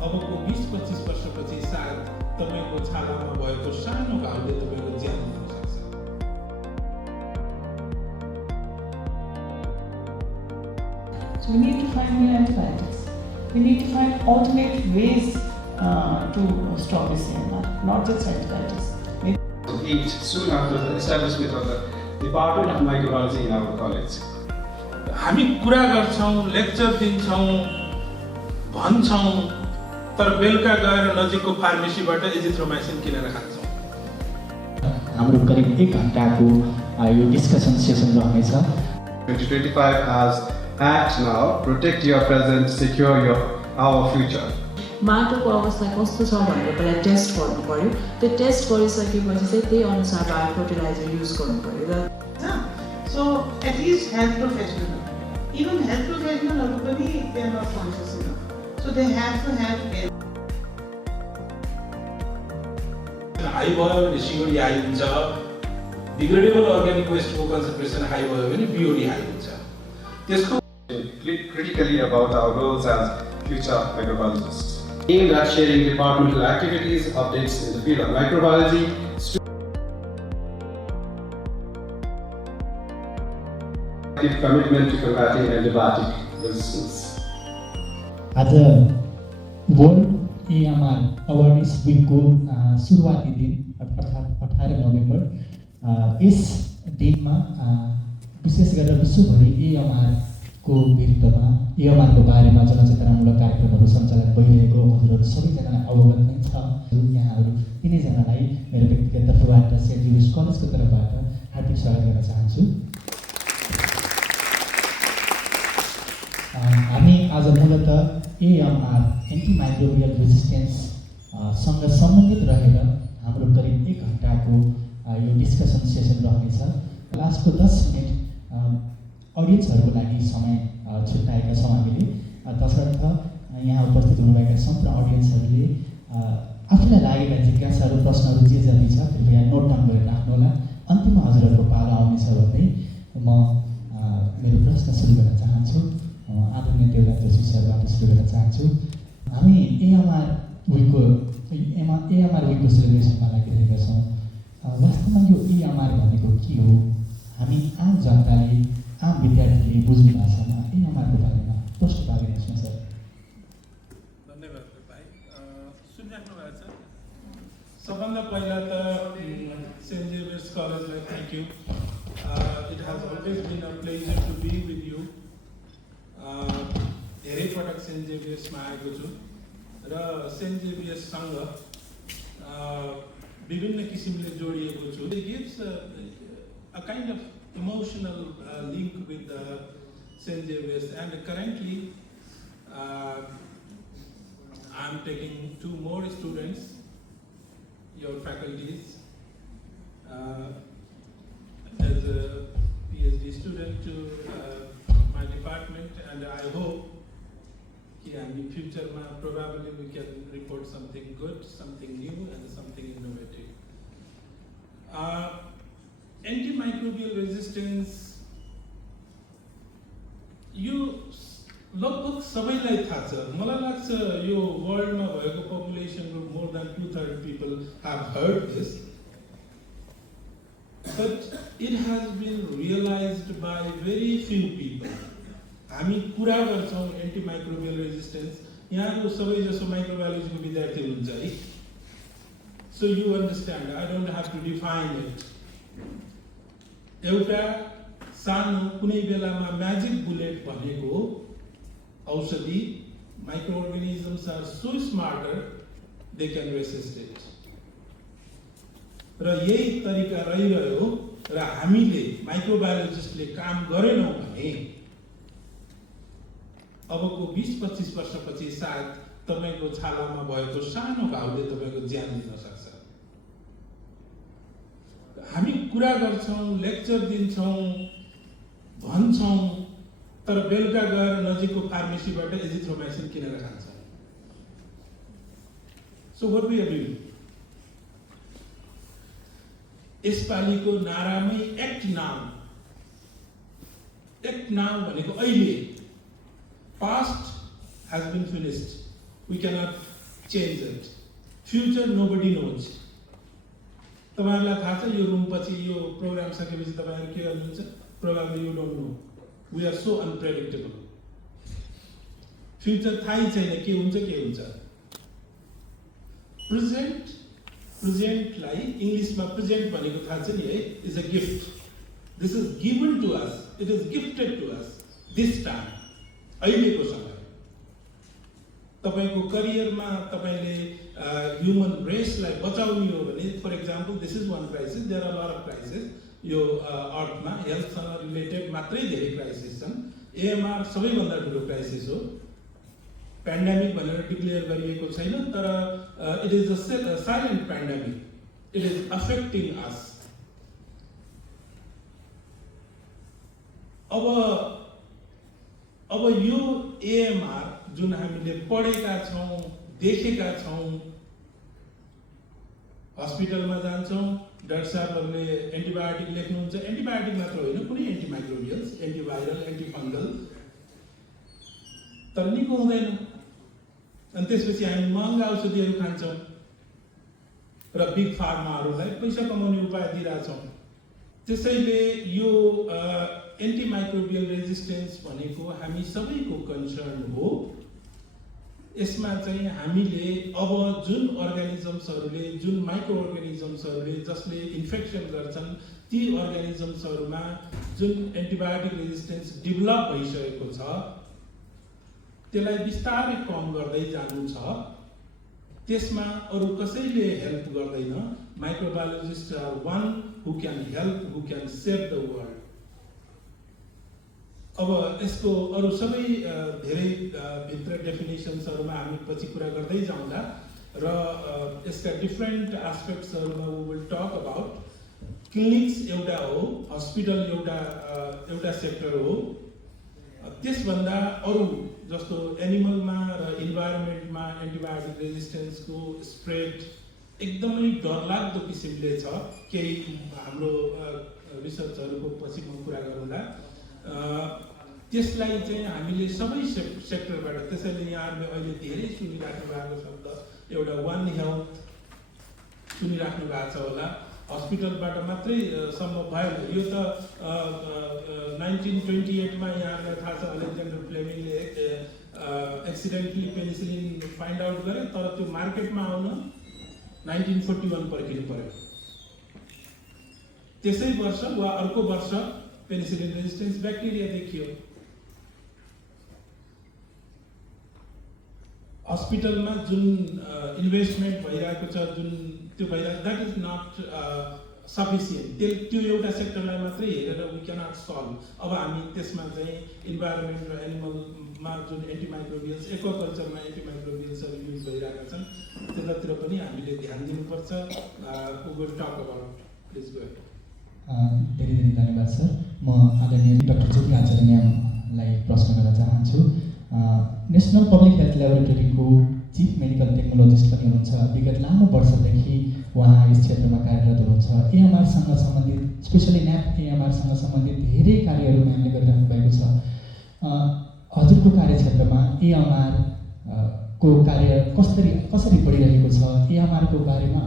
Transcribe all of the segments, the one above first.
अबको 20-25 वर्षपछि सायद तपाईको छालामा भएको सानो घाउले तपाईको ज्यान लिन सक्छ। So we need to find new antibiotics. We need to find alternate ways to stop this AMR, not just antibiotics. Soon after the establishment of the Department of Microbiology in our college. हामी कुरा गर्छौं, lecture दिन्छौं, भन्छौं, तर बेलुका गएर नजिकको फार्मेसीबाट azithromycin किनेर खान्छौं। हाम्रो करिब 1 घण्टाको यो डिस्कसन सेसन रहनेछ। 2025 as act now, protect your present, secure our future. माटोको अवस्था कस्तो छ भनेर पहिला टेस्ट गर्नु पर्यो। त्यो टेस्ट गरिसकेपछि चाहिँ त्यही अनुसार बायोफर्टिलाइजर युज गर्नु पर्यो। So at least health professional, even health professional, they are not conscious enough. So they have to have care. High भयो भने सिओडी हाई हुन्छ, डिग्रेडेबल अर्ग्यानिक वेस्टको कन्सन्ट्रेसन हाई भयो भने बिओडी हाई हुन्छ। त्यसको critically about our roles as future microbiologists. Aimed at sharing departmental activities, updates in the field of microbiology, commitment to combating antibiotic resistance. आज world AMR awareness विकको सुरुवाती दिन अर्थात् 18 नोभेम्बर यस दिनमा विशेष गरेर विश्वभरि AMR को विरुद्धमा AMR को बारेमा जनचेतनामूलक कार्यक्रमहरू सञ्चालन भइरहेको हजुरहरू सबैजनालाई अवगत नै छ। यहाँहरू तिनैजनालाई मेरो व्यक्तिगत तर्फबाट सेन्ट जेभियर्स कलेजको तर्फबाट हार्दिक स्वागत गर्न चाहन्छु। हामी आज मूलतः AMR एन्टिमाइक्रोबियल रेजिस्टेन्स सँग सम्बन्धित रहेर हाम्रो करिब 1 घण्टाको यो डिस्कसन सेसन रहनेछ। लास्टको 10 मिनट अडियन्सहरूको लागि समय छुट्याएका छौँ हामीले। तसर्थ यहाँ उपस्थित हुनुभएका सम्पूर्ण अडियन्सहरूले आफूलाई लागेका जिज्ञासाहरू प्रश्नहरू जे जति छ कृपया नोट डाउन गरेर राख्नुहोला। अन्तिममा हजुरहरूको पालो आउनेछ भन्दै म मेरो प्रश्न सुरु गर्न चाहन्छु। आदरणीय देवराज जोशी सरबाट सुरु गर्न चाहन्छु। हामी AMR विकको सेलिब्रेसनमा लागिरहेका छौँ। वास्तवमा यो AMR भनेको के हो? हामी आम जनताले, आम विद्यार्थीले बुझ्ने भाषामा AMR को बारेमा प्रश्न पारिदिनुहोस् न सर। धन्यवाद भाइ। सुनिराख्नु भएको छ। सबभन्दा पहिला त सेन्ट जेभियर्स कलेजलाई thank you. It has always been a pleasure to be with you. धेरै पटक सेन्ट जेभियर्समा आएको छु र सेन्ट जेभियर्ससँग विभिन्न किसिमले जोडिएको छु। It gives a kind of emotional link with St. Xavier's, and currently I'm taking 2 more students, your faculties, as a PhD student to my department, and I hope in the future probably we can report something good, something new, and something innovative. Antimicrobial resistance, यो लगभग सबैलाई थाहा छ। मलाई लाग्छ यो वर्ल्डमा भएको पपुलेसनको more than 2/3 people have heard this, but it has been realized by very few people. हामी कुरा गर्छौं एन्टिमाइक्रोबियल रेजिस्टेन्स, यहाँको सबैजसो माइक्रोबायोलोजीको विद्यार्थी हुनुहुन्छ है। So you understand, I don't have to define it. एउटा सानो कुनै बेलामा म्याजिक बुलेट भनेको औषधि, microorganisms are so smarter they can resist it. र यही तरिका रहिरह्यो र हामीले माइक्रोबायोलोजिस्टले काम गरेनौँ भने अबको 20-25 वर्षपछि सायद तपाईको छालामा भएको सानो घाउले तपाईको ज्यान लिन सक्छ। हामी कुरा गर्छौं, लेक्चर दिन्छौं, भन्छौं, तर बेलुका गएर नजिकको फार्मेसीबाट एजिथ्रोमाइसिन किनेर खान्छौं। So what we are doing? यसपालिको नारामै एक्ट नाउ भनेको अहिले, past has been finished. We cannot change it. Future nobody knows. तपाईहरुलाई थाहा छ यो रुम पछि यो प्रोग्राम सकेपछि तपाईहरु के गर्नुहुन्छ? Probably you don't know. We are so unpredictable. Future थाहै छैन के हुन्छ के हुन्छ. Present लाई इंग्लिशमा present भनेको थाहा छ नि है, is a gift. This is given to us. It is gifted to us this time. अहिलेको समय. तपाईको करियरमा तपाईले ह्युमन रेसलाई बचाउने हो भने, for example this is one crisis, there are lot of crisis यो अर्थमा हेल्थसँग रिलेटेड मात्रै धेरै क्राइसिस छन्. एएमआर सबैभन्दा ठुलो क्राइसिस हो. पेन्डेमिक भनेर डिक्लेयर गरिएको छैन, तर it is a silent pandemic. It is affecting us. अब यो एएमआर जुन हामीले पढेका छौं, देखेका छौं, हस्पिटलमा जान्छौं, डाक्टर साहबहरुले एन्टिबायोटिक लेख्नुहुन्छ. एन्टिबायोटिक मात्र होइन, कुनै एन्टिमाइक्रोबियल्स, एन्टिभाइरल, एन्टिफंगल, तर निको हुँदैन. अनि त्यसपछि हामी महँगा औषधिहरू खान्छौं र बिग फार्माहरूलाई पैसा कमाउने उपाय दिइराछौं. त्यसैले यो एन्टिमाइक्रोबियल रेजिस्टेन्स भनेको हामी सबैको कन्सर्न हो. यसमा चाहिँ हामीले अब जुन अर्गानिजम्सहरूले, जुन माइक्रो अर्गानिजम्सहरूले जसले इन्फेक्सन गर्छन्, ती अर्गानिजम्सहरूमा जुन एन्टिबायोटिक रेजिस्टेन्स डेभलप भइसकेको छ, त्यसलाई बिस्तारै कम गर्दै जानु छ. त्यसमा अरु कसैले हेल्प गर्दैन. Microbiologist are one who can help, who can save the world. अब यसको अरु सबै धेरै भित्र डेफिनेसन्सहरुमा हामी पछि कुरा गर्दै जाउँला र यसका डिफरेन्ट एस्पेक्ट्सहरुमा we will talk about. Clinics एउटा हो, हस्पिटल एउटा सेक्टर हो. त्यसभन्दा अरु जस्तो एनिमलमा र इन्भाइरोमेन्टमा एन्टिबायोटिक रेजिस्टेन्सको स्प्रेड एकदमै डरलाग्दो किसिमले छ. केही हाम्रो रिसर्चहरुको पछि म कुरा गरौँला. त्यसलाई चाहिँ हामीले सबै सेक्टरबाट, त्यसैले यहाँहरूले अहिले धेरै सुनिराख्नु भएको शब्द एउटा वन हेल्थ सुनिराख्नु भएको छ होला. हस्पिटलबाट मात्रै सम्भव भएन. यो त 1928 मा यहाँहरूलाई थाहा छ, अलेक्जेन्डर फ्लेमिङले एक्सिडेन्टली पेनिसिलिन फाइन्ड आउट गरे, तर त्यो मार्केटमा आउन 1941 पर्खिनु पर्यो. त्यसै वर्ष वा अर्को वर्ष पेनिसिलिन रेजिस्टेन्स ब्याक्टेरिया देखियो. हस्पिटलमा जुन इन्भेस्टमेन्ट भइरहेको छ, जुन त्यो भइरहेको, द्याट इज नट सफिसियन्ट. त्यो एउटा सेक्टरलाई मात्रै हेरेर वी क्यानट सल्भ. अब हामी त्यसमा चाहिँ इन्भाइरोमेन्ट र एनिमलमा जुन एन्टिमाइक्रोबियल्स, एक्वाकल्चरमा एन्टिमाइक्रोबियल्सहरू युज भइरहेका छन्, त्यतातिर पनि हामीले ध्यान दिनुपर्छ. We will talk about. Please go ahead. धेरै धेरै धन्यवाद सर. म आदरणीय डाक्टर ज्योति आचार्य म्यामलाई प्रश्न गर्न चाहन्छु. नेसनल पब्लिक हेल्थ ल्याबोरेटरीको चिफ मेडिकल टेक्नोलोजिस्ट पनि हुनुहुन्छ. विगत लामो वर्षदेखि उहाँ यस क्षेत्रमा कार्यरत हुनुहुन्छ. एएमआरसँग सम्बन्धित, स्पेसली न्याप एएमआरसँग सम्बन्धित धेरै कार्यहरू म्यामले गरिरहनु भएको छ. हजुरको कार्यक्षेत्रमा एएमआर को कार्य कसरी बढिरहेको छ? एएमआरको बारेमा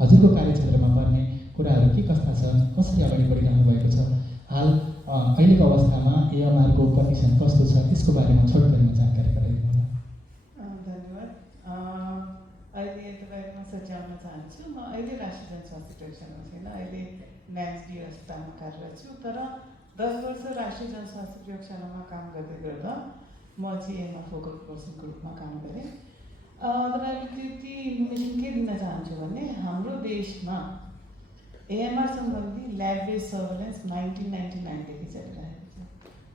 हजुरको कार्यक्षेत्रमा पर्ने कुराहरू के कस्ता छन्? कसरी अगाडि बढिरहनु भएको छ? हाल अहिलेको अवस्थामा एएमआरको कन्डिसन कस्तो छ? त्यसको बारेमा छोटकरीमा जानकारी गराइदिनु होला. धन्यवाद. अहिले तपाईँमा सच्याउन चाहन्छु, म अहिले राष्ट्रिय जनस्वास्थ्य प्रयोगशालामा छैन. अहिले न्यान्सडी अस्पतालमा कार्यरत छु. तर 10 वर्ष राष्ट्रिय जनस्वास्थ्य प्रयोगशालामा काम गर्दै गर्दा म चाहिँ एएमआर फोकल पर्सनको रूपमा काम गरेँ. तपाईँले कृति इन्फर्मेसन के दिन चाहन्छु भने, हाम्रो देशमा एएमआर सम्बन्धी ल्याब बेस्ड सर्वेलेन्स 1999देखि चलिरहेको छ.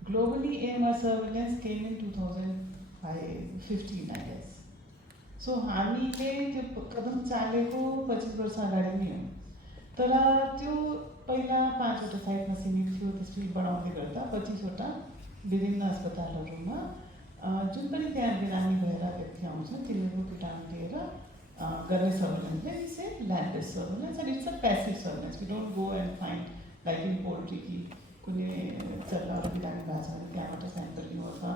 Globally AMR surveillance came in 2015 I guess. So हामीले त्यो कदम चालेको 25 वर्ष अगाडि नै हो. तर त्यो पहिला 5वटा साइटमा सीमित थियो. त्यसपछि बढाउँदै गर्दा 25वटा विभिन्न अस्पतालहरूमा जुन पनि त्यहाँ बिरामी भएर व्यक्ति आउँछ, तिनीहरूको किटाणु लिएर गर्ने सर्वेलेन्स है. It's a lab based surveillance and it's a passive surveillance. We don't go and find like in poultry कि कुनै चल्लाहरू बिरामी भएको छ भने त्यहाँबाट स्याम्पल लिनु अथवा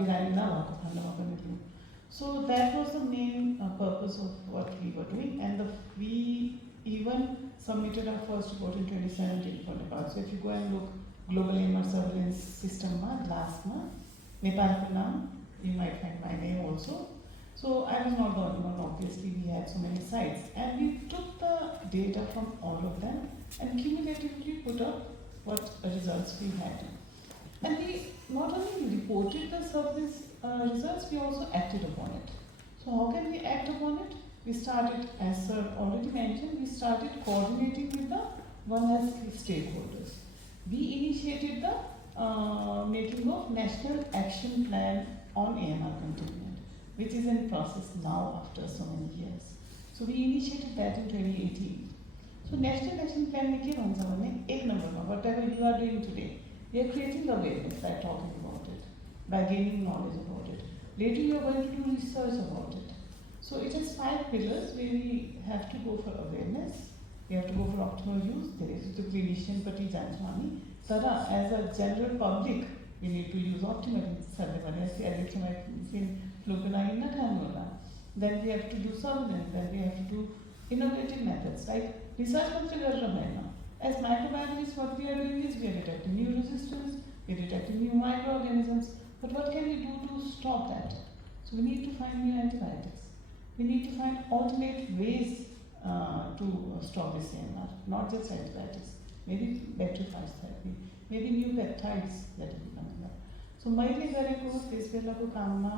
बिरामी नभएको खण्डमा पनि लिनु. So that was the main purpose of what we were doing, and we even submitted our first report in 2017 for Nepal. So if you go and look Global AMR Surveillance System last month, Nepal Naam, you might find my name also. So I was not the only one, obviously we had so many sites, and we took the data from all of them and cumulatively put up what results we had. And we not only reported the surveillance results, we also acted upon it. So how can we act upon it? We started, as Sir already mentioned, we started coordinating with the One Health stakeholders. We initiated the making of National Action Plan on AMR containment, which is in process now after so many years. So we initiated that in 2018. So National Action Plan में के भन्छ भने एक नम्बरमा whatever you are doing today, we are creating awareness by talking about it, by gaining knowledge about it. Later you are going to do research about it. So it has 5 pillars where we have to go for awareness, we have to go for optimal use, there is the clinician pati जान्छौँ हामी, तर as a general public we need to use optimally. सरले भने जस्तै azithromycin फ्लुपेनाइन नखानु होला. Then we have to do surveillance, then we have to do innovative methods like research मात्र गरेर भएन. As microbiologists, what we are doing is we are detecting new resistance, we are detecting new microorganisms, but what can we do to stop that? So we need to find new antibiotics. We need to find alternate ways to stop this AMR, not just antibiotics, maybe bacteriophage therapy, maybe new peptides that will be coming up. So मैले गरेको त्यसबेलाको काममा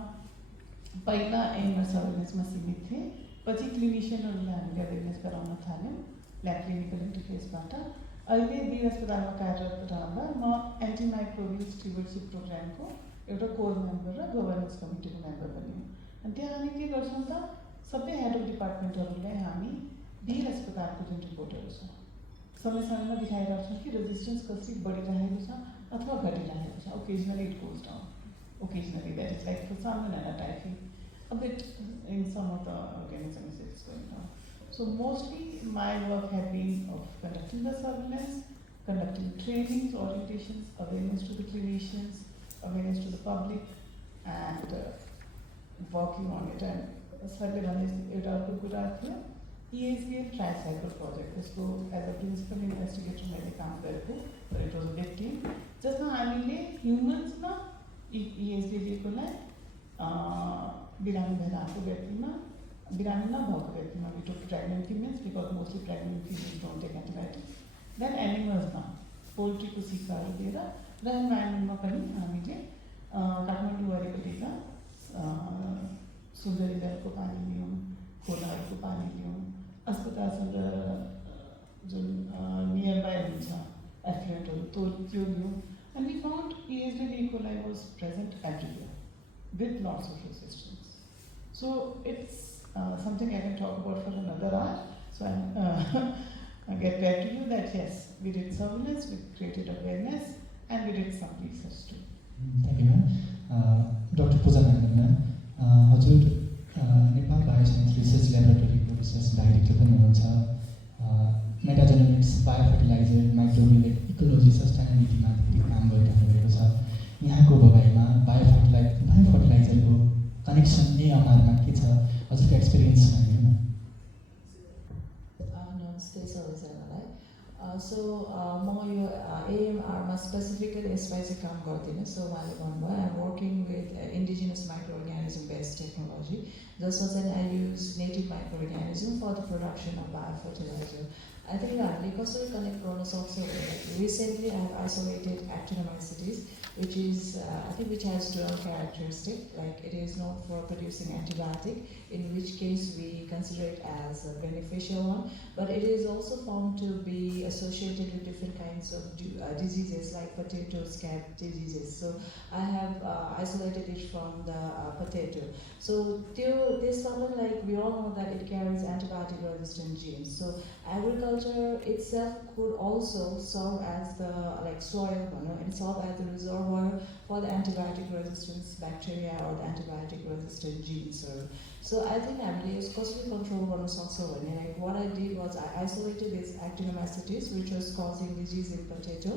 पहिला AMR सर्वेलेन्समा सीमित थिएँ, पछि क्लिनिशियनहरूलाई हामीले awareness गराउन थाल्यौँ lab clinical इन्टरफेसबाट. अहिले बी अस्पतालमा कार्यरत रहँदा म एन्टिमाइक्रोबियल स्टिवर्डसिप प्रोग्रामको एउटा कोर मेम्बर र गभर्नेन्स कमिटीको मेम्बर पनि हुँ. अनि त्यहाँ हामी के गर्छौँ त, सबै हेड अफ डिपार्टमेन्टहरूलाई हामी वीर अस्पतालको जुन रिपोर्टहरू छ समय समयमा देखाइरहेको छौँ कि रेजिस्टेन्स कसरी बढिरहेको छ अथवा घटिरहेको छ. Occasionally it goes down, occasionally that is like for salmonella typhi, a bit in some of the organisms it's going down. So mostly my work has been of conducting the surveillance, conducting trainings, orientations, awareness to the clinicians, awareness to the public, and working on it. And certainly one is it also good idea. ESBL Tricycle project. So as a principal investigator मैले काम गरेको, but it was a big team. जसमा हामीले humans मा ESBL को लागि बिरामी भएर आएको व्यक्तिमा, बिरामी नभएको व्यक्तिमा we took pregnant females because mostly pregnant females don't take antibiotics. Then animals मा poultry को सिकाहरू दिएर र environment मा पनि हामीले काठमाडौँ वरिपरिका सुन्दरी जलको पानी लियौँ, खोलाहरूको पानी लियौँ, अस्पतालसँग जुन नियरबाई हुन्छ एफ्लुएन्टहरू त्यो लियौँ. And we found ESBL E. coli was present everywhere with lots of resistance. So it's something I can talk about for another hour. So I'll get back to you that yes, we did surveillance, we created awareness, and we did some research too. Thank you, ma'am. Dr. Pooja Nandan, ma'am. हजुर Nepal बायोसाइन्स research ल्याबोरेटरीको research director पनि हुनुहुन्छ. मेटाजेनोमिक्स, biofertiliser, microbial ecology सस्टेनेबिलिटीमा धेरै काम गरिरहनु भएको छ. यहाँको भवाइमा बायोफर्टिलाइजरको connection एएमआरमा के छ, हजुरको एक्सपिरियन्स भन्नु न. नमस्ते सबैजनालाई. म यो एएमआरमा स्पेसिफिकली यसमा चाहिँ काम गर्दिनँ. सो उहाँले भन्नुभयो I am working with indigenous micro organism based technology, जसमा चाहिँ I use native micro organism for the production of biofertilizer. I think हामीले कसरी कनेक्ट गर्न सक्छौँ भने recently I have isolated actinomycetes, which is I think which has dual characteristic, like it is known for producing antibiotic, in which case we consider it as a beneficial one, but it is also found to be associated with different kinds of diseases like potato scab diseases. So I have isolated it from the potato. So this one, like we all know that it carries antibiotic resistant genes. So agriculture itself could also serve as the soil, and serve as the reservoir for the antibiotic resistance bacteria or the antibiotic resistant genes. So I think हामीले यसको कसरी control गर्न सक्छौँ भने, like what I did was I isolated these actinomycetes which was causing disease in potato,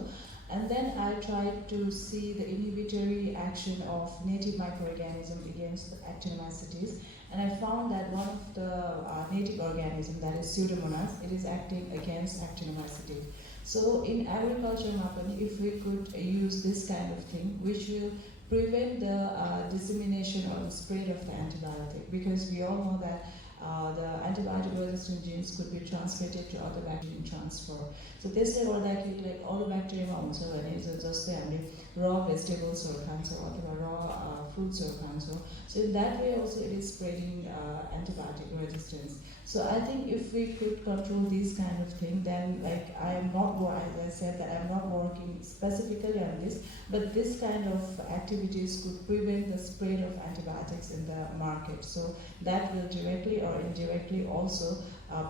And then I tried to see the inhibitory action of native microorganisms against the actinomycetes. And I found that one of the native organism, that is Pseudomonas, it is acting against actinomycetes. So in agriculture, if we could use this kind of thing, which will prevent the dissemination or the spread of the antibiotic, because we all know that the antibiotic resistant genes could be transmitted to other bacterial transfer. So त्यसले गर्दाखेरि like अरू ब्याक्टेरियामा हुन्छ भने जस्तै हामीले र भेजिटेबल्सहरू खान्छौँ अथवा र फ्रुट्सहरू खान्छौँ. So in that way also it is spreading antibiotic resistance. So I think if we could control these kind of thing, then like I am not, as I said, that I am not working specifically on this, but this kind of activities could prevent the spread of antibiotics in the market. So that will directly or indirectly also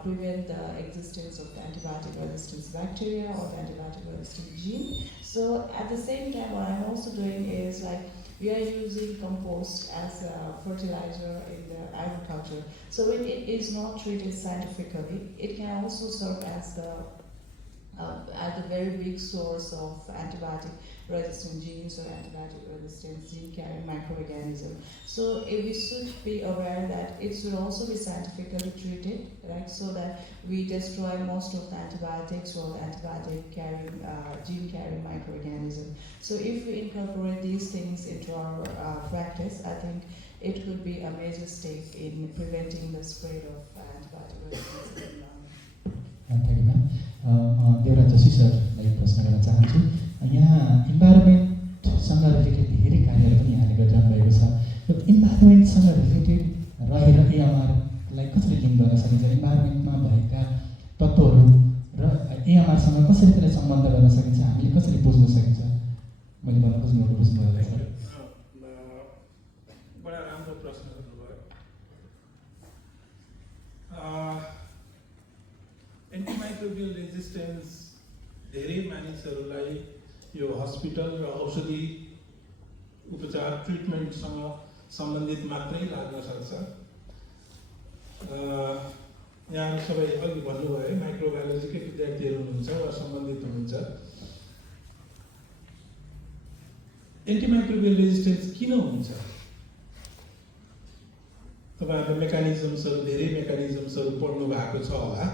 prevent the existence of the antibiotic resistance bacteria or the antibiotic resistant gene. So at the same time, what I'm also doing is like we are using compost as a fertilizer in the agriculture. So when it is not treated scientifically, it can also serve as the very big source of antibiotic resistant genes or antibiotic resistant gene carrying microorganism. So we should be aware that it should also be scientifically treated, right? So that we destroy most of the antibiotics or the antibiotic carrying gene carrying microorganism. So if we incorporate these things into our practice, I think it could be a major step in preventing the spread of antibiotic resistance. Thank you, ma'am. Devraj Joshi सरलाई प्रश्न गर्न चाहन्छु. यहाँ इन्भाइरोमेन्टसँग related धेरै कार्यहरू पनि यहाँले गरिरहनु भएको छ. यो इन्भाइरोमेन्टसँग रिलेटेड रहेर एएमआरलाई कसरी लिङ्क गर्न सकिन्छ, इन्भाइरोमेन्टमा भएका तत्त्वहरू र एएमआरसँग कसरी त्यसलाई सम्बन्ध गर्न सकिन्छ, हामीले कसरी बुझ्न सकिन्छ? मैले भन्न खोज्नुको बुझ्नुभयो सर. बडा राम्रो प्रश्न गर्नुभयो. एन्टिमाइक्रोबियल रेजिस्टेन्स धेरै मानिसहरूलाई यो हस्पिटल र औषधि उपचार ट्रिटमेन्टसँग सम्बन्धित मात्रै लाग्न सक्छ. यहाँ सबै अघि भन्नुभयो माइक्रोबायोलोजीकै विद्यार्थीहरू हुनुहुन्छ वा सम्बन्धित हुनुहुन्छ. एन्टिमाइक्रोबियल रेजिस्टेन्स किन हुन्छ? तपाईँहरूले मेकानिजम्सहरू धेरै मेकानिजम्सहरू पढ्नु भएको छ होला.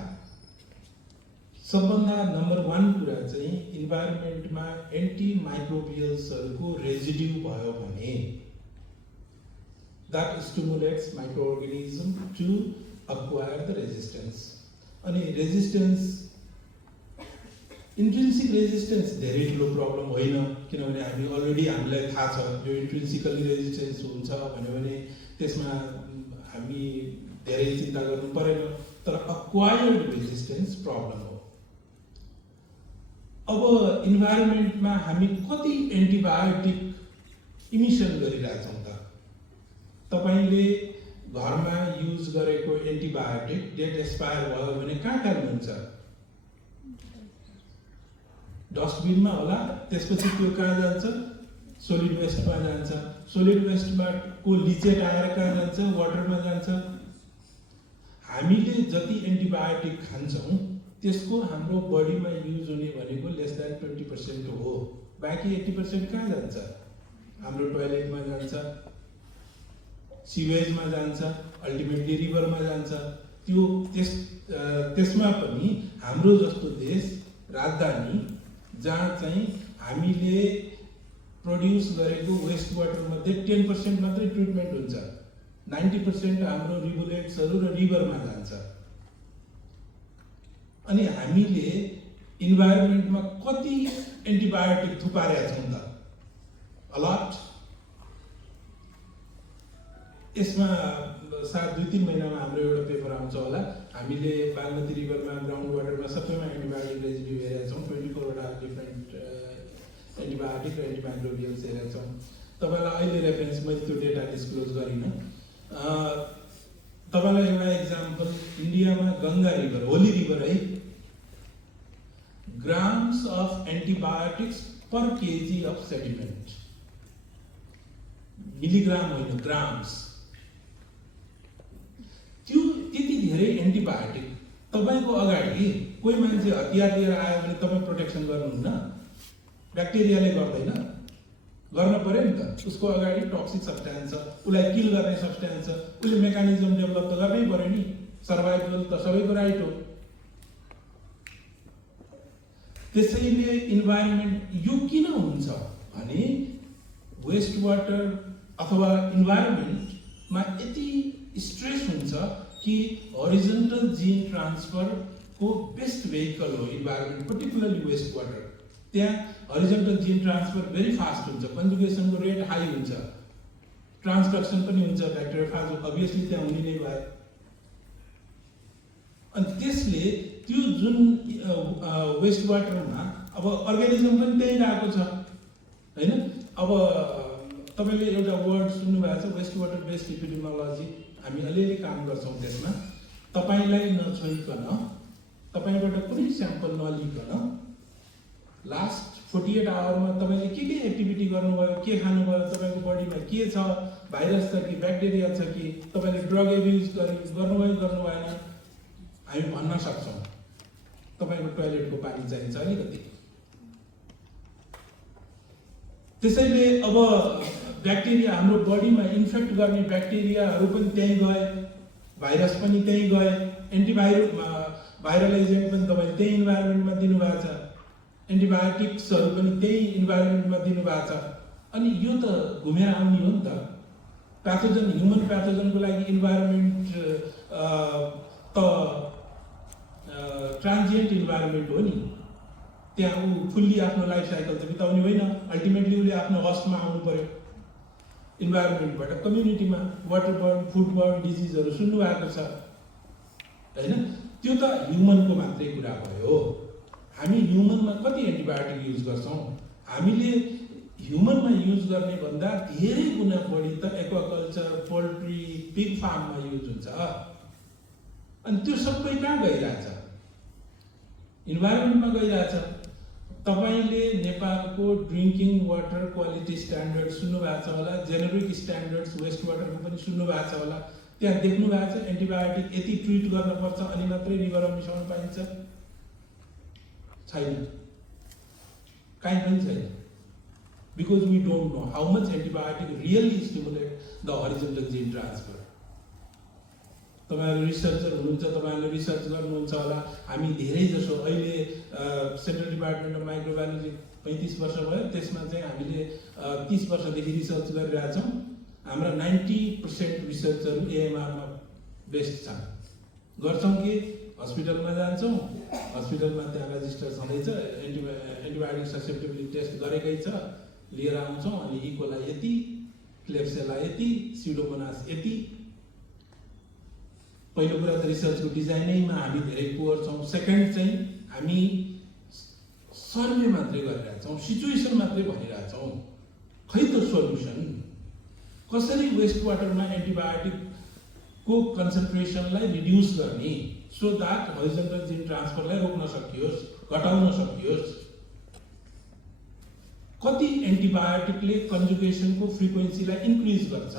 सबभन्दा नम्बर 1 कुरा चाहिँ इन्भाइरोमेन्टमा एन्टिमाइक्रोबियल्सहरूको रेजिड्यू भयो भने that stimulates microorganism to acquire the resistance. अनि रेजिस्टेन्स इन्ट्रिन्सिक रेजिस्टेन्स धेरै ठुलो प्रब्लम होइन, किनभने हामीलाई थाहा छ यो इन्ट्रिन्सिकली रेजिस्टेन्स हुन्छ भने त्यसमा हामी धेरै चिन्ता गर्नु परेन. तर अक्वायर्ड रेजिस्टेन्स प्रब्लम हो. अब इन्भाइरोमेन्टमा हामी कति एन्टिबायोटिक इमिसन गरिरहेछौँ त? तपाईँले घरमा युज गरेको एन्टिबायोटिक डेट एक्सपायर भयो भने कहाँ हुन्छ? डस्टबिनमा होला. त्यसपछि त्यो कहाँ जान्छ? सोलिड वेस्टमा जान्छ. सोलिड वेस्टमा को लिचेट आएर कहाँ जान्छ? वाटरमा जान्छ. हामीले जति एन्टिबायोटिक खान्छौँ त्यसको हाम्रो बडीमा युज हुने भनेको लेस देन 20% हो. बाँकी 80% कहाँ जान्छ? हाम्रो टोयलेटमा जान्छ, सिवेजमा जान्छ, अल्टिमेटली रिभरमा जान्छ. त्यसमा पनि हाम्रो जस्तो देश राजधानी जहाँ चाहिँ हामीले प्रड्युस गरेको वेस्ट वाटर मध्ये 10% मात्रै ट्रिटमेन्ट हुन्छ. 90% हाम्रो रिभुलेट्सहरू र रिभरमा जान्छ. अनि हामीले इन्भाइरोमेन्टमा कति एन्टिबायोटिक थुपारेका छौँ त? अलट. यसमा सायद 2-3 महिनामा हाम्रो एउटा पेपर आउँछ होला. हामीले बागमती रिभरमा ग्राउन्ड वाटरमा सबैमा एन्टिबायोटिक रेजिड्यू हेरेका छौँ. 24 वटा डिफ्रेन्ट एन्टिबायोटिक र एन्टिमाइक्रोबियल्स हेरेका छौँ. तपाईँलाई अहिले रेफरेन्स मैले त्यो डेटा डिस्क्लोज गरिनँ. तपाईँलाई एउटा इक्जाम्पल, इन्डियामा गङ्गा रिभर, होली रिभर है, grams of antibiotics per KG of sediment, milligram होइन ग्राम्स. त्यो त्यति धेरै एन्टिबायोटिक. तपाईँको अगाडि कोही मान्छे हतियार लिएर आयो भने तपाईँ प्रोटेक्सन गर्नुहुन्न. ब्याक्टेरियाले गर्दैन, गर्न पर्यो नि त। उसको अगाडि टक्सिक सब्स्टेन्स छ, उसलाई किल गर्ने सब्स्टेन्स छ, उसले मेकानिजम डेभलप त गर्नै पर्यो नि। सर्भाइभल त सबैको राइट हो। त्यसैले इन्भाइरोमेन्ट यो किन हुन्छ भने वेस्ट वाटर अथवा इन्भाइरोमेन्टमा यति स्ट्रेस हुन्छ कि हरिजन्टल जिन ट्रान्सफरको बेस्ट भेहिकल हो इन्भाइरोमेन्ट, पर्टिकुलरली वेस्ट वाटर। त्यहाँ horizontal gene transfer very fast हुन्छ, कन्जुगेसनको रेट हाई हुन्छ, ट्रान्सडक्सन पनि हुन्छ ब्याक्टेरियोफाज, अभियसली त्यहाँ हुने नै भयो। अनि त्यसले त्यो जुन वेस्ट वाटरमा अब अर्गानिजम पनि त्यही रहेको छ हैन। अब तपाईले एउटा वर्ड सुन्नुभएको छ वेस्ट वाटर बेस्ड एपिडेमियोलोजी, हामी अलिअलि काम गर्छौँ त्यसमा। तपाईलाई नछोइकन, तपाईबाट कुनै स्याम्पल नलिकन लास्ट 48 आवरमा तपाईले के एक्टिभिटी गर्नुभयो, के खानुभयो, तपाईको बडीमा के छ, भाइरस छ कि ब्याक्टेरिया छ कि, तपाईले ड्रग एब्युज गर्नुभयो गर्नु भएन, हामी भन्न सक्छौँ। तपाईको टोयलेटको पानी चाहिन्छ अलिकति। त्यसैले अब ब्याक्टेरिया हाम्रो बडीमा इन्फेक्ट गर्ने ब्याक्टेरियाहरू पनि त्यहीँ गए, भाइरस पनि त्यहीँ गए, भाइरल एजेन्ट पनि तपाईले त्यही इन्भाइरोमेन्टमा दिनुभएको छ, एन्टिबायोटिक्सहरू पनि त्यही इन्भाइरोमेन्टमा दिनुभएको छ। अनि यो त घुमेर आउने हो नि त। प्याथोजन, ह्युमन प्याथोजनको लागि इन्भाइरोमेन्ट त ट्रान्जिएन्ट इन्भाइरोमेन्ट हो नि। त्यहाँ ऊ फुल्ली आफ्नो लाइफ साइकल त बिताउने होइन, अल्टिमेटली उसले आफ्नो हस्टमा आउनु पर्यो। इन्भाइरोमेन्टबाट कम्युनिटीमा वाटरबर्न, फुडबर्न डिजिजहरू सुन्नु भएको छ हैन। त्यो त ह्युमनको मात्रै कुरा भयो। हामी ह्युमनमा कति एन्टिबायोटिक युज गर्छौँ? हामीले ह्युमनमा युज गर्ने भन्दा धेरै गुणा बढी त एक्वाकल्चर, पोल्ट्री, पिग फार्ममा युज हुन्छ। अनि त्यो सबै कहाँ गइरहेछ? इन्भाइरोमेन्टमा गइरहेछ। तपाईले नेपालको ड्रिङ्किङ वाटर क्वालिटी स्ट्यान्डर्ड सुन्नुभएको छ होला, जेनेरिक स्ट्यान्डर्ड्स वेस्ट वाटरको पनि सुन्नुभएको छ होला। त्यहाँ देख्नु भएको छ एन्टिबायोटिक यति ट्रिट गर्नुपर्छ अनि मात्रै रिभरमा मिसाउन पाइन्छ? छैन, काहीँ पनि छैन। Because we don't know how much antibiotic really stimulate the horizontal gene transfer. तपाईहरु रिसर्चर हुनुहुन्छ, तपाईहरुले रिसर्च गर्नुहुन्छ होला। हामी धेरै जसो अहिले सेन्ट्रल डिपार्टमेन्ट अफ माइक्रोबायोलोजी 35 वर्ष भयो, त्यसमा चाहिँ हामीले 30 वर्षदेखि रिसर्च गरिरहेछौँ। हाम्रा 90% रिसर्चहरू एएमआरमा बेस्ड छन्। गर्छौँ कि हस्पिटलमा जान्छौँ, हस्पिटलमा त्यहाँ रजिस्टर छँदैछ, एन्टिबायोटिक ससेप्टेबिलिटी टेस्ट गरेकै छ, लिएर आउँछौँ। अनि इकोलाई यति, क्लेब्सेला यति, सिडोमोनास यति। पहिलो कुरा त रिसर्चको डिजाइनैमा हामी धेरै पुअर छौँ। सेकेन्ड चाहिँ हामी सर्वे मात्रै गरिरहेछौँ, सिचुएसन मात्रै भनिरहेछौँ। खै त सोल्युसन कसरी वेस्ट वाटरमा एन्टिबायोटिकको कन्सन्ट्रेसनलाई रिड्युस गर्ने सो द्याट हरिजन्टल जिन ट्रान्सफरलाई रोक्न सकियोस्, घटाउन सकियोस्। कति एन्टिबायोटिकले कन्जुगेसनको फ्रिक्वेन्सीलाई इन्क्रिज गर्छ?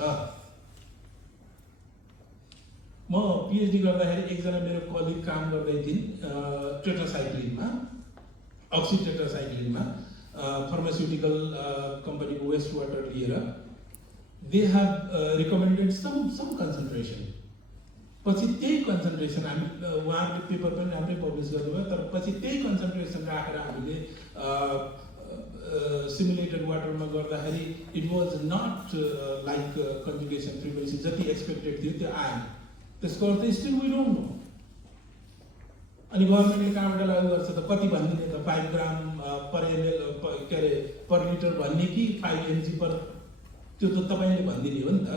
म पिएचडी गर्दाखेरि एकजना मेरो कलिग काम गर्दै थिइन् टेट्रासाइक्लिनमा, अक्सिटेट्रासाइक्लिनमा, फार्मास्युटिकल कम्पनीको वेस्ट वाटर लिएर। They have recommended some concentration. पछि त्यही कन्सन्ट्रेसन हामी उहाँहरूले पेपर पनि राम्रै पब्लिस गर्नुभयो, तर पछि त्यही कन्सन्ट्रेसन राखेर हामीले सिमुलेटेड वाटरमा गर्दाखेरि it was not like conjugation frequency जति एक्सपेक्टेड थियो त्यो आएन। त्यसको अर्थ स्टिल वी डोन्ट नो। अनि गभर्मेन्टले कहाँबाट लागू गर्छ त? कति भनिदिने त? 5 ग्राम पर एमएल के अरे पर लिटर भन्ने कि 5 mg पर? त्यो त तपाईँले भनिदिने हो नि त।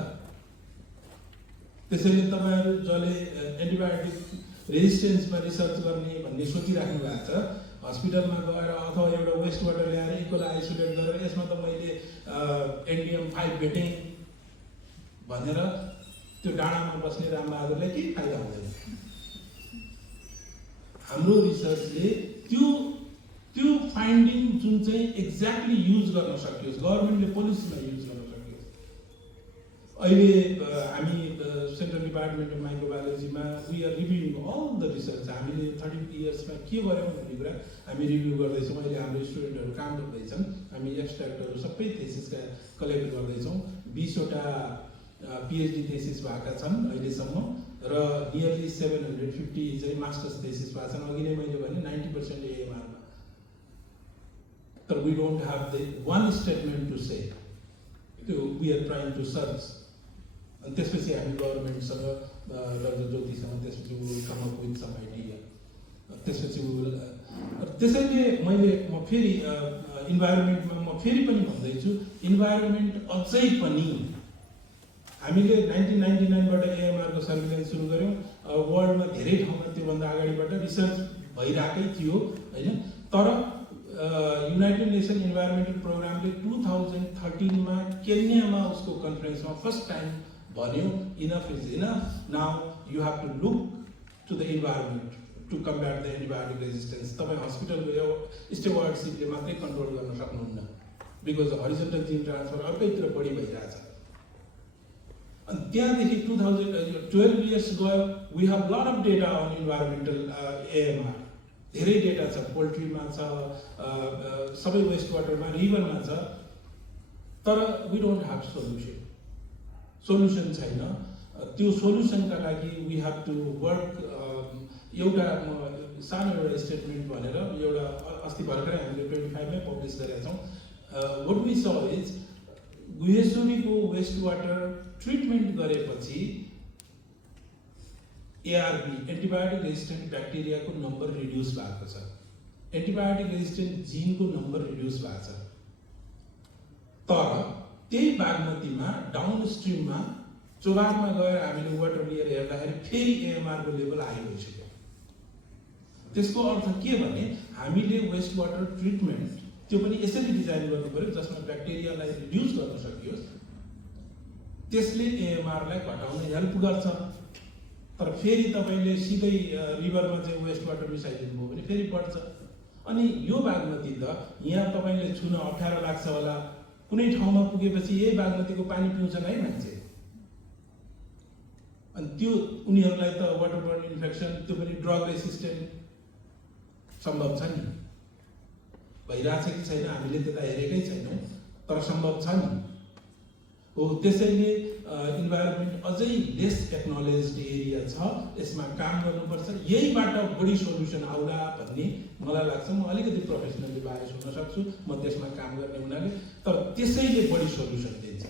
त्यसैले तपाईँहरू जसले एन्टिबायोटिक रेजिस्टेन्समा रिसर्च गर्ने भन्ने सोचिराख्नु भएको छ, हस्पिटलमा गएर अथवा एउटा वेस्ट वाटर ल्याएर इकोलाई आइसोलेट गरेर यसमा त मैले NDM5 भेटेँ भनेर त्यो डाँडामा बस्ने रामबहादुरलाई केही फाइदा हुँदैन। हाम्रो रिसर्चले त्यो फाइन्डिङ जुन चाहिँ एक्ज्याक्टली युज गर्न सकियोस्, गभर्मेन्टले पोलिसीमा युज गर्न सकियोस्। अहिले हामी सेन्ट्रल डिपार्टमेन्ट अफ माइक्रोबायोलोजीमा we are reviewing all the research. हामीले 30 इयर्समा के गर्यौँ भन्ने कुरा हामी रिभ्यू गर्दैछौँ। अहिले हाम्रो स्टुडेन्टहरू काम गर्दैछन्, हामी एब्स्ट्र्याक्टहरू सबै थेसिसका कलेक्ट गर्दैछौँ। 20 वटा PhD थेसिस भएका छन् अहिलेसम्म र नियरली 750 चाहिँ मास्टर्स थेसिस भएका छन्। अघि नै मैले भने 90% AMR मा। तर we don't have the one statement to say we are trying to search. अनि त्यसपछि हामी गभर्मेन्टसँग र ज्योतिसँग त्यसपछि will come up with some idea. त्यसपछि त्यसैले म फेरि इन्भाइरोमेन्टमा म फेरि पनि भन्दैछु, इन्भाइरोमेन्ट अझै पनि हामीले 1999 बाट AMR को सर्भिलेन्स सुरु गर्यौँ। वर्ल्डमा धेरै ठाउँमा त्योभन्दा अगाडिबाट रिसर्च भइरहेकै थियो हैन। तर युनाइटेड नेसन इन्भाइरोमेन्टल प्रोग्रामले 2013 मा केन्यामा उसको कन्फरेन्समा फर्स्ट टाइम भन्यो enough is enough, now you have to look to the environment to combat the antibiotic resistance. तपाईँ हस्पिटलको स्टेवार्डसिपले मात्रै कन्ट्रोल गर्न सक्नुहुन्न, बिकज हरिजन्टल जिन ट्रान्सफर अर्कैतिर बढी भइरहेछ। अनि त्यहाँदेखि 2012 इयर्स गयो, we have lot of data on environmental AMR। धेरै डेटा छ, पोल्ट्रीमा छ, सबै वेस्ट वाटरमा, रिभरमा छ, तर वी डोन्ट ह्याभ सोल्युसन छैन। त्यो सोल्युसनका लागि वी हेभ टु वर्क। एउटा सानो एउटा स्टेटमेन्ट भनेर एउटा अस्ति भर्खरै हामीले 25 मै पब्लिस गरेका छौँ। व्हाट वी सॉ इज गुहेश्वरीको वेस्ट वाटर ट्रिटमेन्ट गरेपछि ARB एन्टिबायोटिक रेजिस्टेन्ट ब्याक्टेरियाको नम्बर रिड्युस भएको छ, एन्टिबायोटिक रेजिस्टेन्ट जिनको नम्बर रिड्युस भएको छ। तर त्यही बागमतीमा डाउनस्ट्रिममा चोबारमा गएर हामीले वाटर लिएर हेर्दाखेरि फेरि AMR को लेभल हाई भइसक्यो। त्यसको अर्थ के भने हामीले वेस्ट वाटर ट्रिटमेन्ट त्यो पनि यसरी डिजाइन गर्नु पर्यो जसमा ब्याक्टेरियालाई रिड्युस गर्न सकियोस्। त्यसले AMR लाई घटाउन हेल्प गर्छ। तर फेरि तपाईले सिधै रिभरमा चाहिँ वेस्ट वाटर मिसाइदिनु भयो भने फेरि बढ्छ। अनि यो बागमती त यहाँ तपाईले छुन अप्ठ्यारो लाग्छ होला, कुनै ठाउँमा पुगेपछि यही बागमतीको पानी पिउँछन् है मान्छे। अनि त्यो उनीहरूलाई त वाटरबोर्न इन्फेक्सन, त्यो पनि ड्रग रेसिस्टेन्ट सम्भव छ नि। भइरहेछ कि छैन हामीले त्यता हेरेकै छैनौँ, तर सम्भव छ नि। हो त्यसैले इन्भाइरोमेन्ट अझै लेस एक्नोलेज्ड एरिया छ, यसमा काम गर्नुपर्छ। यहीबाट बढी सोल्युसन आउला भन्ने मलाई लाग्छ। म अलिकति प्रोफेसनली बायस हुन सक्छु, म त्यसमा काम गर्ने हुनाले, तर त्यसैले बढी सोल्युसन दिन्छ।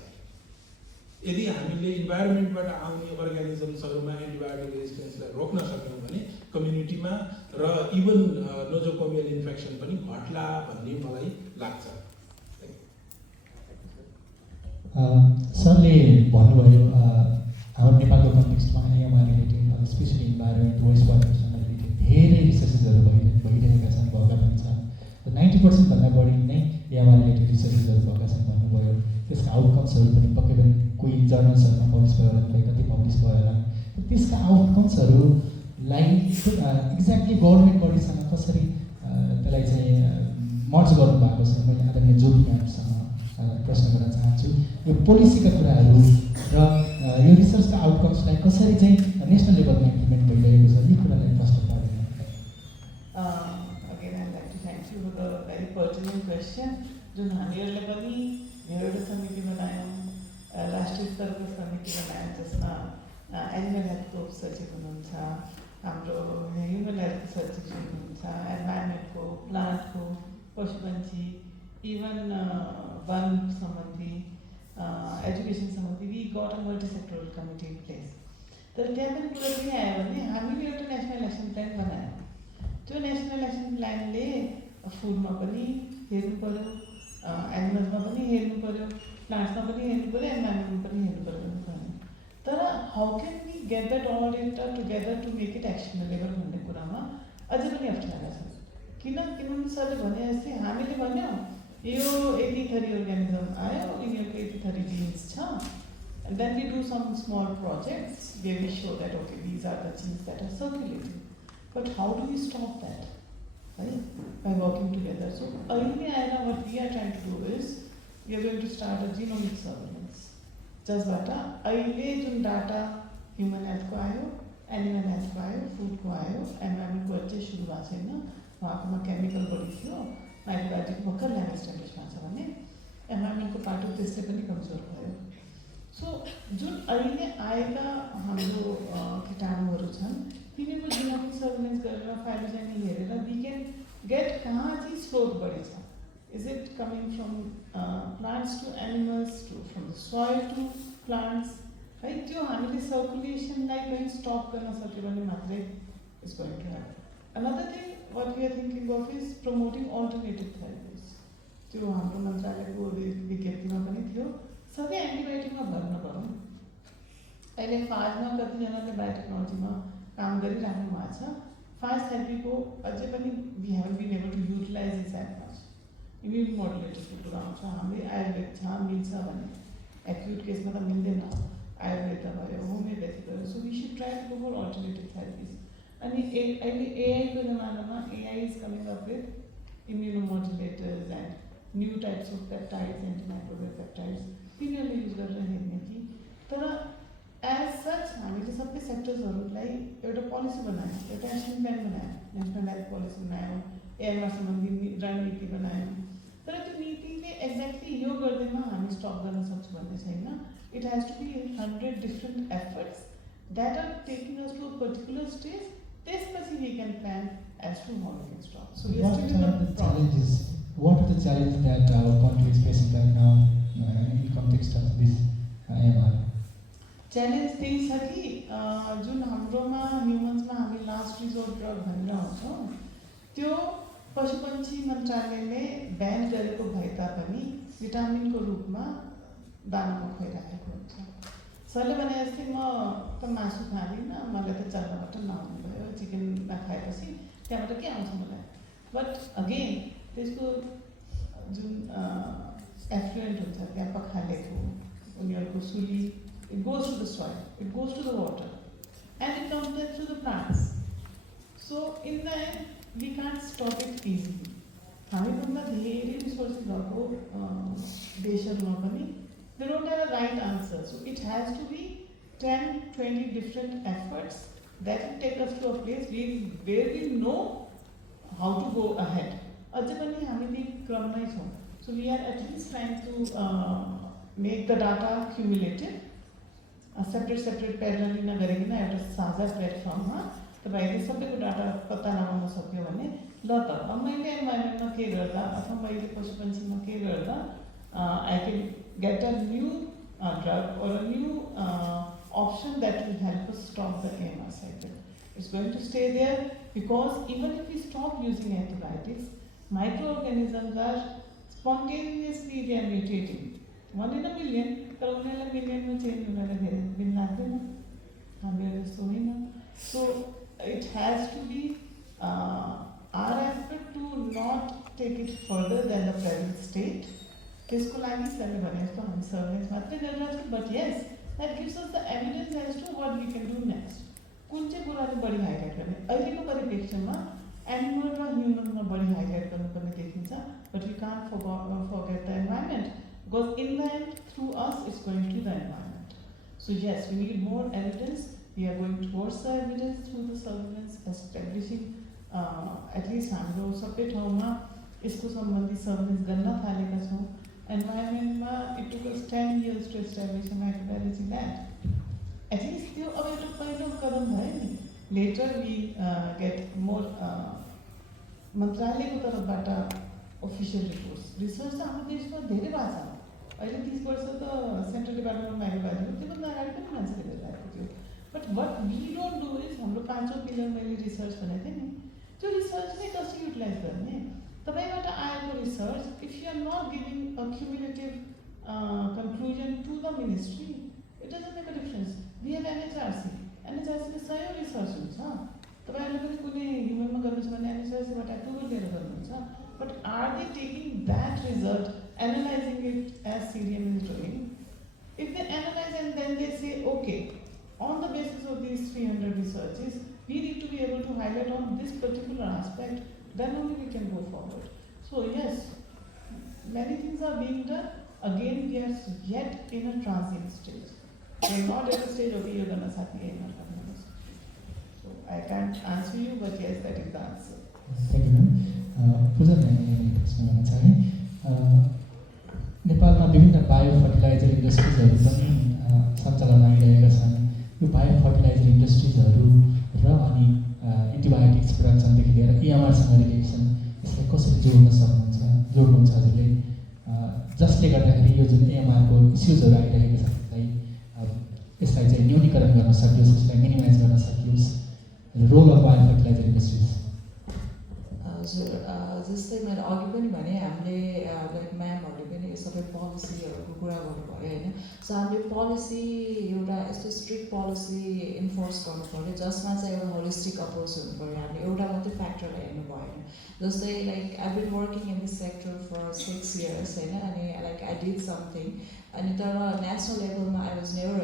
यदि हामीले इन्भाइरोमेन्टबाट आउने अर्गानिजम्सहरूमा एन्टिबायोटिक रेजिस्टेन्सलाई रोक्न सक्यौँ भने कम्युनिटीमा र इभन नोजोकोमियल इन्फेक्सन पनि घट्ला भन्ने मलाई लाग्छ। सरले भन्नुभयो हाम्रो नेपालको कन्टेक्स्टमा AMR related, specially environment waste वाटरसँग रिलेटेड धेरै रिसर्चेसहरू भइरहेका छन्, भएका पनि छन्। 90% भन्दा बढी नै AMR रिलेटेड रिसर्चेसहरू भएका छन् भन्नुभयो। त्यसका आउटकम्सहरू पनि पक्कै पनि कोही जर्नल्सहरूमा पब्लिस भयो होला, कोही कति पब्लिस भयो होला। त्यसका आउटकम्सहरूलाई एक्ज्याक्टली गभर्मेन्ट बडीसँग कसरी त्यसलाई चाहिँ मर्ज गर्नुभएको छ, मैले आदरणीय ज्योति म्यामसँग प्रश्न गर्न चाहन्छु। यो पोलिसीका कुराहरू र यो रिसर्चका आउटकम्सलाई कसरी चाहिँ नेसनल लेभलमा इम्प्लिमेन्ट भइरहेको छ, यो कुरालाई प्रश्न पार्दैन। Again, I'd like to thank you for the very pertinent question. जुन हामीहरूले पनि धेरैवटा समिति बनायौँ, राष्ट्रिय स्तरको समिति बनायौँ, जसमा एनिमल हेल्थको सचिव हुनुहुन्छ, हाम्रो ह्युमन हेल्थको सचिव हुनुहुन्छ, एन्भाइरोमेन्टको, प्लान्टको, पशुपन्छी, इभन वन सम्बन्धी, एजुकेसन सम्बन्धी, we got a multi-sectoral committee in place. तर त्यहाँ पनि कुरा के आयो भने हामीले एउटा नेसनल एक्सन प्लान बनायौँ। त्यो नेसनल एक्सन प्लानले फुडमा पनि हेर्नु पर्यो, एनिमल्समा पनि हेर्नु पर्यो, प्लान्ट्समा पनि हेर्नु पर्यो, एन्भाइरोमेन्टमा पनि हेर्नु पर्यो भन्नु। तर how can we get that all data together to make it actionable भन्ने कुरामा अझै पनि अप्ठ्यारो छ। किनभने सरले भने जस्तै हामीले भन्यौँ यो यति थरी अर्गानिजम आयो, यिनीहरूको यति थरी जिन्स छ, and then we do some small projects where we show that okay, these are the genes that are circulating. But how do we stop that? Right? By working together. So earlier what we are trying to do is we are going to start a genomic surveillance. Just data, अहिले जुन data human हेल्थको आयो, animal हेल्थको आयो, फुडको आयो, एन्भाइरोमेन्टको अझै सुरु भएको छैन, उहाँकोमा केमिकल बढी थियो, माइक्रोबायोटिक भर्खर ल्याब इस्टाब्लिस भएको छ भने एन्भाइरोमेन्टको पार्ट अफ त्यसले पनि कमजोर भयो। सो जुन अहिले आएका हाम्रो कीटाणुहरू छन् तिनीहरूको जिनोमिक सर्वेलेन्स गरेर फाइलोजेनी हेरेर वी क्यान गेट कहाँ चाहिँ स्रोत बढी छ। Is it coming from plants to animals to from the soil to plants है, त्यो हामीले सर्कुलेसनलाई कहीँ स्टप गर्न सक्यो भने मात्रै is going to happen. Another thing what we are thinking of is promoting alternative therapies. त्यो हाम्रो मन्त्रालयको विज्ञप्तिमा पनि थियो, सबै एन्टिबायोटिकमा भर नगरौँ। अहिले फाजमा कतिजनाले बायोटेक्नोलोजीमा काम गरिराख्नु भएको छ, फाज थेरापीको अझै पनि we haven't been able to utilize it's at much. Immune मोडुलेटर्सको कुरा आउँछ, हाम्रै आयुर्वेद छ मिल्छ भने, एक्युट केसमा त मिल्दैन, आयुर्वेद भयो, होमियोप्याथी भयो। So we should try to go for alternative therapies. अनि अहिले एआईको जमानामा AI is coming up with immunomodulators and new types of peptides, antimicrobial peptides, तिनीहरूले युज गरेर हेर्ने कि। तर एज सच हामीले सबै सेक्टर्सहरूलाई एउटा पोलिसी बनायौँ, एउटा एक्सन प्लान बनायौँ, नेसनल हेल्थ पोलिसी बनायौँ, एआईमा सम्बन्धी रणनीति बनायौँ। तर त्यो नीतिले एक्ज्याक्टली यो गर्दैमा हामी स्टप गर्न सक्छौँ भन्ने छैन। It has to be 100 different efforts that are taking us to a particular stage, त्यसपछि we can plan as to how we can stop. So What are the challenges? What are the challenges that our country is facing right now in context of this AMR? Challenge त्यही छ कि जुन हाम्रोमा ह्युमन्समा हामी last resort drug भनेर आउँछौँ, त्यो पशुपन्छी मन्त्रालयले ब्यान गरेको भए तापनि भिटामिनको रूपमा दानामा खुवाइराखेको हुन्छ। सरले भने जस्तै म त मासु खाँदिनँ, मलाई त चल्लाबाट नआउनु भयो, चिकन नखाएपछि त्यहाँबाट के आउँछ मलाई। बट अगेन त्यसको जुन एफ्लुएन्ट हुन्छ त्यहाँ पखालेको उनीहरूको सुली, it goes to the soil, it goes to the water, and it comes back to the plants. So in the end, we can't stop it easily. हामीभन्दा धेरै रिसोर्सेस भएको देशहरूमा पनि they don't have a right answer. So it has to be 10-20 different efforts that will take us to a place where we know how to go ahead. अझै पनि हामी त्यो क्रममै छौँ। So we are at least trying to make the data cumulative. Separate pattern नगरिकन एउटा साझा प्लेटफर्ममा तपाईँले सबैको डाटा पत्ता लगाउन सक्यो भने ल त अब मैले एन्भाइरोमेन्टमा के गर्दा अथवा मैले पशुपन्छीमा के गर्दा I can get a new drug or a new option that will help us stop the AMR cycle. It's going to stay there because even if we stop using antibiotics, microorganisms are spontaneously they are mutating. 1 in a million, तर उनीहरूलाई मिलियनमा change हुन धेरै दिन लाग्दैन, हामीहरू जस्तो होइन। So it has to be our effort to not take it further than the present state. त्यसको लागि सरले भने जस्तो हामी सर्भेलेन्स मात्रै गरिरहेको छौँ, but yes that gives us the evidence as to what we can do next. कुन चाहिँ कुराले बढी हाइलाइट गर्ने, अहिलेको परिप्रेक्ष्यमा एनिमल र ह्युमनमा बढी हाइलाइट गर्नुपर्ने देखिन्छ, but we can't forget the environment because in the end, through us, it's going to the environment. So yes, we need more evidence. We are going towards the evidence through the surveillance, establishing at least हाम्रो सबै ठाउँमा यसको सम्बन्धी surveillance गर्न थालेका छौँ। एन्भाइरोमेन्टमा it took us 10 years to establish a microbiology lab. At least त्यो अब एउटा पहिलो कदम भयो नि। Later we get more मन्त्रालयको तर्फबाट official reports. रिसर्च त हाम्रो देशमा धेरै भएको छ। अहिले 30 वर्ष त सेन्ट्रल डिपार्टमेन्ट अफ माइक्रोबायोलजी हो, त्योभन्दा अगाडि पनि मान्छेले गरिरहेको थियो। But what we don't do is हाम्रो 5औं पिलर मैले रिसर्च भनेको थिएँ नि, त्यो रिसर्चले कसरी युटिलाइज गर्ने। तपाईँबाट आएको research if you are not giving a cumulative conclusion to the ministry, it doesn't make a difference. We have NHRC, एनएचआरसीले 100 रिसर्च हुन्छ। तपाईँहरूले पनि कुनै ह्युमनमा गर्नु छ भने एनएचआरसीबाट एप्रुभल लिएर गर्नुहुन्छ। But are they taking that result, analyzing it as CDM is doing? If they analyze and then they say, okay, on the basis of these 300 researches, we need to be able to highlight on this particular aspect, then only we can go forward. So yes, many things are being done. Again, we are yet in a transient stage. They're not at the stage of you're going to start AMR. So I can't answer you, but yes, that is the answer. Thank you ma'am Puja म्यामले प्रश्न गर्न चाहे नेपालमा विभिन्न bio fertiliser इन्डस्ट्रिजहरू पनि सञ्चालन आइरहेका छन् यो बायो फर्टिलाइजर इन्डस्ट्रिजहरू र अनि एन्टिबायोटिक्स प्रोडक्सनदेखि लिएर EMRसँग रिलेसन यसलाई कसरी जोड्नुहुन्छ हजुरले जसले गर्दाखेरि यो जुन AMRको इस्युजहरू आइरहेको छ यसलाई चाहिँ न्यूनीकरण गर्न सकियोस् यसलाई मिनिमाइज गर्न सकियोस् role of bio fertilizer industries जस्तै मैले अघि पनि भने हामीले लाइक म्यामहरूले पनि सबै पोलिसीहरूको कुरा गर्नुभयो होइन सो हामीले पोलिसी एउटा यस्तो स्ट्रिक्ट पोलिसी इन्फोर्स गर्नु पऱ्यो जसमा चाहिँ एउटा होलिस्टिक अप्रोच हुनु पऱ्यो हामीले एउटा मात्रै फ्याक्टरलाई हेर्नु भएन जस्तै like I been working in this sector for 6 years होइन अनि लाइक आई डिड समथिङ अनि तर नेसनल लेभलमा I was never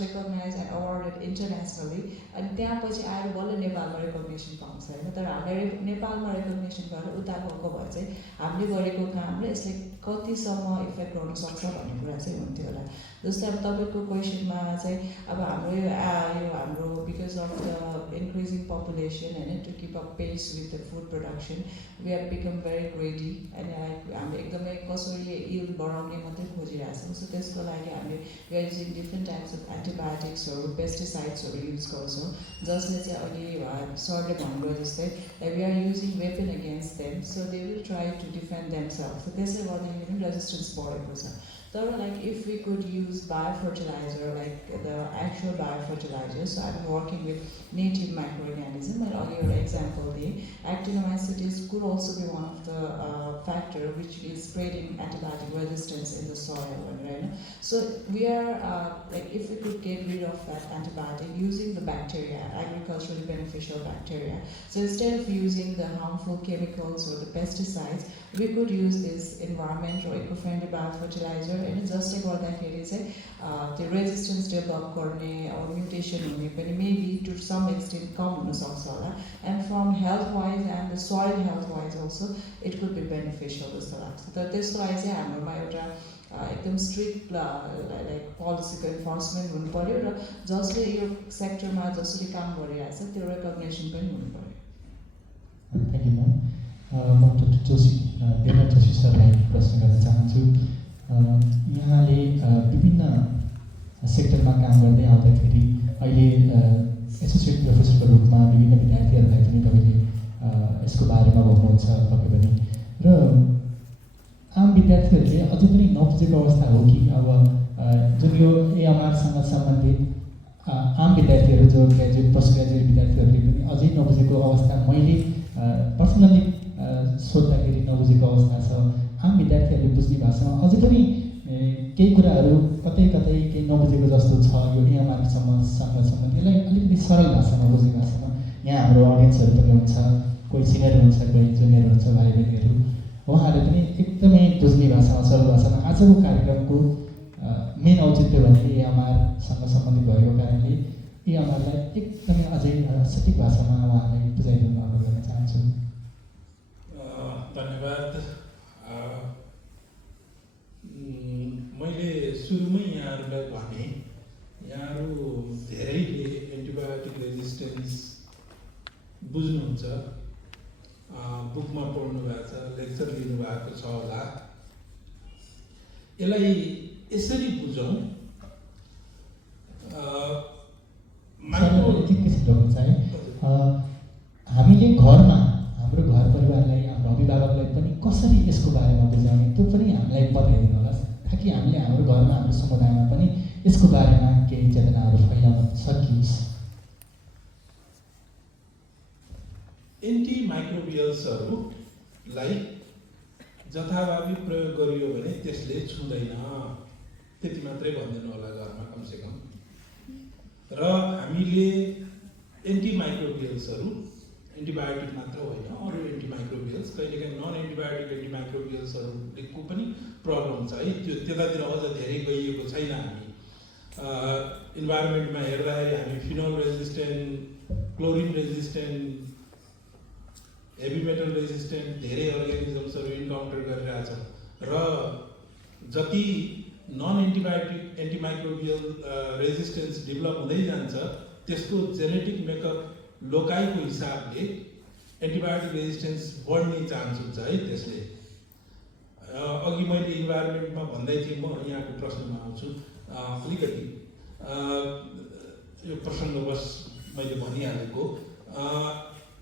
recognized and awarded internationally अनि त्यहाँ पछि आएर बल्ल नेपालमा रिकग्नेसन पाउँछ होइन तर हामीले नेपालमा रिकग्नेसन गरेर उता गएको भए चाहिँ हामीले गरेको कामले यसले कतिसम्म इफेक्ट गर्नु सक्छ भन्ने कुरा चाहिँ हुन्थ्यो होला जस्तै अब तपाईँको क्वेसनमा चाहिँ अब हाम्रो यो हाम्रो because of the increasing population होइन to keep up pace with the food production we have become very greedy अनि लाइक हामीले एकदमै कसरी यिल्ड बढाउने मात्रै खोजिरहेको छौँ सो त्यसको लागि हामीले we are using different types of एन्टिबायोटिक्सहरू पेस्टिसाइड्सहरू युज गर्छौँ जसले चाहिँ अघि सरले भन्नुभयो जस्तै we are using weapon against them so they will try to defend themselves so त्यसले गर्दाखेरि पनि रेजिस्टेन्स बढेको छ तर like if we could use biofertilizer like the actual biofertilizer so I'm working with native microorganism and I'll give you an example there actinomycetes could also be one of the factor which is spreading antibiotic resistance in the soil right so we are like if we could get rid of that antibiotic using the bacteria agriculturally beneficial bacteria so instead of using the harmful chemicals or the pesticides we could use this environment or eco-friendly biofertilizer and जसले गर्दाखेरि चाहिँ त्यो resistance develop गर्ने or mutation हुने पनि maybe to some extent कम हुनसक्छ होला and from health wise and the soil health wise also it could be beneficial जस्तो लाग्छ तर त्यसको लागि चाहिँ हाम्रोमा एउटा एकदम स्ट्रिक्ट लाइक पोलिसीको इन्फोर्समेन्ट हुनु पऱ्यो र जसले यो सेक्टरमा जसरी काम गरिरहेको छ त्यो रेकग्नेसन पनि हुनु पऱ्यो थ्याङ्क यू म्याम म डाक्टर जोशी देवनाथ जोशी सरलाई प्रश्न गर्न चाहन्छु यहाँले विभिन्न सेक्टरमा काम गर्दै आउँदाखेरि अहिले एसोसिएट प्रोफेसरको रूपमा विभिन्न विद्यार्थीहरूलाई पनि तपाईँले यसको बारेमा भन्नुहुन्छ पक्कै पनि र आम विद्यार्थीहरूले अझै पनि नबुझेको अवस्था हो कि अब जुन यो AMRसँग सम्बन्धित आम विद्यार्थीहरू जो ग्रेजुएट पोस्ट ग्रेजुएट विद्यार्थीहरूले पनि अझै नबुझेको अवस्था मैले पर्सनली सोद्धाखेरि नबुझेको अवस्था छ आम विद्यार्थीहरूले बुझ्ने भाषामा अझै पनि केही कुराहरू कतै कतै केही नबुझेको जस्तो छ यो AMRसँग सम्बन्धित यसलाई अलिकति सरल भाषामा बुझ्ने भाषामा यहाँ हाम्रो अडियन्सहरू पनि हुन्छ कोही सिनियर हुन्छ कोही जुनियर हुन्छ भाइ बहिनीहरू उहाँहरूले पनि एकदमै बुझ्ने भाषामा सरल भाषामा आजको कार्यक्रमको मेन औचित्य भने AMRसँग सम्बन्धित भएको कारणले AMRलाई एकदमै अझै सठिक भाषामा उहाँहरूलाई बुझाइदिनु अनुरोध गर्न चाहन्छु धन्यवाद मैले सुरुमै यहाँहरूलाई भने यहाँहरू धेरैले एन्टिबायोटिक रेजिस्टेन्स बुझ्नुहुन्छ बुकमा पढ्नु भएको छ लेक्चर लिनुभएको छ होला यसलाई यसरी बुझौँ हामीले घरमा हाम्रो घर परिवारलाई हाम्रो अभिभावकलाई पनि कसरी यसको बारेमा बुझाउने त्यो पनि हामीलाई बताइदिनु होला ताकि हामीले हाम्रो घरमा हाम्रो समुदायमा पनि यसको बारेमा केही चेतनाहरू फैलाउन सकियोस् एन्टिमाइक्रोबियल्सहरूलाई जथाभावी प्रयोग गरियो भने त्यसले छुँदैन त्यति मात्रै भनिदिनु होला घरमा कमसेकम र हामीले एन्टिमाइक्रोबियल्सहरू एन्टिबायोटिक मात्र होइन अरू एन्टिमाइक्रोबियल्स कहिलेकाहीँ नन एन्टिबायोटिक एन्टिमाइक्रोबियल्सहरूको पनि प्रब्लम छ है त्यो त्यतातिर अझ धेरै गइएको छैन हामी इन्भाइरोमेन्टमा हेर्दाखेरि हामी phenol resistant chlorine resistant heavy metal resistant धेरै अर्ग्यानिजम्सहरू इन्काउन्टर गरिरहेछौँ र जति non antibiotic antimicrobial resistance develop हुँदै जान्छ, त्यसको जेनेटिक मेकअप लोकाइको हिसाबले एन्टिबायोटिक रेजिस्टेन्स बढ्ने चान्स हुन्छ है। त्यसले अघि मैले इन्भाइरोमेन्टमा भन्दै थिएँ, म यहाँको प्रश्नमा आउँछु अलिकति यो प्रसङ्गवश मैले भनिहालेको।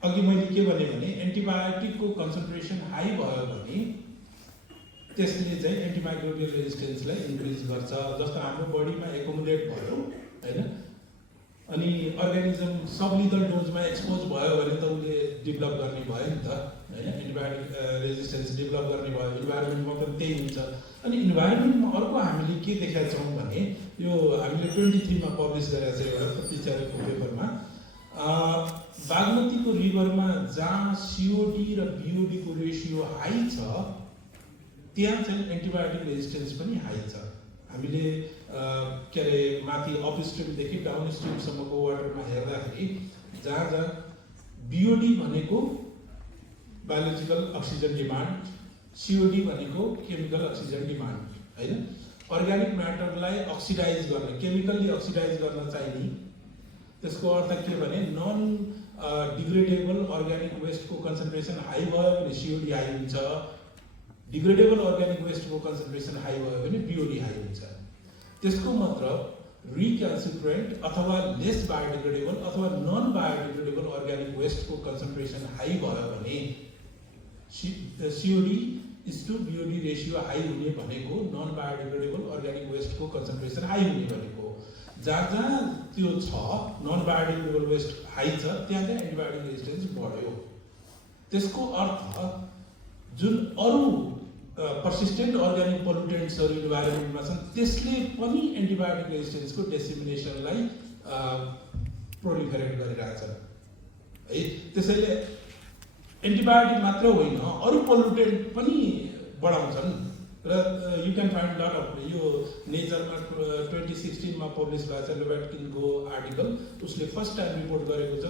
अघि मैले के भने एन्टिबायोटिकको कन्सन्ट्रेसन हाई भयो भने त्यसले चाहिँ एन्टिमाइक्रोबियल रेजिस्टेन्सलाई इन्क्रिज गर्छ। जस्तो हाम्रो बडीमा एकोमोडेट भयो होइन, अनि अर्गानिजम सबलिदल डोजमा एक्सपोज भयो भने त उसले डेभलप गर्ने भयो नि त होइन, एन्टिबायोटिक रेजिस्टेन्स डेभलप गर्ने भयो। इन्भाइरोमेन्टमा पनि त्यही हुन्छ। अनि इन्भाइरोमेन्टमा अर्को हामीले के देखेका छौँ भने यो हामीले 23 मा पब्लिस गरेका छ एउटा पत्रिकाको पेपरमा, बागमतीको रिभरमा जहाँ सिओडी र बिओडीको रेसियो हाई छ त्यहाँ चाहिँ एन्टिबायोटिक रेजिस्टेन्स पनि हाई छ। हामीले के अरे माथि अपस्ट्रिमदेखि डाउनस्ट्रिमसम्मको वाटरमा हेर्दाखेरि जहाँ बिओडी भनेको बायोलोजिकल अक्सिजन डिमान्ड, सिओडी भनेको केमिकल अक्सिजन डिमान्ड होइन, अर्ग्यानिक म्याटरलाई अक्सिडाइज गर्ने, केमिकल्ली अक्सिडाइज गर्न चाहिने। त्यसको अर्थ के भने नन डिग्रेडेबल अर्ग्यानिक वेस्टको कन्सन्ट्रेसन हाई भयो भने सिओडी हाई हुन्छ, डिग्रेडेबल अर्ग्यानिक वेस्टको कन्सन्ट्रेसन हाई भयो भने बिओडी हाई हुन्छ। त्यसको मतलब रिक्याल्सिट्रेन्ट अथवा लेस बायोडिग्रेडेबल अथवा नन बायोडिग्रेडेबल अर्ग्यानिक वेस्टको कन्सन्ट्रेसन हाई भयो भने COD is to BOD ratio high हुने भनेको नन बायोडिग्रेडेबल अर्ग्यानिक वेस्टको कन्सन्ट्रेसन हाई हुने भनेको। जहाँ त्यो छ नन बायोडिग्रेडेबल वेस्ट हाई छ त्यहाँ चाहिँ एन्टिबायोटिक रेजिस्टेन्स बढ्यो। त्यसको अर्थ जुन अरू पर्सिस्टेन्ट अर्ग्यानिक पोल्युटेन्ट्सहरू इन्भाइरोमेन्टमा छन् त्यसले पनि एन्टिबायोटिक रेजिस्टेन्सको डेसिमिनेसनलाई प्रोलिफरेट गरिरहेछ है। त्यसैले एन्टिबायोटिक मात्र होइन अरू पोल्युटेन्ट पनि बढाउँछन् र you can find lot of यो नेचरमा 2016 मा पब्लिस भएको छ लेभेटकिनको आर्टिकल। उसले फर्स्ट टाइम रिपोर्ट गरेको छ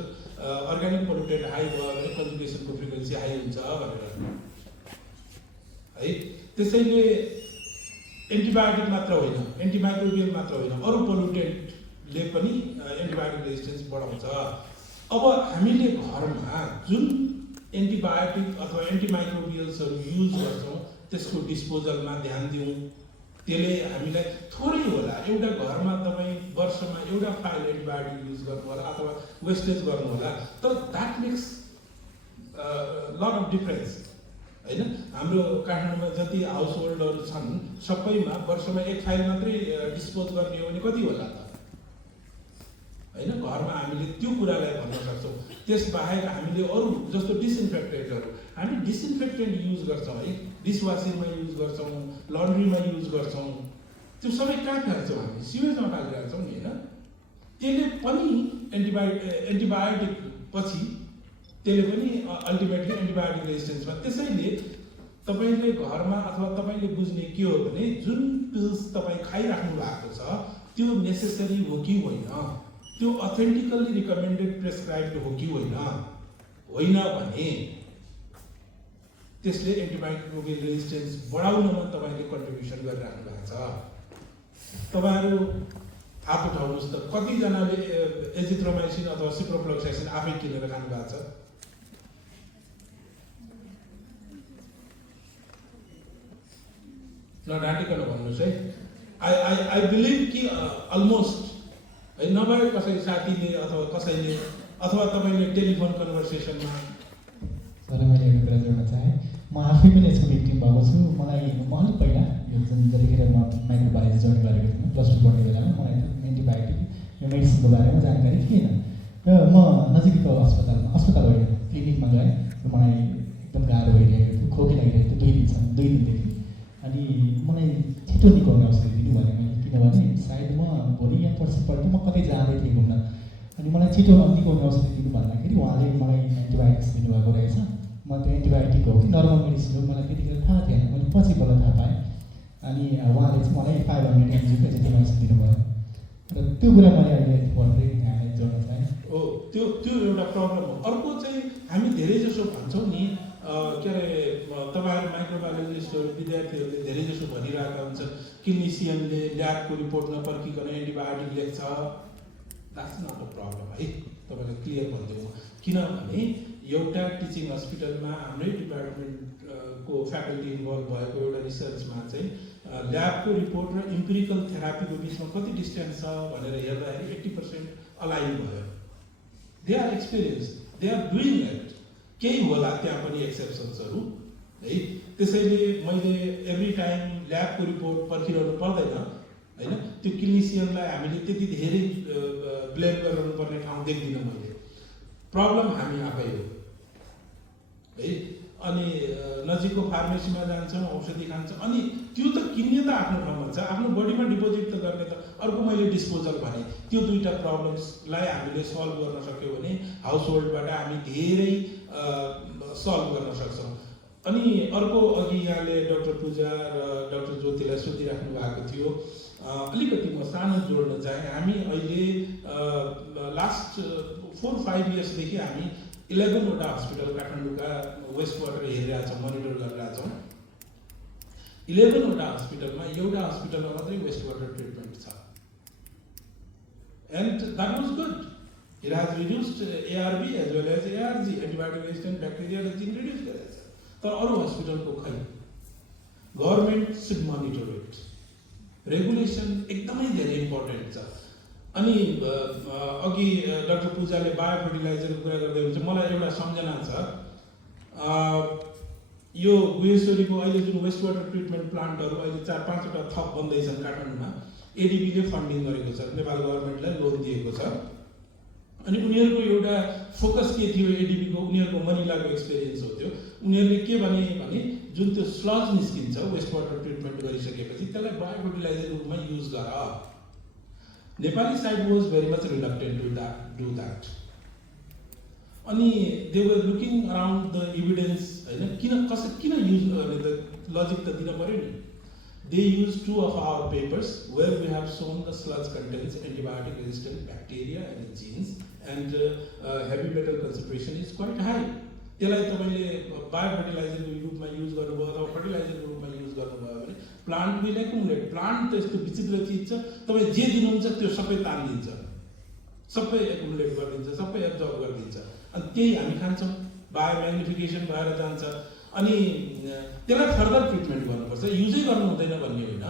अर्ग्यानिक पोल्युटेन्ट हाई भयो भने कन्जुगेसनको फ्रिक्वेन्सी हाई हुन्छ भनेर है। त्यसैले एन्टिबायोटिक मात्र होइन, एन्टिमाइक्रोबियल मात्र होइन, अरू पोल्युटेन्टले पनि एन्टिबायोटिक रेजिस्टेन्स बढाउँछ। अब हामीले घरमा जुन एन्टिबायोटिक अथवा एन्टिमाइक्रोबियल्सहरू युज गर्छौँ त्यसको डिस्पोजलमा ध्यान दिउँ। त्यसले हामीलाई थोरै होला, एउटा घरमा तपाईँ वर्षमा एउटा फाइल एन्टिबायोटिक युज गर्नु होला अथवा वेस्टेज गर्नु होला, तर that makes lot of difference होइन। हाम्रो काठमाडौँमा जति हाउस होल्डहरू छन् सबैमा वर्षमा एक फाइल मात्रै डिस्पोज गर्ने हो भने कति होला त होइन। घरमा हामीले त्यो कुरालाई भन्न सक्छौँ। त्यसबाहेक हामीले अरू जस्तो डिसइन्फेक्टेन्टहरू, हामी डिसइन्फेक्टेन्ट युज गर्छौँ है, डिसवासिङमा युज गर्छौँ, लन्ड्रीमा युज गर्छौँ, त्यो सबै कहाँ फ्याँक्छौँ हामी, सिवेजमा फालिरहेछौँ नि होइन। त्यसले पनि एन्टिबायोटिक पछि त्यसले पनि अल्टिमेटली एन्टिबायोटिक रेजिस्टेन्समा। त्यसैले तपाईँले घरमा अथवा तपाईँले बुझ्ने के हो भने जुन पिल्स तपाईँ खाइराख्नु भएको छ त्यो नेसेसरी हो कि होइन, त्यो अथेन्टिकल्ली रिकमेन्डेड प्रेस्क्राइब्ड हो कि होइन भने त्यसले एन्टिबायोटिक रेजिस्टेन्स बढाउनमा तपाईँले कन्ट्रिब्युसन गरिराख्नु भएको छ। तपाईँहरू हात उठाउनुहोस् त कतिजनाले एजिथ्रोमाइसिन अथवा सिप्रोफ्लोक्सासिन आफै किनेर खानु भएको छ? नढाँटिकन भन्नुहोस् है। आई बिलिभ कि अलमोस्ट है, नभए कसै साथीले अथवा कसैले अथवा तपाईँले टेलिफोन कन्भर्सेसनमा। सर मैले एउटा कुरा जोड्न चाहेँ, म आफै पनि यसको भिक्टिम भएको छु। मलाई अलिक पहिला यो जुन जतिखेर म माइक्रोबायोलोजी जोइन गरेको थिएँ प्लस टू पढ्ने बेलामा मलाई एन्टिबायोटिक यो मेडिसिनको बारेमा जानकारी थिएन र म नजिकको अस्पताल होइन क्लिनिकमा गएँ र मलाई एकदम गाह्रो भइरहेको थियो, खोकी लागिरहेको थियो 2 दिनदेखि। अनि मलाई छिटो निकाउने औषधि दिनु भने मैले, किनभने सायद म भोलि या पर्सिपल्ट म कतै जाँदै थिएँ घुम्न, अनि मलाई छिटो निकाउने औषधि दिनु भन्दाखेरि उहाँले मलाई एन्टिबायोटिक्स दिनुभएको रहेछ। म त्यो एन्टिबायोटिक हो कि नर्मल मेडिसिन हो मलाई त्यतिखेर थाहा थिएन, मैले पछि बल्ल थाहा पाएँ। अनि उहाँले चाहिँ मलाई 500 mg जति औषधि दिनुभयो र त्यो कुरा मैले अहिले भन्दै यहाँलाई जोड्न चाहेँ। हो त्यो एउटा प्रब्लम हो। अर्को चाहिँ हामी धेरै जसो भन्छौँ नि के अरे तपाईँहरू माइक्रोबायोलोजिस्टहरू विद्यार्थीहरूले धेरै जसो भनिरहेका हुन्छन् क्लिनिसियनले ल्याबको रिपोर्टमा पर्खिकन एन्टिबायोटिक लेख्छ। द्याट्स नट अ प्रब्लम है, तपाईँलाई क्लियर भनिदिउँ। किनभने एउटा टिचिङ हस्पिटलमा हाम्रै डिपार्टमेन्टको फ्याकल्टी इन्भल्भ भएको एउटा रिसर्चमा चाहिँ ल्याबको रिपोर्ट र इम्पिरिकल थेरापीको बिचमा कति डिस्टेन्स छ भनेर हेर्दाखेरि 80% अलाइन भयो। They are experience, they are doing it. केही होला त्यहाँ पनि एक्सेप्सन्सहरू है। त्यसैले मैले एभ्री टाइम ल्याबको रिपोर्ट पर्खिरहनु पर्दैन होइन। त्यो क्लिनिसियनलाई हामीले त्यति धेरै ब्लेम गरिरहनुपर्ने ठाउँ देख्दिनँ मैले। प्रब्लम हामी आफै हो है। अनि नजिकको फार्मेसीमा जान्छौँ, औषधि खान्छौँ, अनि त्यो त किन्ने त आफ्नो ठाउँमा छ, आफ्नो बडीमा डिपोजिट त गर्ने त अर्को। मैले डिस्पोजल भने त्यो दुईवटा प्रब्लम्सलाई हामीले सल्भ गर्न सक्यो भने हाउस होल्डबाट हामी धेरै सल्भ गर्न सक्छौँ। अनि अर्को अघि यहाँले डाक्टर पूजा र डाक्टर ज्योतिलाई सोधिराख्नु भएको थियो, अलिकति म सानो जोड्न चाहेँ। हामी अहिले लास्ट 4-5 इयर्सदेखि हामी 11वटा हस्पिटल काठमाडौँका वेस्ट वाटर हेरिरहेछौँ, मोनिटर गरिरहेछौँ। 11वटा हस्पिटलमा एउटा हस्पिटलमा मात्रै वेस्ट वाटर ट्रिटमेन्ट छ। And that was good. It has reduced ARV as well as ARG, antibiotic resistant bacteria र जिन रिड्युस गरेको छ। तर अरू हस्पिटलको खै। Government should monitor it. Regulation एकदमै धेरै इम्पोर्टेन्ट छ। अनि अघि डाक्टर पूजाले बायोफर्टिलाइजरको कुरा गर्दै हुन्छ, मलाई एउटा सम्झना छ। यो गुहेश्वरीको अहिले जुन वेस्ट वाटर ट्रिटमेन्ट प्लान्टहरू अहिले 4-5वटा थप बन्दैछन् काठमाडौँमा, एडिबीले फन्डिङ गरेको छ, नेपाल गभर्मेन्टलाई लोन दिएको छ। अनि उनीहरूको एउटा फोकस के थियो एडिबीको, उनीहरूको मनिलाको एक्सपिरियन्स हो त्यो। उनीहरूले के भने जुन त्यो स्लज निस्किन्छ वेस्ट वाटर ट्रिटमेन्ट गरिसकेपछि त्यसलाई बायोफर्टिलाइजरको रूपमा युज गर। Nepali side was very much reluctant to do that. अनि they were looking around the evidence होइन, किन युज गर्ने त लजिक त दिन पऱ्यो नि। They use 2 of our papers where we have shown the sludge contains antibiotic resistant bacteria and genes and heavy metal concentration is quite high. त्यसलाई तपाईले बायोफर्टिलाइजरको रूपमा युज गर्नुभयो अथवा फर्टिलाइजरको रूपमा युज गर्नुभयो भने प्लान्ट विल एक्युमुलेट। प्लान्ट त यस्तो विचित्र चिज छ, तपाईँ जे दिनुहुन्छ त्यो सबै तानिदिन्छ, सबै एक्युमुलेट गरिदिन्छ, सबै एब्जर्ब गरिदिन्छ। अनि त्यही हामी खान्छौँ, बायोम्याग्निफिकेसन भएर जान्छ। अनि त्यसलाई फर्दर ट्रिटमेन्ट गर्नुपर्छ, युजै गर्नु हुँदैन भन्ने होइन।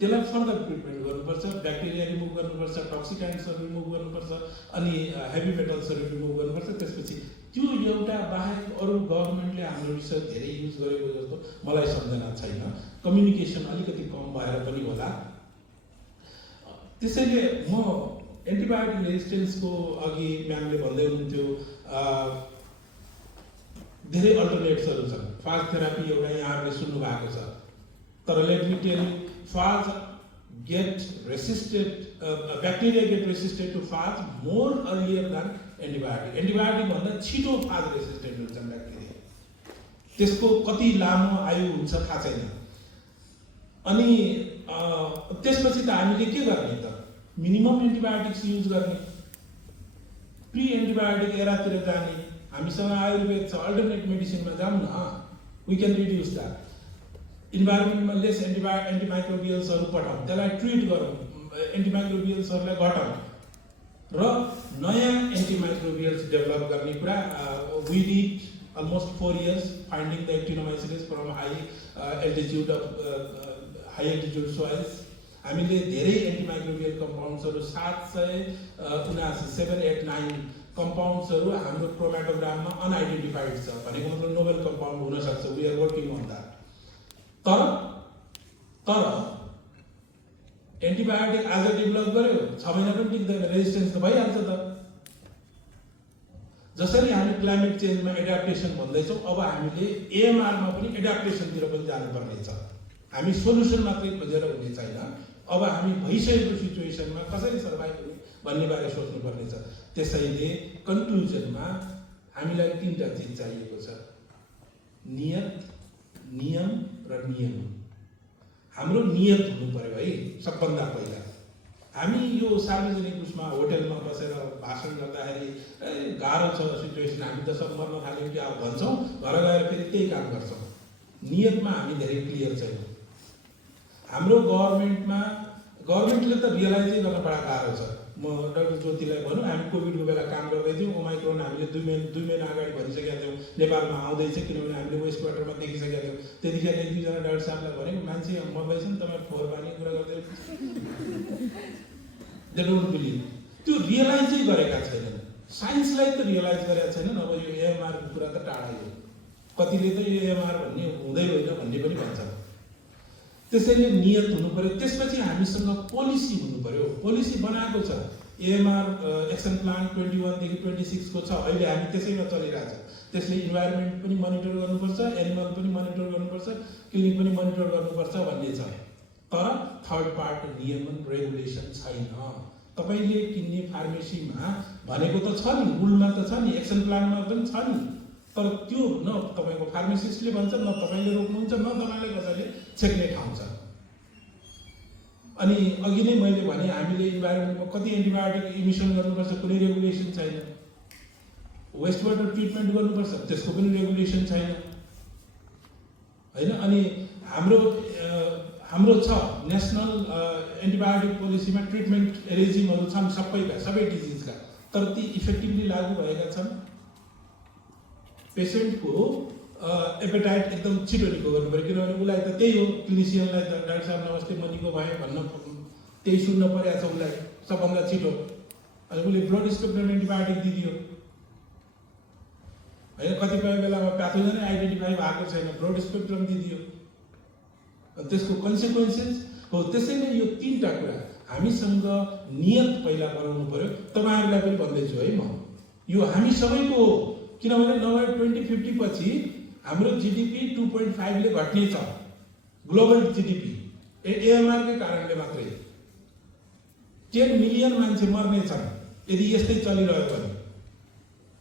त्यसलाई फर्दर ट्रिटमेन्ट गर्नुपर्छ, ब्याक्टेरिया रिमुभ गर्नुपर्छ, टक्सिकाइन्ट्सहरू रिमुभ गर्नुपर्छ, अनि हेभी मेटल्सहरू रिमुभ गर्नुपर्छ। त्यसपछि त्यो एउटा बाहेक अरू गभर्मेन्टले हाम्रो रिसर्च धेरै युज गरेको जस्तो मलाई सम्झना छैन। कम्युनिकेसन अलिकति कम भएर पनि होला। त्यसैले म एन्टिबायोटिक रेजिस्टेन्सको अघि म्यामले भन्दै हुनुहुन्थ्यो धेरै अल्टरनेट्सहरू छन्। फाज थेरापी एउटा यहाँहरूले सुन्नु भएको छ, तर let me tell you, phage get resisted, bacteria get resisted to phage more earlier than antibiotic. Antibiotic भन्दा छिटो फाज रेसिस्टेन्ट हुन्छन् ब्याक्टेरिया। त्यसको कति लामो आयु हुन्छ थाहा छैन। अनि त्यसपछि त हामीले के गर्ने त? मिनिमम एन्टिबायोटिक्स युज गर्ने, प्री एन्टिबायोटिक एरातिर जाने। हामीसँग आयुर्वेद छ, अल्टरनेट मेडिसिनमा जाऊँ न, वी क्यान रिड्युस द्याट। इन्भाइरोमेन्टमा लेस एन्टिमाइक्रोबियल्सहरू पठाउँ, त्यसलाई ट्रिट गरौँ, एन्टिमाइक्रोबियल्सहरूलाई घटाउँ र नयाँ एन्टिमाइक्रोबियल्स डेभलप गर्ने कुरा। We did almost 4 years finding the actinomycetes from high altitude soils. हामीले धेरै एन्टिमाइक्रोबियल कम्पाउन्ड्सहरू 779, 7, 8, 9 कम्पाउन्ड्सहरू हाम्रो क्रोमेटोग्राममा अनआइडेन्टिफाइड छ। भनेको मतलब नोबेल कम्पाउन्ड हुन सक्छ। We are working on that. तर एन्टिबायोटिक आज डेभलप गर्यो 6 महिना पनि टिक्दैन, रेजिस्टेन्स त भइहाल्छ त। जसरी हामी क्लाइमेट चेन्जमा एडाप्टेसन भन्दैछौँ, अब हामीले AMRमा पनि एडाप्टेसनतिर पनि जानुपर्ने छ। हामी सोल्युसन मात्रै खोजेर हुने छैन। अब हामी भइसकेको सिचुएसनमा कसरी सर्भाइभ हुने भन्ने बारे सोच्नुपर्ने छ। त्यसैले कन्क्लुजनमा हामीलाई 3टा चिज चाहिएको छ, नियत, नियम र नियम। हाम्रो नियत हुनु पर्यो है सबभन्दा पहिला। हामी यो सार्वजनिक उसमा होटलमा बसेर भाषण गर्दाखेरि गाह्रो छ सिचुएसन, हामी त सब मर्न थाल्यौँ कि अब भन्छौँ, घर गएर फेरि त्यही काम गर्छौँ। नियतमा हामी धेरै क्लियर छैनौँ। हाम्रो गभर्मेन्टले त रियलाइजै गर्न बडा गाह्रो छ। म डाक्टर ज्योतिलाई भनौँ, हामी कोभिडको बेला काम गर्दै थियौँ, ओमाइक्रोन हामीले 2 महिना अगाडि भनिसकेका थियौँ नेपालमा आउँदैछ, किनभने हामीले वेस्ट वाटरमा देखिसकेका थियौँ। त्यतिखेर 1-2 जना डाक्टर साहबलाई भनेको मान्छे मर्दैछ नि, तपाईँ फोहोर पानी कुरा गर्दै दे डोन्ट बिलिभ। त्यो रियलाइजै गरेका छैनन्, साइन्सलाई त रियलाइज गरेका छैनन्। अब यो एएमआरको कुरा त टाढै हो, कतिले त यो एएमआर भन्ने हुँदै होइन भन्ने पनि भन्छ। त्यसैले नियत हुनु पर्यो, त्यसपछि हामीसँग पोलिसी हुनु पर्यो। पोलिसी बनाएको छ, एएमआर एक्सन प्लान 21 देखि 26 को छ, अहिले हामी त्यसैमा चलिरहेछ। त्यसले इन्भाइरोमेन्ट पनि मोनिटर गर्नुपर्छ, एनिमल पनि मोनिटर गर्नुपर्छ, क्लिनिक पनि मोनिटर गर्नुपर्छ भन्ने छ। तर थर्ड पार्टी नियमन रेगुलेसन छैन। तपाईँले किन्ने फार्मेसीमा भनेको त छ नि, रुलमा त छ नि, एक्सन प्लानमा पनि छ नि, तर त्यो न तपाईँको फार्मेसिस्टले भन्छ, न तपाईँले रोक्नुहुन्छ, न तपाईँले कसैले छेक्ने ठाउँ छ। अनि अघि नै मैले भने हामीले इन्भाइरोमेन्टमा कति एन्टिबायोटिक इमिसन गर्नुपर्छ, कुनै रेगुलेसन छैन। वेस्ट वाटर ट्रिटमेन्ट गर्नुपर्छ, त्यसको पनि रेगुलेसन छैन होइन। अनि हाम्रो छ नेसनल एन्टिबायोटिक पोलिसीमा ट्रिटमेन्ट रेजिमहरू छन् सबै डिजिजका, तर ती इफेक्टिभली लागू भएका छन्। पेसेन्टको एपेटाइट एकदम छिटो निको गर्नु पऱ्यो, किनभने उसलाई त त्यही हो, क्लिनिसियनलाई त डाक्टर साहब नमस्ते म निको भएँ भन्न त्यही सुन्न परेको छ उसलाई सबभन्दा छिटो। अनि उसले ब्रोड स्पेक्ट्रम एन्टिबायोटिक दिदियो होइन, कतिपय बेलामा प्याथोजनै आइडेन्टिफाई भएको छैन, ब्रोड स्पेक्ट्रम दिदियो, त्यसको कन्सिक्वेन्सेस हो। त्यसैले यो 3टा कुरा हामीसँग नियत पहिला बनाउनु पऱ्यो। तपाईँहरूलाई पनि भन्दैछु है म, यो हामी सबैको हो, किनभने नभए 2050 पछि हाम्रो जिडिपी 2.5 ले घट्ने छ, ग्लोबल जिडिपी एएमआरकै कारणले मात्रै। 10 मिलियन मान्छे मर्ने छन् यदि यस्तै चलिरह्यो भने,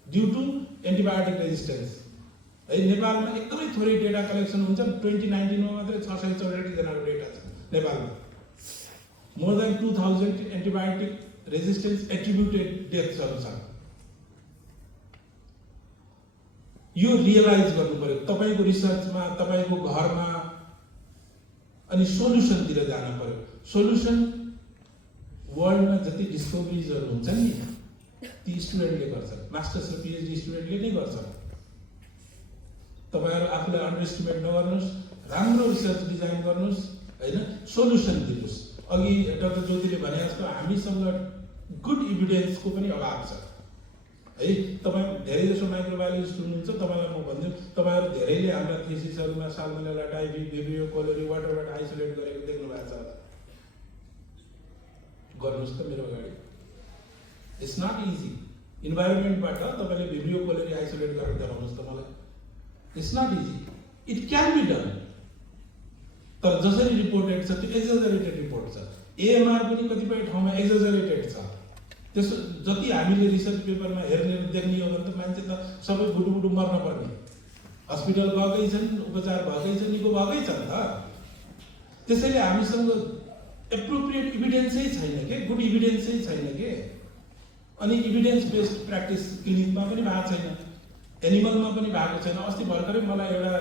ड्यु टु एन्टिबायोटिक रेजिस्टेन्स है। नेपालमा एकदमै थोरै डेटा कलेक्सन हुन्छ, 2019 मा मात्रै 664 जनाको डेटा छ नेपालमा। मोर देन 2000 एन्टिबायोटिक रेजिस्टेन्स एट्रिब्युटेड डेथ्सहरू छन्। यो रियलाइज गर्नु पर्यो तपाईँको रिसर्चमा, तपाईँको घरमा, अनि सोल्युसनतिर जानु पर्यो। सोल्युसन वर्ल्डमा जति डिस्कभरिजहरू हुन्छन् नि ती स्टुडेन्टले गर्छन्, मास्टर्स र पिएचडी स्टुडेन्टले नै गर्छन्। तपाईँहरू आफूलाई अन्डर एस्टिमेट नगर्नुहोस्, राम्रो रिसर्च डिजाइन गर्नुहोस् होइन, सोल्युसन दिनुहोस्। अघि डाक्टर ज्योतिले भने जस्तो हामीसँग गुड इभिडेन्सको पनि अभाव छ है। तपाईँ धेरै जसो माइक्रोबायोलोजिस्ट हुनुहुन्छ, तपाईँलाई म भन्छु, तपाईँहरू धेरैले हाम्रा थेसिसहरूमा salmonella typhi, Vibrio cholerae वाटरबाट isolate गरेको देख्नु भएको छ होला, गर्नुहोस् त मेरो अगाडि। It's not easy. इन्भाइरोमेन्टबाट तपाईँले भिब्रियो कोलेरी आइसोलेट गरेर देखाउनुहोस् त मलाई। It's not easy, it can be done, तर जसरी रिपोर्टेड छ त्यो एक्जाजरेटेड रिपोर्ट छ। एएमआर पनि कतिपय ठाउँमा एक्जाजरेटेड छ। त्यसो जति हामीले रिसर्च पेपरमा हेर्ने देख्ने हो भने त मान्छे त सबै बुटुबुटु मर्न पर्ने, हस्पिटल गएकै छन्, उपचार भएकै छ, निको भएकै छ नि त। त्यसैले हामीसँग एप्रोप्रिएट इभिडेन्सै छैन के, गुड इभिडेन्सै छैन के। अनि इभिडेन्स बेस्ड प्र्याक्टिस क्लिनिकमा पनि भएको छैन, एनिमलमा पनि भएको छैन। अस्ति भर्खरै मलाई एउटा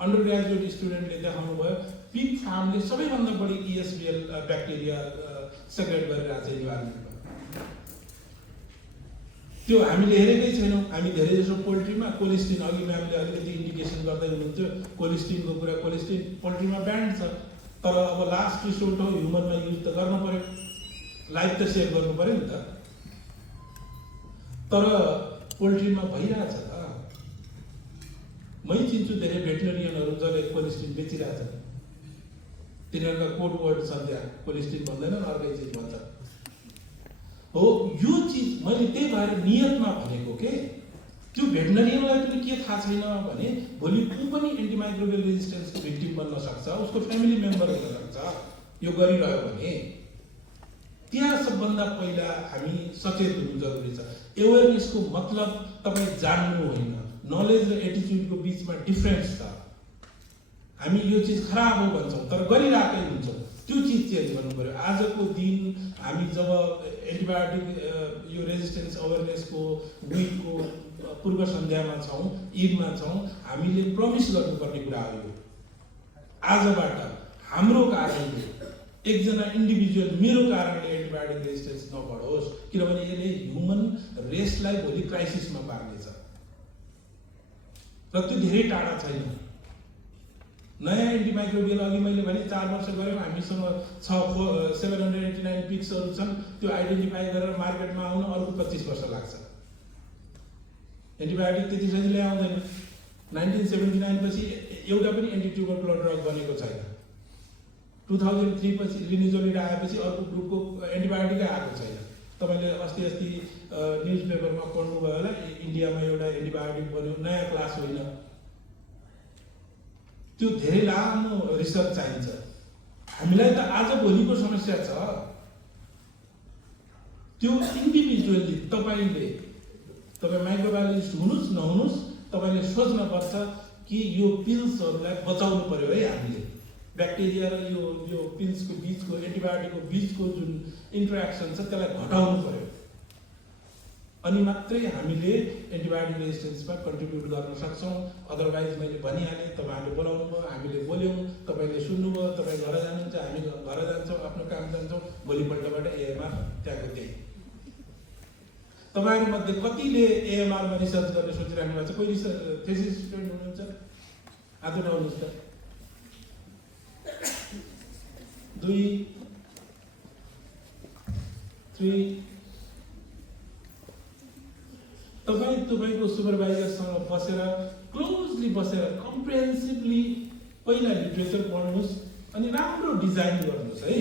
अन्डर ग्रेजुएट स्टुडेन्टले देखाउनु भयो, पिग फार्मले सबैभन्दा बढी ESBL ब्याक्टेरिया सेक्रेट गरिरहेको छ इन्भाइरोमेन्टमा। त्यो हामीले हेरेकै छैनौँ। हामी धेरै जसो पोल्ट्रीमा कोलिस्टिन, अघि म्यामले अलिकति इन्डिकेसन गर्दै हुनुहुन्थ्यो कोलिस्टिनको कुरा, कोलिस्टिन पोल्ट्रीमा ब्यान्ड छ, तर अब लास्ट रिसोर्ट हो, ह्युमनमा युज त गर्नु पर्यो, लाइफ त सेभ गर्नु पर्यो नि त। तर पोल्ट्रीमा भइरहेछ त। मै चिन्छु धेरै भेटनेरियनहरू जसले कोलिस्टिन बेचिरहेछन्, तिनीहरूका कोड वर्ड छन् त्यहाँ, कोलिस्टिन भन्दैनन्, अर्कै चिज भन्छ हो। यो चिज मैले त्यही भएर नियतमा भनेको के, त्यो भेटनेरियनलाई पनि के थाहा छैन भने भोलि ऊ पनि एन्टिमाइक्रोबियल रेजिस्टेन्सको भिक्टिम बन्न सक्छ, उसको फ्यामिली मेम्बर हुन सक्छ यो गरिरह्यो भने। त्यहाँ सबभन्दा पहिला हामी सचेत हुनु जरुरी छ। एवेरनेसको मतलब तपाईँ जान्नु होइन, नलेज र एटिच्युडको बिचमा डिफरेन्स छ। हामी यो चिज खराब हो भन्छौँ तर गरिरहेकै हुन्छौँ, त्यो चिज चेन्ज गर्नु पर्यो। आजको दिन हामी जब एन्टिबायोटिक यो रेजिस्टेन्स अवेरनेसको विकको पूर्व सन्ध्यामा छौँ, ईदमा छौँ, हामीले प्रमिस गर्नुपर्ने कुरा हो यो। आजबाट हाम्रो कारणले एकजना इन्डिभिजुअल मेरो कारणले एन्टिबायोटिक रेजिस्टेन्स नबढोस्, किनभने यसले ह्युमन रेसलाई भोलि क्राइसिसमा पार्नेछ र त्यो धेरै टाढा छैन। नयाँ एन्टिमाइक्रोबियल अघि मैले भने 4 वर्ष गऱ्यौँ, हामीसँग 789 पिक्सहरू छन्, त्यो आइडेन्टिफाई गरेर मार्केटमा आउन अर्को 25 वर्ष लाग्छ। एन्टिबायोटिक त्यति सजिलै आउँदैन। 1979 पछि एउटा पनि एन्टिट्युबरकुलर ड्रग बनेको छैन। 2003 पछि लिनिजोलिड आएपछि अर्को ग्रुपको एन्टिबायोटिकै आएको छैन। तपाईँले अस्ति न्युज पेपरमा पढ्नुभयो होला, इन्डियामा एउटा एन्टिबायोटिक बन्यो, नयाँ क्लास होइन। त्यो धेरै लामो रिसर्च चाहिन्छ। हामीलाई त आज भोलिको समस्या छ, त्यो इन्डिभिजुअली तपाईँ माइक्रोबायोलोजिस्ट हुनुहोस् नहुनुहोस्, तपाईँले सोच्नुपर्छ कि यो पिल्सहरूलाई बचाउनु पर्यो है हामीले। ब्याक्टेरिया र यो पिल्सको बिचको एन्टिबायोटिकको बिचको जुन इन्टरेक्सन छ त्यसलाई घटाउनु पर्यो, अनि मात्रै हामीले एन्टिबायोटिक रेजिस्टेन्समा कन्ट्रिब्युट गर्न सक्छौँ। अदरवाइज मैले भनिहालेँ, तपाईँहरूले बोलाउनु भयो, हामीले बोल्यौँ, तपाईँले सुन्नुभयो, तपाईँ घर जानुहुन्छ, हामी घर जान्छौँ, आफ्नो काम जान्छौँ, भोलिपल्टबाट एएमआर त्यहाँको त्यही। तपाईँहरूमध्ये कतिले एएमआरमा रिसर्च गर्ने सोचिराख्नु भएको छ? कोही थेसिस स्टुडेन्ट हुनुहुन्छ? आज नआउनुहोस् त। 2 3 तपाईँको सुपरभाइजरसँग बसेर क्लोजली बसेर कम्प्रिहेन्सिभली पहिला लिटरेचर पढ्नुहोस् अनि राम्रो डिजाइन गर्नुहोस् है।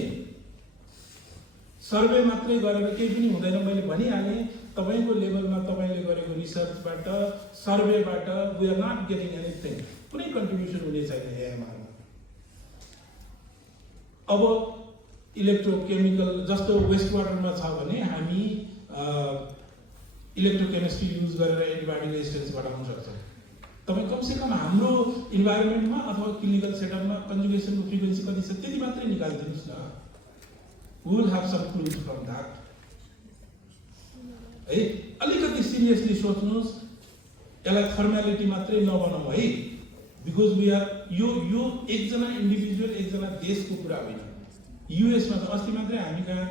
सर्वे मात्रै गरेर केही पनि हुँदैन। मैले भनिहालेँ, तपाईँको लेभलमा तपाईँले गरेको रिसर्चबाट, सर्वेबाट we are not getting anything, कुनै कन्ट्रिब्युसन हुने छैन एएमआरमा। अब इलेक्ट्रोकेमिकल जस्तो वेस्ट वाटरमा छ भने हामी इलेक्ट्रोकेमिस्ट्री युज गरेर एन्टिबायोटिक रेजिस्टेन्स घटाउन सक्छौँ। तपाईँ कमसेकम हाम्रो इन्भाइरोमेन्टमा अथवा क्लिनिकल सेटअपमा कन्जुगेसनको फ्रिक्वेन्सी कति छ त्यति मात्रै निकालिदिनुहोस् न। We will have some clues from that है। अलिकति सिरियसली सोच्नुहोस्, यसलाई फर्मालिटी मात्रै नबनाऊ है। बिकज वी आर यो एकजना इन्डिभिजुअल एकजना देशको कुरा होइन। युएसमा त अस्ति मात्रै हामी कहाँ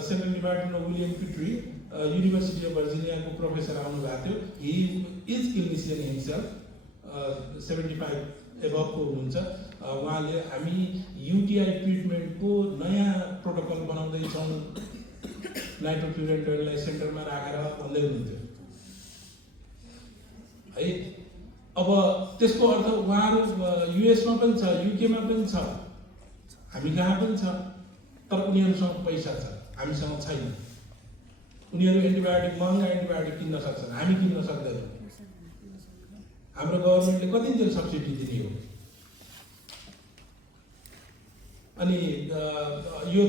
central department of William Petri university of भर्जिनियाको प्रोफेसर आउनुभएको थियो। हि इज क्लिनिसियन हिमसेल्फ, 75 एबभको हुनुहुन्छ। उहाँले हामी युटिआई ट्रिटमेन्टको नयाँ प्रोटोकल बनाउँदैछौँ, नाइट्रोक्युरेन्टहरूलाई सेन्टरमा राखेर भन्दै हुनुहुन्थ्यो है। अब त्यसको अर्थ उहाँहरू युएसमा पनि छ, युकेमा पनि छ, हामी कहाँ पनि छ, तर उनीहरूसँग पैसा छ, हामीसँग छैन। उनीहरू एन्टिबायोटिक महँगा एन्टिबायोटिक किन्न सक्छन्, हामी किन्न सक्दैनौँ। हाम्रो गभर्मेन्टले कति दिन सब्सिडी दिने हो? अनि यो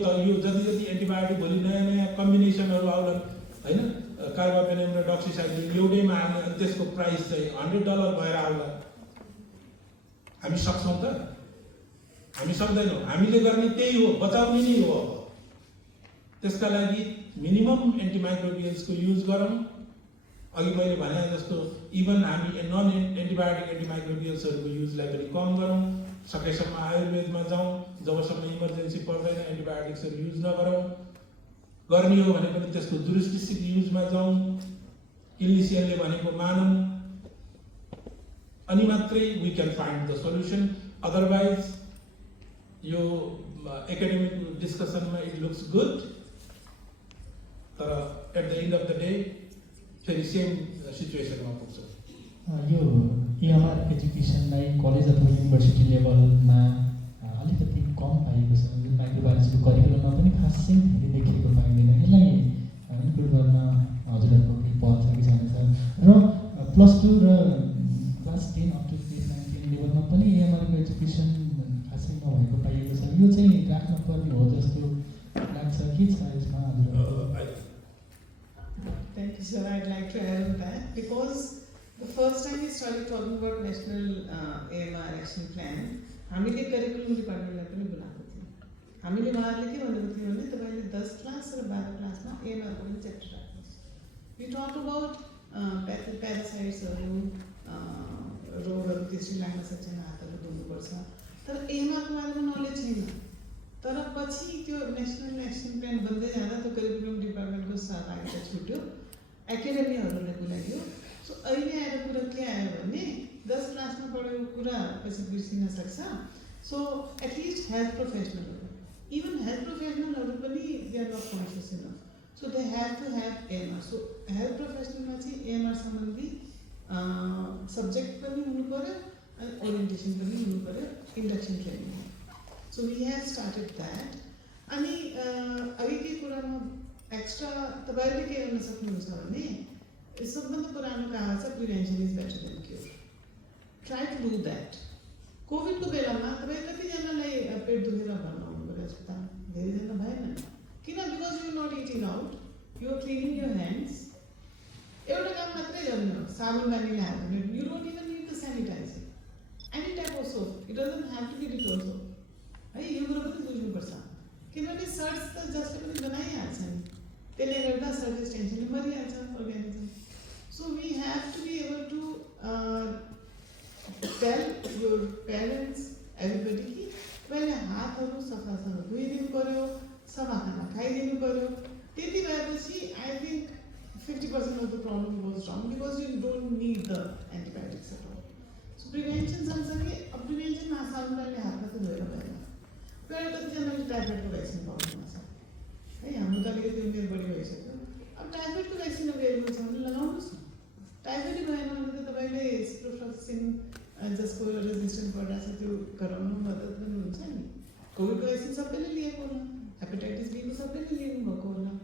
जति एन्टिबायोटिक भोलि नयाँ कम्बिनेसनहरू आउलान् होइन, कार्बापेनेम र डक्सिसाइक्लिन एउटैमा हाल्ने, अनि त्यसको प्राइस चाहिँ $100 भएर आउला। हामी सक्छौँ त? हामी सक्दैनौँ। हामीले गर्ने त्यही हो, बचाउने नै हो। अब त्यसका लागि मिनिमम एन्टिमाइक्रोबियल्सको युज गरौँ। अघि मैले भने जस्तो इभन हामी नन एन्टिबायोटिक एन्टिमाइक्रोबियल्सहरूको युजलाई पनि कम गरौँ। सकेसम्म आयुर्वेदमा जाउँ, जबसम्म इमर्जेन्सी पर्दैन एन्टिबायोटिक्सहरू युज नगरौँ। गर्ने हो भने पनि त्यसको दुरुस्टिसित युजमा जाउँ, क्लिनिसियनले भनेको मानौँ, अनि मात्रै we can find the solution. Otherwise यो एकाडेमिक डिस्कसनमा इट लुक्स गुड, तर at the end of the day फेरि सेम सिचुएसनमा पुग्छ। यो एएमआर एजुकेसनलाई कलेज अथवा युनिभर्सिटी लेभलमा अलिकति कम पाइएको छ। माइक्रोबायोलोजीको करिकुलममा पनि खासै धेरै देखिएको पाइँदैन। यसलाई इन्क्लुड गर्न हजुरहरूको केही पहल छ कि छैन? र +2 र क्लास 10 अप टु ग्रेड 9 10 लेभलमा पनि एएमआरको एजुकेसन खासै नभएको पाइएको छ। यो चाहिँ राख्नुपर्ने हो जस्तो लाग्छ कि छ यसमा हजुरहरूको? Thank you, sir. I'd like to add on that because the first time we started talking about National AMR Action Plan, हामीले करिकुलम डिपार्टमेन्टलाई पनि बोलाएको थियौँ। हामीले उहाँहरूले के भनेको थियो भने तपाईँले 10 क्लास र 12 क्लासमा एएमआरको पनि च्याप्टर राख्नुहोस्। We talked about प्यारासाइट्सहरू रोगहरू त्यसरी लाग्न सक्छन्, हातहरू धुनुपर्छ। तर एएमआरको बारेमा नलेज छैन। तर पछि त्यो नेसनल एक्सन प्लान बन्दै जाँदा त्यो करिकुलम डिपार्टमेन्टको सहभागिता छुट्यो, एकाडेमीहरूलाई बोलाइयो। सो अहिले आएर कुरा के आयो भने 10 क्लासमा पढेको कुरा पछि बिर्सिन सक्छ। सो एटलिस्ट हेल्थ प्रोफेसनलहरू, इभन हेल्थ प्रोफेसनलहरू पनि they are not conscious enough. So they have to have AMR. So health प्रोफेसनलमा चाहिँ एएमआर सम्बन्धी सब्जेक्ट पनि हुनु पऱ्यो अनि ओरिएन्टेसन पनि हुनु पऱ्यो, induction training. So we have started that. अनि अघिकै कुरामा एक्स्ट्रा तपाईँले के गर्न सक्नुहुन्छ भने सबभन्दा पुरानो कहावत छ, prevention is better than cure. Try to do that. कोभिडको बेलामा तपाईँ कतिजनालाई पेट दुखेर भर्ना हुनु पऱ्यो अस्पताल? धेरैजना भएन। किन? Because you not eating out, you are cleaning your hands. एउटा काम मात्रै गर्ने हो, साबुन पानीले हात धुने। You don't even need the sanitizer, any type of soap. It doesn't have to be Dettol soap है। यो कुरो पनि बुझ्नुपर्छ, किनभने सर्ट्स त जसले पनि बनाइहाल्छ नि, त्यसले गर्दा सर्भिस टेन्सनले मरिहाल्छ organism. So we have to be able to tell your parents, everybody कि तपाईँले हातहरू सफासँग धोइदिनु पऱ्यो, सफा खाना खाइदिनु पऱ्यो। त्यति भएपछि I think 50% of the problem goes wrong because you don't need the antibiotics at all. So prevention सँगसँगै अब प्रिभेन्सनमा साबुनले हात मात्रै धोएर भएन। पहिला कतिजनाले टाइफाइडको भ्याक्सिन पाउनु छ है, हाम्रो त अलिकति उमेर बढी भइसक्यो। अब टाइफाइडको भ्याक्सिन एभाइलेबल छ भने लगाउनुहोस् न। टाइफाइड भएन भने त तपाईँले सिप्रोफ्लक्सिन जसको रेजिस्टेन्ट भइरहेको छ त्यो गराउनु मद्दत पनि हुन्छ नि। कोभिडको भ्याक्सिन सबैले लिएको होला, हेपाटाइटिस बीको सबैले लिनु भएको होला।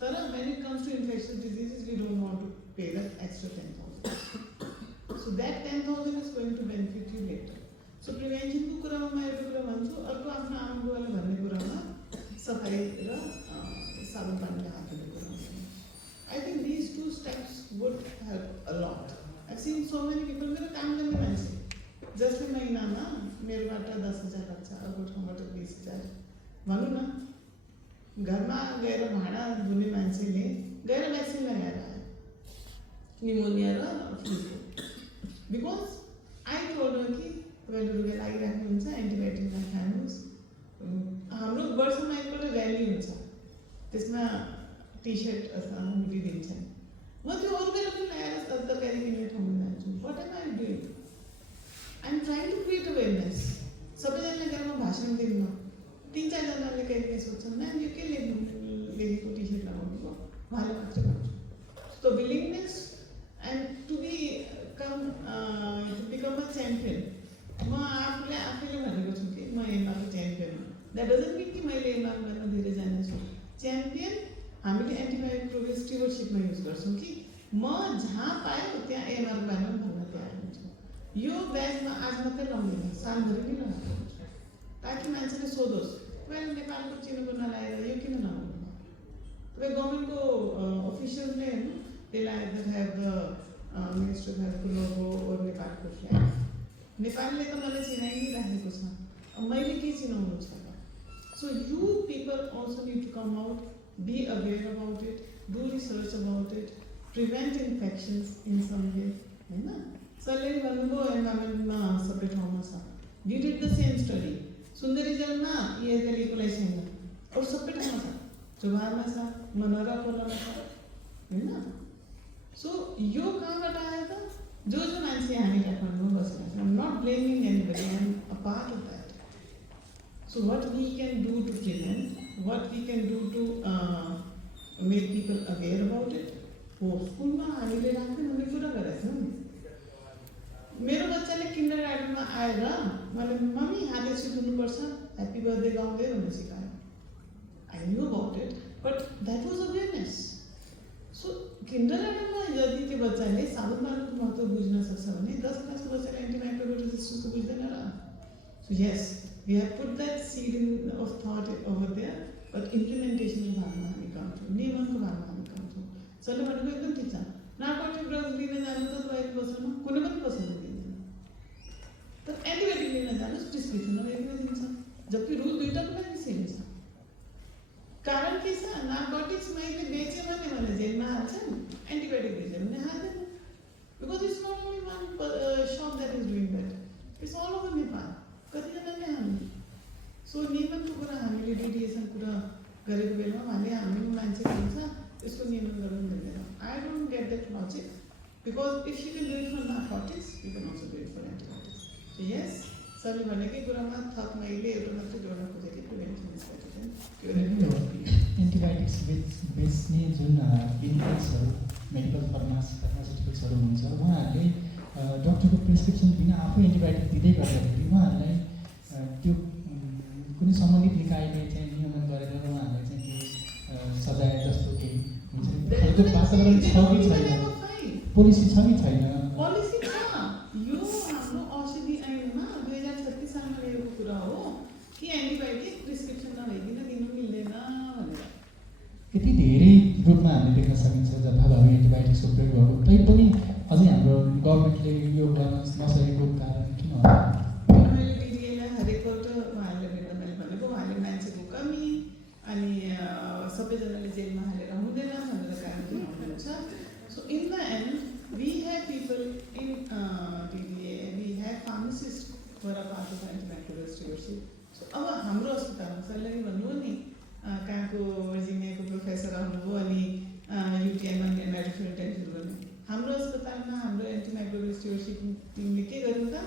तर when it comes to infectious diseases, we don't want to pay that extra 10,000. So that 10,000 is going to benefit you later. So prevention को कुरामा म एउटा कुरा भन्छु, अर्को आफ्नो आमा बुवाले भन्ने कुरामा सफाइ र साबुन पानीले हात धुने कुरामा। I think these two steps would help a lot. I've seen so many people, मेरो काम गर्ने मान्छे जसले महिनामा मेरोबाट 10,000 लाग्छ, अर्को ठाउँबाट 20,000 भनौँ न। घरमा गएर भाँडा धुने मान्छेले गएर भ्याक्सिन लगाएर आयो निमोनिया र फ्लूको। बिकज आई टोल्ड कि तपाईँले रुगा लागिराख्नुहुन्छ, एन्टिबायोटिक नखानुहोस्। हाम्रो वर्षमा एकपल्ट र्याली हुन्छ, त्यसमा टी सर्ट अथवा हुडी दिन्छन्। म त्यो अरू बेला पनि लगाएर तरकारी किन्ने ठाउँमा जान्छु। What am I doing? I am trying to create awareness. सबैजनाले गएर म भाषण दिन्न। 3-4जनाले कहिले सोध्छन्, म्याम यो के लेखेको टी सर्ट लगाउनु भयो, उहाँले मात्रै भन्छु। So willingness and to become a champion. म आफैले भनेको छु कि म एएमआरको च्याम्पियन हो। द्याट डजन्ट मिन कि मैले एएमआर गर्न धेरै जानेछु। च्याम्पियन हामीले एन्टिबायोटिक स्टिवर्डसिपमा युज गर्छौँ कि म जहाँ पाएँ त्यहाँ एएमआरको बारेमा भन्न तयार हुन्छु। यो ब्यागमा आज मात्रै लगाउँदैन, सालभरि नै लगाएको हुन्छ, ताकि मान्छेले सोधोस् तपाईँले नेपालको चिनो नलाएर यो किन लगाउनु भयो। तपाईँ गभर्मेन्टको अफिसियल्सले हेर्नु, त्यसलाई that have the minister of हेल्थको लोगो ओर नेपालको फ्ल्याग। नेपालले त मलाई चिनाइ नै राखेको छ, अब मैले के चिनाउनु छ त। So you people also need to come out, be aware about it, do research about it, prevent infections in some way होइन। सरले भन्नुभयो इन्भाइरोमेन्टमा सबै ठाउँमा छ। We did the same study. सुन्दरीजलमा ESL छैन, अरू सबै ठाउँमा छ, चोभारमा छ, मनोरा खोलामा छ होइन। सो यो कहाँबाट आयो त? जो मान्छे हामी काठमाडौँमा बसिरहेको छौँ, not blaming anybody, I am a part of that. So what we can do to prevent, what we can do to make people aware about it. हो स्कुलमा हामीले राख्ने भन्ने कुरा गरेको छौँ नि। मेरो बच्चाले किन्डरगार्टनमा आएर मैले मम्मी हात यसरी धुनुपर्छ, ह्याप्पी बर्थडे गाउँदै भन्नु सिकायो। I knew about it, but that was awareness. So किन्डरगार्टनमा यदि त्यो बच्चाले साबुन पानीको महत्त्व बुझ्न सक्छ भने 10 क्लासको बच्चाले एन्टिमाइक्रोबियल रेजिस्टेन्सको बुझ्दैन र। So yes, we have put that seed in of thought over there, but इम्प्लिमेन्टेसनको भागमा हामी कम छौँ, नियमनको भागमा हामी कम छौँ। सरले भनेको एकदम ठिक छ। नार्कोटिक ड्रग्स लिन जानु त तपाईँको पसलमा कुनै पनि पसलमा दिँदैन, तर एन्टिबायोटिक लिन जानुहोस् प्रिस्क्रिप्सनमा लेखेर दिन्छ, जबकि रुल दुईवटाको लागि सेम छ। कारण के छ नार्कोटिक्स मैले बेचेँ भने जेलमा हाल्छन् एन्टिबायोटिक बेच्यो भने हाल्दैन because it's not only one shop that is doing that it's all over Nepal कतिजनाले हाल्ने सो नियमनको कुरा हामीले डिडिएसन कुरा गरेको बेलामा उहाँले हाम्रो मान्छे हुन्छ यसको नियमन गर्नु मिल्दैन I don't get that logic because if you can do it for narcotics you can also do it for antibiotics so yes सरले भनेकै कुरामा थप मैले एउटा मात्रै जोड्न खोजेको prevention is better than antibiotics बेच्ने जुन क्लिनिक्सहरू मेडिकल फार्मास्युटिकल्सहरू हुन्छ उहाँहरूले डक्टरको प्रिस्क्रिप्सन बिना आफै एन्टिबायोटिक दिँदै गर्दाखेरि उहाँहरूलाई त्यो कुनै सम्बन्धित निकायले चाहिँ नियमन गरेर उहाँहरूलाई चाहिँ केही सजाय जस्तो केही हुन्छ खालको वातावरण छ कि छैन पोलिसी छ कि छैन पोलिसी छ यो हाम्रो औषधि ऐनमा 2036 सालमा ल्याएको कुरा हो कि एन्टिबायोटिक प्रिस्क्रिप्सन नभइकन दिनु मिल्दैन भनेर यति धेरै रूपमा हामीले देख्न सकिन्छ जथाभावी एन्टिबायोटिक्सको प्रयोग भएको तैपनि अझै हाम्रो गभर्मेन्टले यो गर्न नसकेको कारण किन होला मैले डिडिएलाई हरेकपल्ट उहाँहरूले भेट्दा मैले भनेको उहाँले मान्छेको कमी अनि सबैजनाले जेलमा हालेर हुँदैन भनेर कारण हुनुहुन्छ so in the end we have people in DDA we have pharmacist for a part of antibiotic stewardship so अब हाम्रो अस्पतालमा सरले भन्नु नि कहाँको वर्जिनियाको प्रोफेसर आउनुभयो अनि युटिआईमा नाइट्रोफिलोटाइन सुरु गर्नु हाम्रो अस्पतालमा हाम्रो एन्टिमाइक्रोबियल स्टुअरसिप टिमले के गर्नु त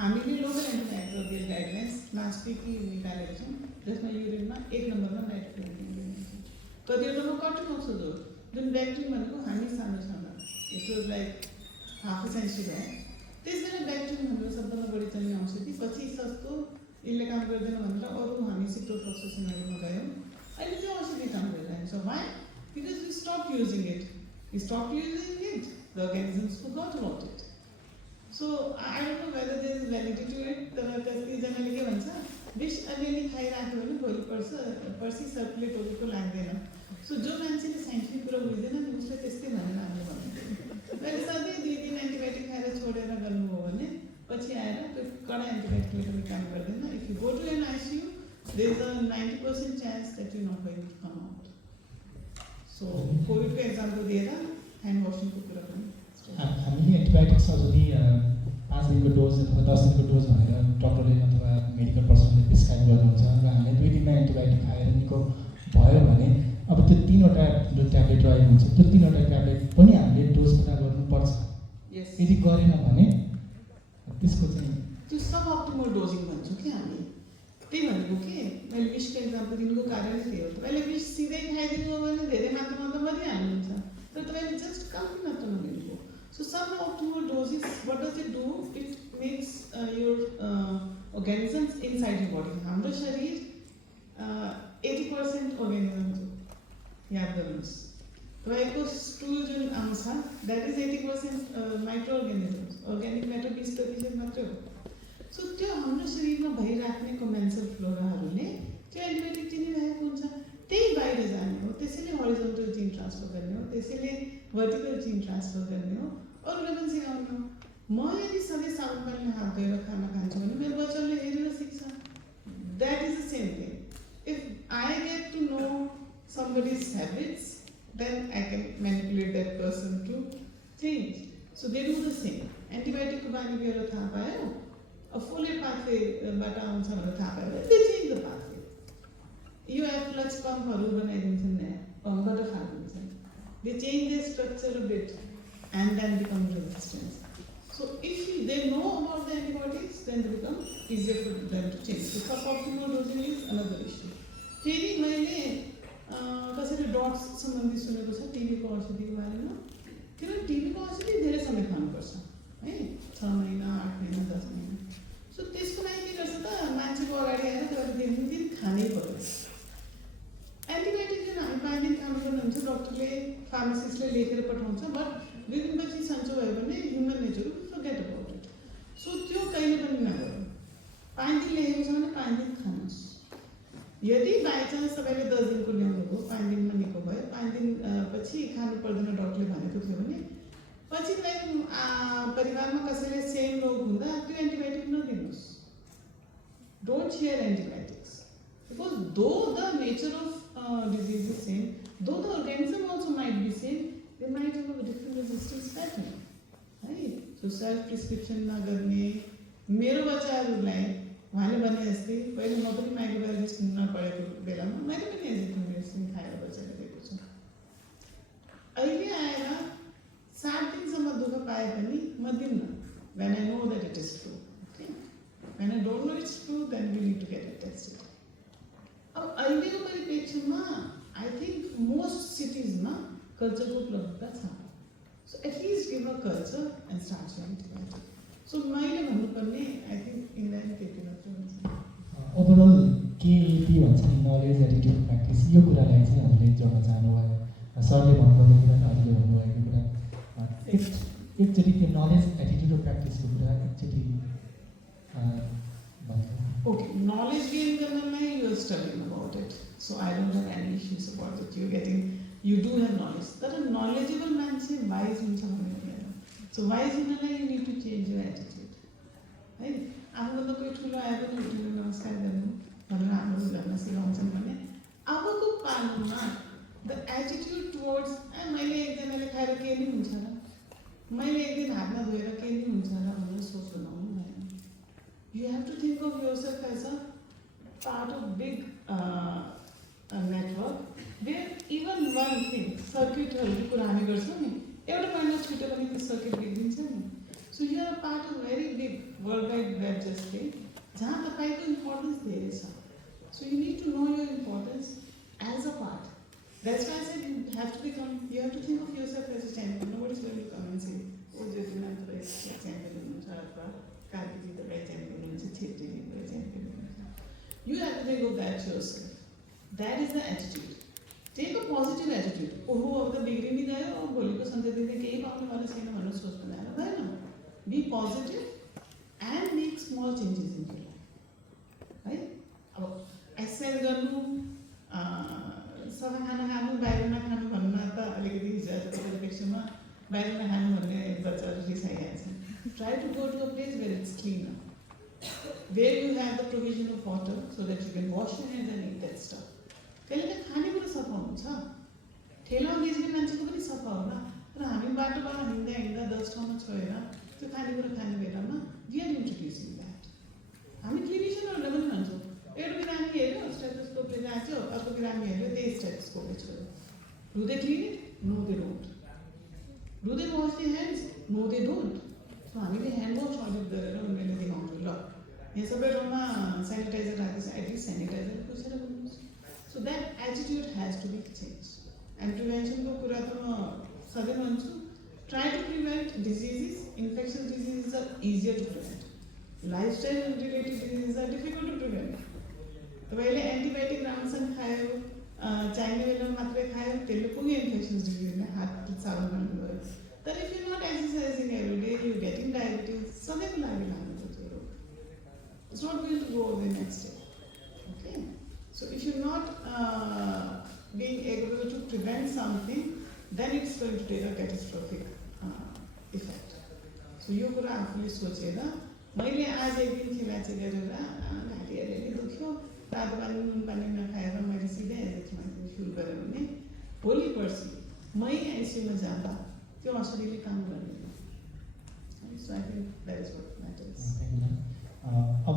हामीले local antimicrobial guidelines last week निकालेको छौँ जसमा युरिनमा 1 नम्बरमा नाइट्रोफिलोटाइन कतिवटामा कटन औषध हो जुन ब्याक्ट्रिन भनेको हामी सानो सानो it was like half a century भयो त्यस बेला ब्याक्ट्रिन भनेको सबभन्दा बढी चाहिने औषधि पछि सस्तो यसले काम गर्दैन भनेर अरू हामी सिप्रोफ्लोक्सासिनहरू गयौँ अहिले त्यो औषधि काम गरिरहेको छ why because we stop using it the organisms forgot about it so I don't know whether there is validity to it तर कतिजनाले के भन्छ विष अलिअलि खाइराख्यो भने भोलि पर्सि सर्कुलेट होको लाग्दैन सो जो मान्छेले साइन्टिफिक कुरा बुझ्दैन नि उसले त्यस्तै भनेर हामीले भन्दैन मैले सधैँ 2 दिन एन्टिबायोटिक खाएर छोडेर गर्नुभयो भने पछि आएर त्यो कडा एन्टिबायोटिकले पनि काम गर्दैन if you go to an ICU there is a 90% chance that you not going to come out so कोभिडको एक्जाम्पल दिएर ह्यान्ड वासिङको कुरा पनि हामीले एन्टिबायोटिक्स औषधि 5 दिनको डोज अथवा 10 दिनको डोज भनेर डक्टरले अथवा मेडिकल पर्सनले प्रिस्क्राइब गर्नुहुन्छ र हामीले 2 दिनमा एन्टिबायोटिक खाएर निको भयो भने अब त्यो 3वटा जुन ट्याब्लेट रहेको हुन्छ त्यो 3वटा ट्याब्लेट पनि हामीले डोज पुरा गर्नुपर्छ यदि गरेन भने त्यसको चाहिँ त्यो सब अप्टिमल डोजिङ भन्छौँ कि हामी त्यही भनेको कि मैले विषको एक्जाम्पल दिनुको कारण त्यही हो तपाईँले विष सिधै खाइदिनु हो भने धेरै मात्रामा त मरिहाल्नुहुन्छ तर तपाईँले जस्ट कम्ती मात्रामा दिनुभयो so suboptimal doses what does it do it makes your organisms inside your body हाम्रो शरीर 80% अर्गानिजम्स हो याद गर्नुहोस् तपाईँको स्टुल जुन आउँछ that is 80% micro organisms organic matter 20% मात्रै हो सो त्यो हाम्रो शरीरमा भइराख्ने कमेन्सल फ्लोराहरूले त्यो एन्टिबायोटिक चिनिरहेको हुन्छ त्यही बाहिर जाने हो त्यसैले हरिजोन्टल जिन ट्रान्सफर गर्ने हो त्यसैले भर्टिकल जिन ट्रान्सफर गर्ने हो अरूलाई पनि सिकाउने हो म यदि सधैँ साबुन पानीले हात धोएर खाना खान्छु भने मेरो बच्चाले हेरेर सिक्छ that is the same thing if I get to know somebody's habits, then I can manipulate that person to change. So they do the same. Antibiotic को बानी भी अलग था पाया, a folate pathway बाटा उनसे अलग था पाया. They change the pathway. You have flux pump हरु बनाए दिन ने, pump बाटा फाड़ दिन. They change their structure a bit, and then become resistant. So if they know about the antibiotics, then they become easier for them to change. So suboptimal dosing is another issue. फेरि मैले कसैले dots सम्बन्धी सुनेको छ टिबीको औषधिको बारेमा किनभने टिबीको औषधि धेरै समय खानुपर्छ है 6 महिना 8 महिना 10 महिना सो त्यसको लागि के गर्छ त मान्छेको अगाडि आएर त्यसलाई दिन खानै पर्यो एन्टिबायोटिक जुन हामी 5 दिन खानुपर्ने हुन्छ डक्टरले फार्मासिस्टले लेखेर पठाउँछ बट 2 दिनपछि सन्चो भयो भने human nature forget about it so त्यो कहिले पनि नगरौँ 5 दिन लेखेको छ भने 5 दिन खानुहोस् यदि बाइचान्स तपाईँले 10 दिनको ल्याउनुभयो 5 दिनमा निको भयो 5 दिन पछि खानु पर्दैन डक्टरले भनेको थियो भने पछि परिवारमा कसैले सेम रोग हुँदा त्यो एन्टिबायोटिक नदिनुहोस् डोन्ट शेयर एन्टिबायोटिक्स बिकज दो the nature of diseases same. Though the organism also might be same, they might have a different resistance pattern. Right? So self-prescription नगर्ने मेरो बच्चाहरूलाई उहाँले भने जस्तै पहिले म पनि माइक्रोबायोलोजिस्ट नपढेको बेलामा मैले पनि एजिथिन मेडिसिन खाएर बच्चाले दिएको छु। अहिले आएर 7 दिनसम्म दुःख पाए पनि म दिन्न when I know that it is true. Okay? When I don't know it's true, then we need to get it tested. अब अहिलेको परिप्रेक्ष्यमा I think most cities मा कल्चरको उपलब्धता छ। So at least give a culture and start showing it. So मैले भन्नुपर्ने I think इन्डियामा त्यति मात्र हुन्छ। ओभरअल केएपी भन्छ नि नलेज एटिट्युड प्र्याक्टिस यो कुरालाई चाहिँ हामीले जोड्न चाहनुभयो सरले भन्नुभएको कुरा र अहिले भन्नुभएको कुरा एकचोटि त्यो नलेज एटिट्युड र प्र्याक्टिसको कुरा एकचोटि भन्नु। Okay, knowledge gain गर्नलाई you are studying about it. So I don't have any issues about it. You do have knowledge. तर knowledgeable मान्छे wise हुन्छ भन्ने हुँदैन. So wise हुनलाई you need to change your attitude. है आफूभन्दा कोही ठुलो आए पनि उठेर नमस्कार गर्नु भनेर हाम्रो घरमा सिकाउँछन् भने अबको पालोमा the attitude towards मैले एकजनाले खाएर के नि हुन्छ र मैले एक दिन हात नधोएर के नि हुन्छ र भनेर सोच्नु नहुनु। You have to think of yourself as a part of big network where even one thing circuitहरूको कुरा हामी गर्छौँ नि एउटा माइनस छुट्यो भने त्यो सर्किट बिग्रिन्छ नि। So you are a part of very big worldwide web जस्तै जहाँ तपाईँको इम्पोर्टेन्स धेरै छ। So you need to know your importance as a part. That's why I said you have to think of yourself as a champion. Nobody's going to come and say, oh, Jyotirna is a champion हुनुहुन्छ अथवा कार्तिकजी तपाईँ champion हुनुहुन्छ छेत्रीजी तपाईँ champion हुनुहुन्छ। You have to think of that yourself. That is the attitude. Take a positive attitude. ओहो अब त बिग्रि नि गयो अब भोलिको सन्ततिले केही पाउनुवाला छैन भनेर सोच्नु भएन। Be positive and make small changes in your life. है अब एक्सर्साइज गर्नु सबै खाना खानु बाहिर नखानु भन्नुमा त अलिकति हिजोआजको परिप्रेक्ष्यमा बाहिर नखानु भन्ने बच्चाहरू रिसाइरहेको छ। Try to go to a place where it's cleaner, where you have the provision of water so that you can wash your hands and eat that stuff. कहिले खानेकुरा सफा हुन्छ, ठेला बेच्ने मान्छेको पनि सफा होला, तर हामी बाटोबाट हिँड्दा हिँड्दा 10 ठाउँमा छोएर त्यो खानेकुरा खाने बेलामा we are introducing that. हामी क्लिनिशियनहरूलाई पनि भन्छौँ एउटा बिरामी हेऱ्यो स्टेथोस्कोपले राख्यो अर्को बिरामी हेऱ्यो त्यही स्टेथोस्कोपले छोड्यो। Do they clean it? No, they don't. Do they wash their hands? No, they don't. So हामीले ह्यान्ड वास अडिट गरेर उनीहरूले देखाउँछौँ ल यहाँ सबै ठाउँमा सेनिटाइजर राखेको छ एटलिस्ट सेनिटाइजर पुछेर गर्नुहोस्। So that attitude has to be changed. And prevention को कुरा त म सधैँ भन्छु try to prevent diseases. Infectious diseases are easier to prevent. Lifestyle related diseases are difficult to prevent. तपाईँले एन्टिबायोटिक राम्रोसँग खायो चाहिने बेलामा मात्रै खायो त्यसले पुग्यो इन्फेक्सन्स डिजिजले हात साबुन गर्नु गयो। तर if you not exercising every day you getting diabetes सधैँको लागि लाग्नु त्यो रोग। It's not going to go away next day. Okay so if you not being able to prevent something, then it's going to take a catastrophic effect. So यो कुरा आफूले सोचेर मैले आज एक दिन खिलाची गरेर घाँटी अलिअलि दुख्यो तातो पानी नुन पानी नखाएर मैले सिधै एजिथमा सुरु गरेँ भने भोलि पर्सि मै आइसियुमा जाँदा त्यो असरीले काम गर्दैन। So I think that is what matters. अब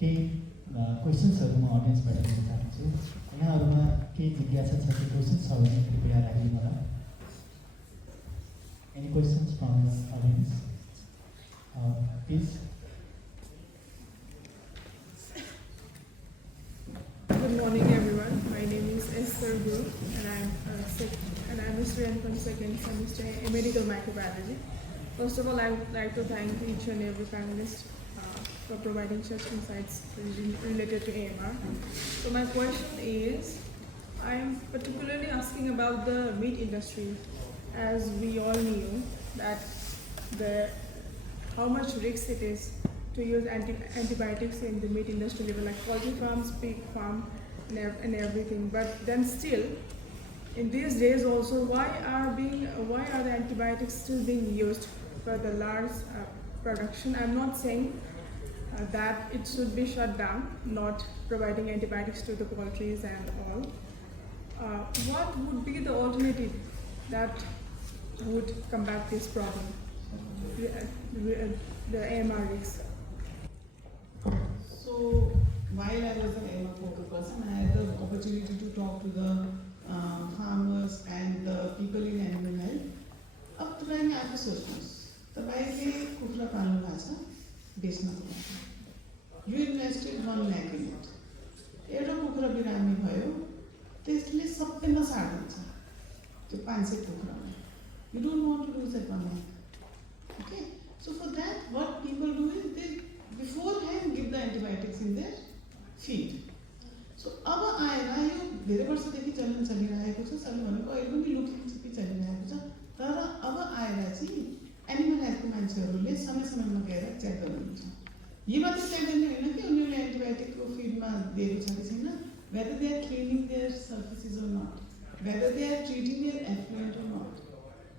केही क्वेसन्सहरू म अडियन्सबाट लिन चाहन्छु। यहाँहरूमा केही जिज्ञासा छ कि क्वेसन्स छ भने कृपया राखिदिनु होला। Any questions from the audience please. Good morning, everyone. My name is Esther Guru, and I'm a student from second semester in medical microbiology. First of all, I would like to thank each and every panelist for providing such insights related to AMR. So my question is, I'm particularly asking about the meat industry, as we all knew that how much risk it is to use antibiotics in the meat industry level, like poultry farms, pig farm, and everything. But then still, in these days also, why are the antibiotics still being used for the large production? I'm not saying that it should be shut down, not providing antibiotics to the poultries and all. what would be the alternative that would combat this problem, the AMR risks? So while I was an AMR focal person, I had the opportunity to talk to the farmers and the people in animal health. अब तपाईँ आफू सोच्नुहोस्, तपाईँले कुखुरा पाल्नु भएको छ बेच्नको लागि, you invested 1 lakh in it, एउटा कुखुरा बिरामी भयो, त्यसले सबैमा सार्दिन्छ त्यो 500 कुखुरामा. You don't want to lose that 1 lakh. Okay, so for that what people do is they beforehand give the antibiotics in their feed. So अब आएर यो धेरै वर्षदेखि चलन चलिरहेको छ, चलन भनेको अहिले पनि लुकिछिपी चलिरहेको छ, तर अब आएर चाहिँ एनिमल हेल्थको मान्छेहरूले समय समयमा गएर चेक गर्नुहुन्छ. यो मात्र चेक गर्ने होइन कि उनीहरूले एन्टिबायोटिकको फिडमा दिएको छ कि छैन, whether they are cleaning their surfaces or not, whether they are treating their effluent or not,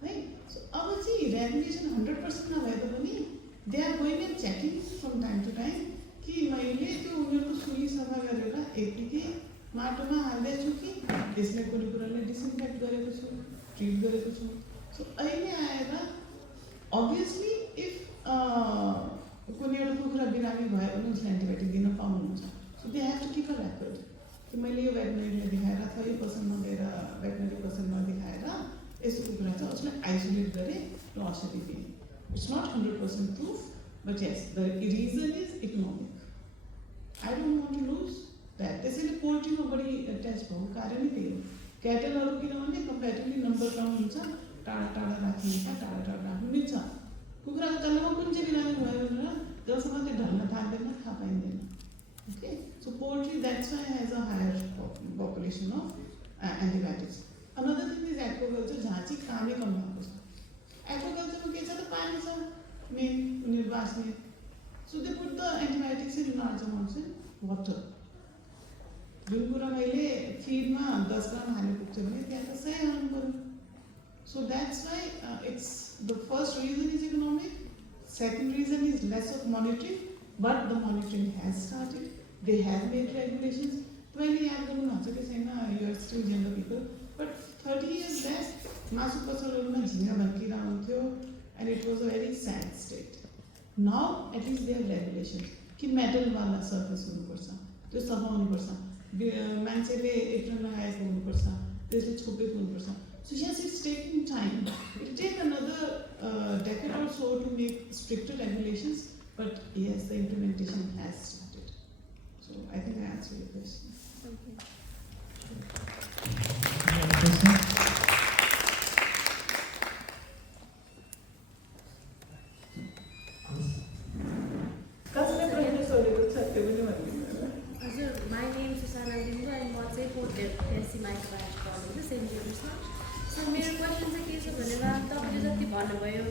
right? So अब चाहिँ रेगुलेसन 100% नभए पनि they are going and checking from time to time कि मैले त्यो उनीहरूको सुली सफा गरेर यतिकै माटोमा हाल्दैछु कि त्यसले कुनै कुराले डिसइन्फेक्ट गरेको छु, ट्रिट गरेको छु. सो अहिले आएर अभियसली इफ कुनै एउटा कुखुरा बिरामी भयो भने उसलाई एन्टिबायोटिक दिन पाउनुहुन्छ. So they have to keep a record कि मैले यो भेटनेरीलाई देखाएर अथवा यो पर्सनमा गएर भेटनेरी पर्सनमा देखाएर यस्तो कुखुरा छ उसलाई आइसोलेट गरेँ र औषधि दिएँ. It's not 100% proof, but yes, the reason is economic. I don't want to lose that. त्यसैले पोल्ट्रीमा बढी टेस्ट भएको कारण नै त्यही हो. क्याटलहरू किनभने कम्पेरिटिभली नम्बर कम हुन्छ, टाढा टाढा राखिन्छ, टाढा टाढा राख्नु मिल्छ. कुखुराको तलमा कुन चाहिँ बिरामी भयो भनेर जबसम्म त्यो ढल्न थाल्दैन थाहा पाइँदैन. Okay, so poultry that's why has a higher population of antibiotics. Another thing is aquaculture, जहाँ चाहिँ कामै कम भएको छ. Aquaculture के छ त पानी छ मेन उनीहरू बाँच्ने. So they put the antibiotics in large amounts in water. जुन कुरा मैले फिडमा 10 ग्राम हाल्नु पुग्छ भने त्यहाँ त 100 हाल्नु पर्यो. So that's why it's the first reason is economic. Second reason is less of monitoring, but the monitoring has started. They have made regulations. तपाईँले याद गर्नुहुन्छ कि छैन, you are still younger people, but 30 years back मासु पसलहरूमा झिँगा भड्किरहन्थ्यो and it was a very sad state. Now at least they have regulations कि मेटलवाला surface हुनुपर्छ, त्यो सफा हुनुपर्छ, मान्छेले एप्रोन लगाएको हुनुपर्छ, त्यसले छोपेको हुनुपर्छ. So yes, it's taking time. It will take another decade or so to make stricter regulations, but yes, the implementation has started. So I think I answered your question. Thank you. Any other question? कसले प्रश्न सोधेको छ त्यो पनि भनिदिनु. हजुर, my name is Susana Lindo and म चाहिँ पोर्ट एफसी माइक्रोबायोलजी पढ्दैछु सेन्ट जेभियर्समा. सो मेरो क्वेसन चाहिँ के छ भनेर तपाईँले जति भन्नुभयो,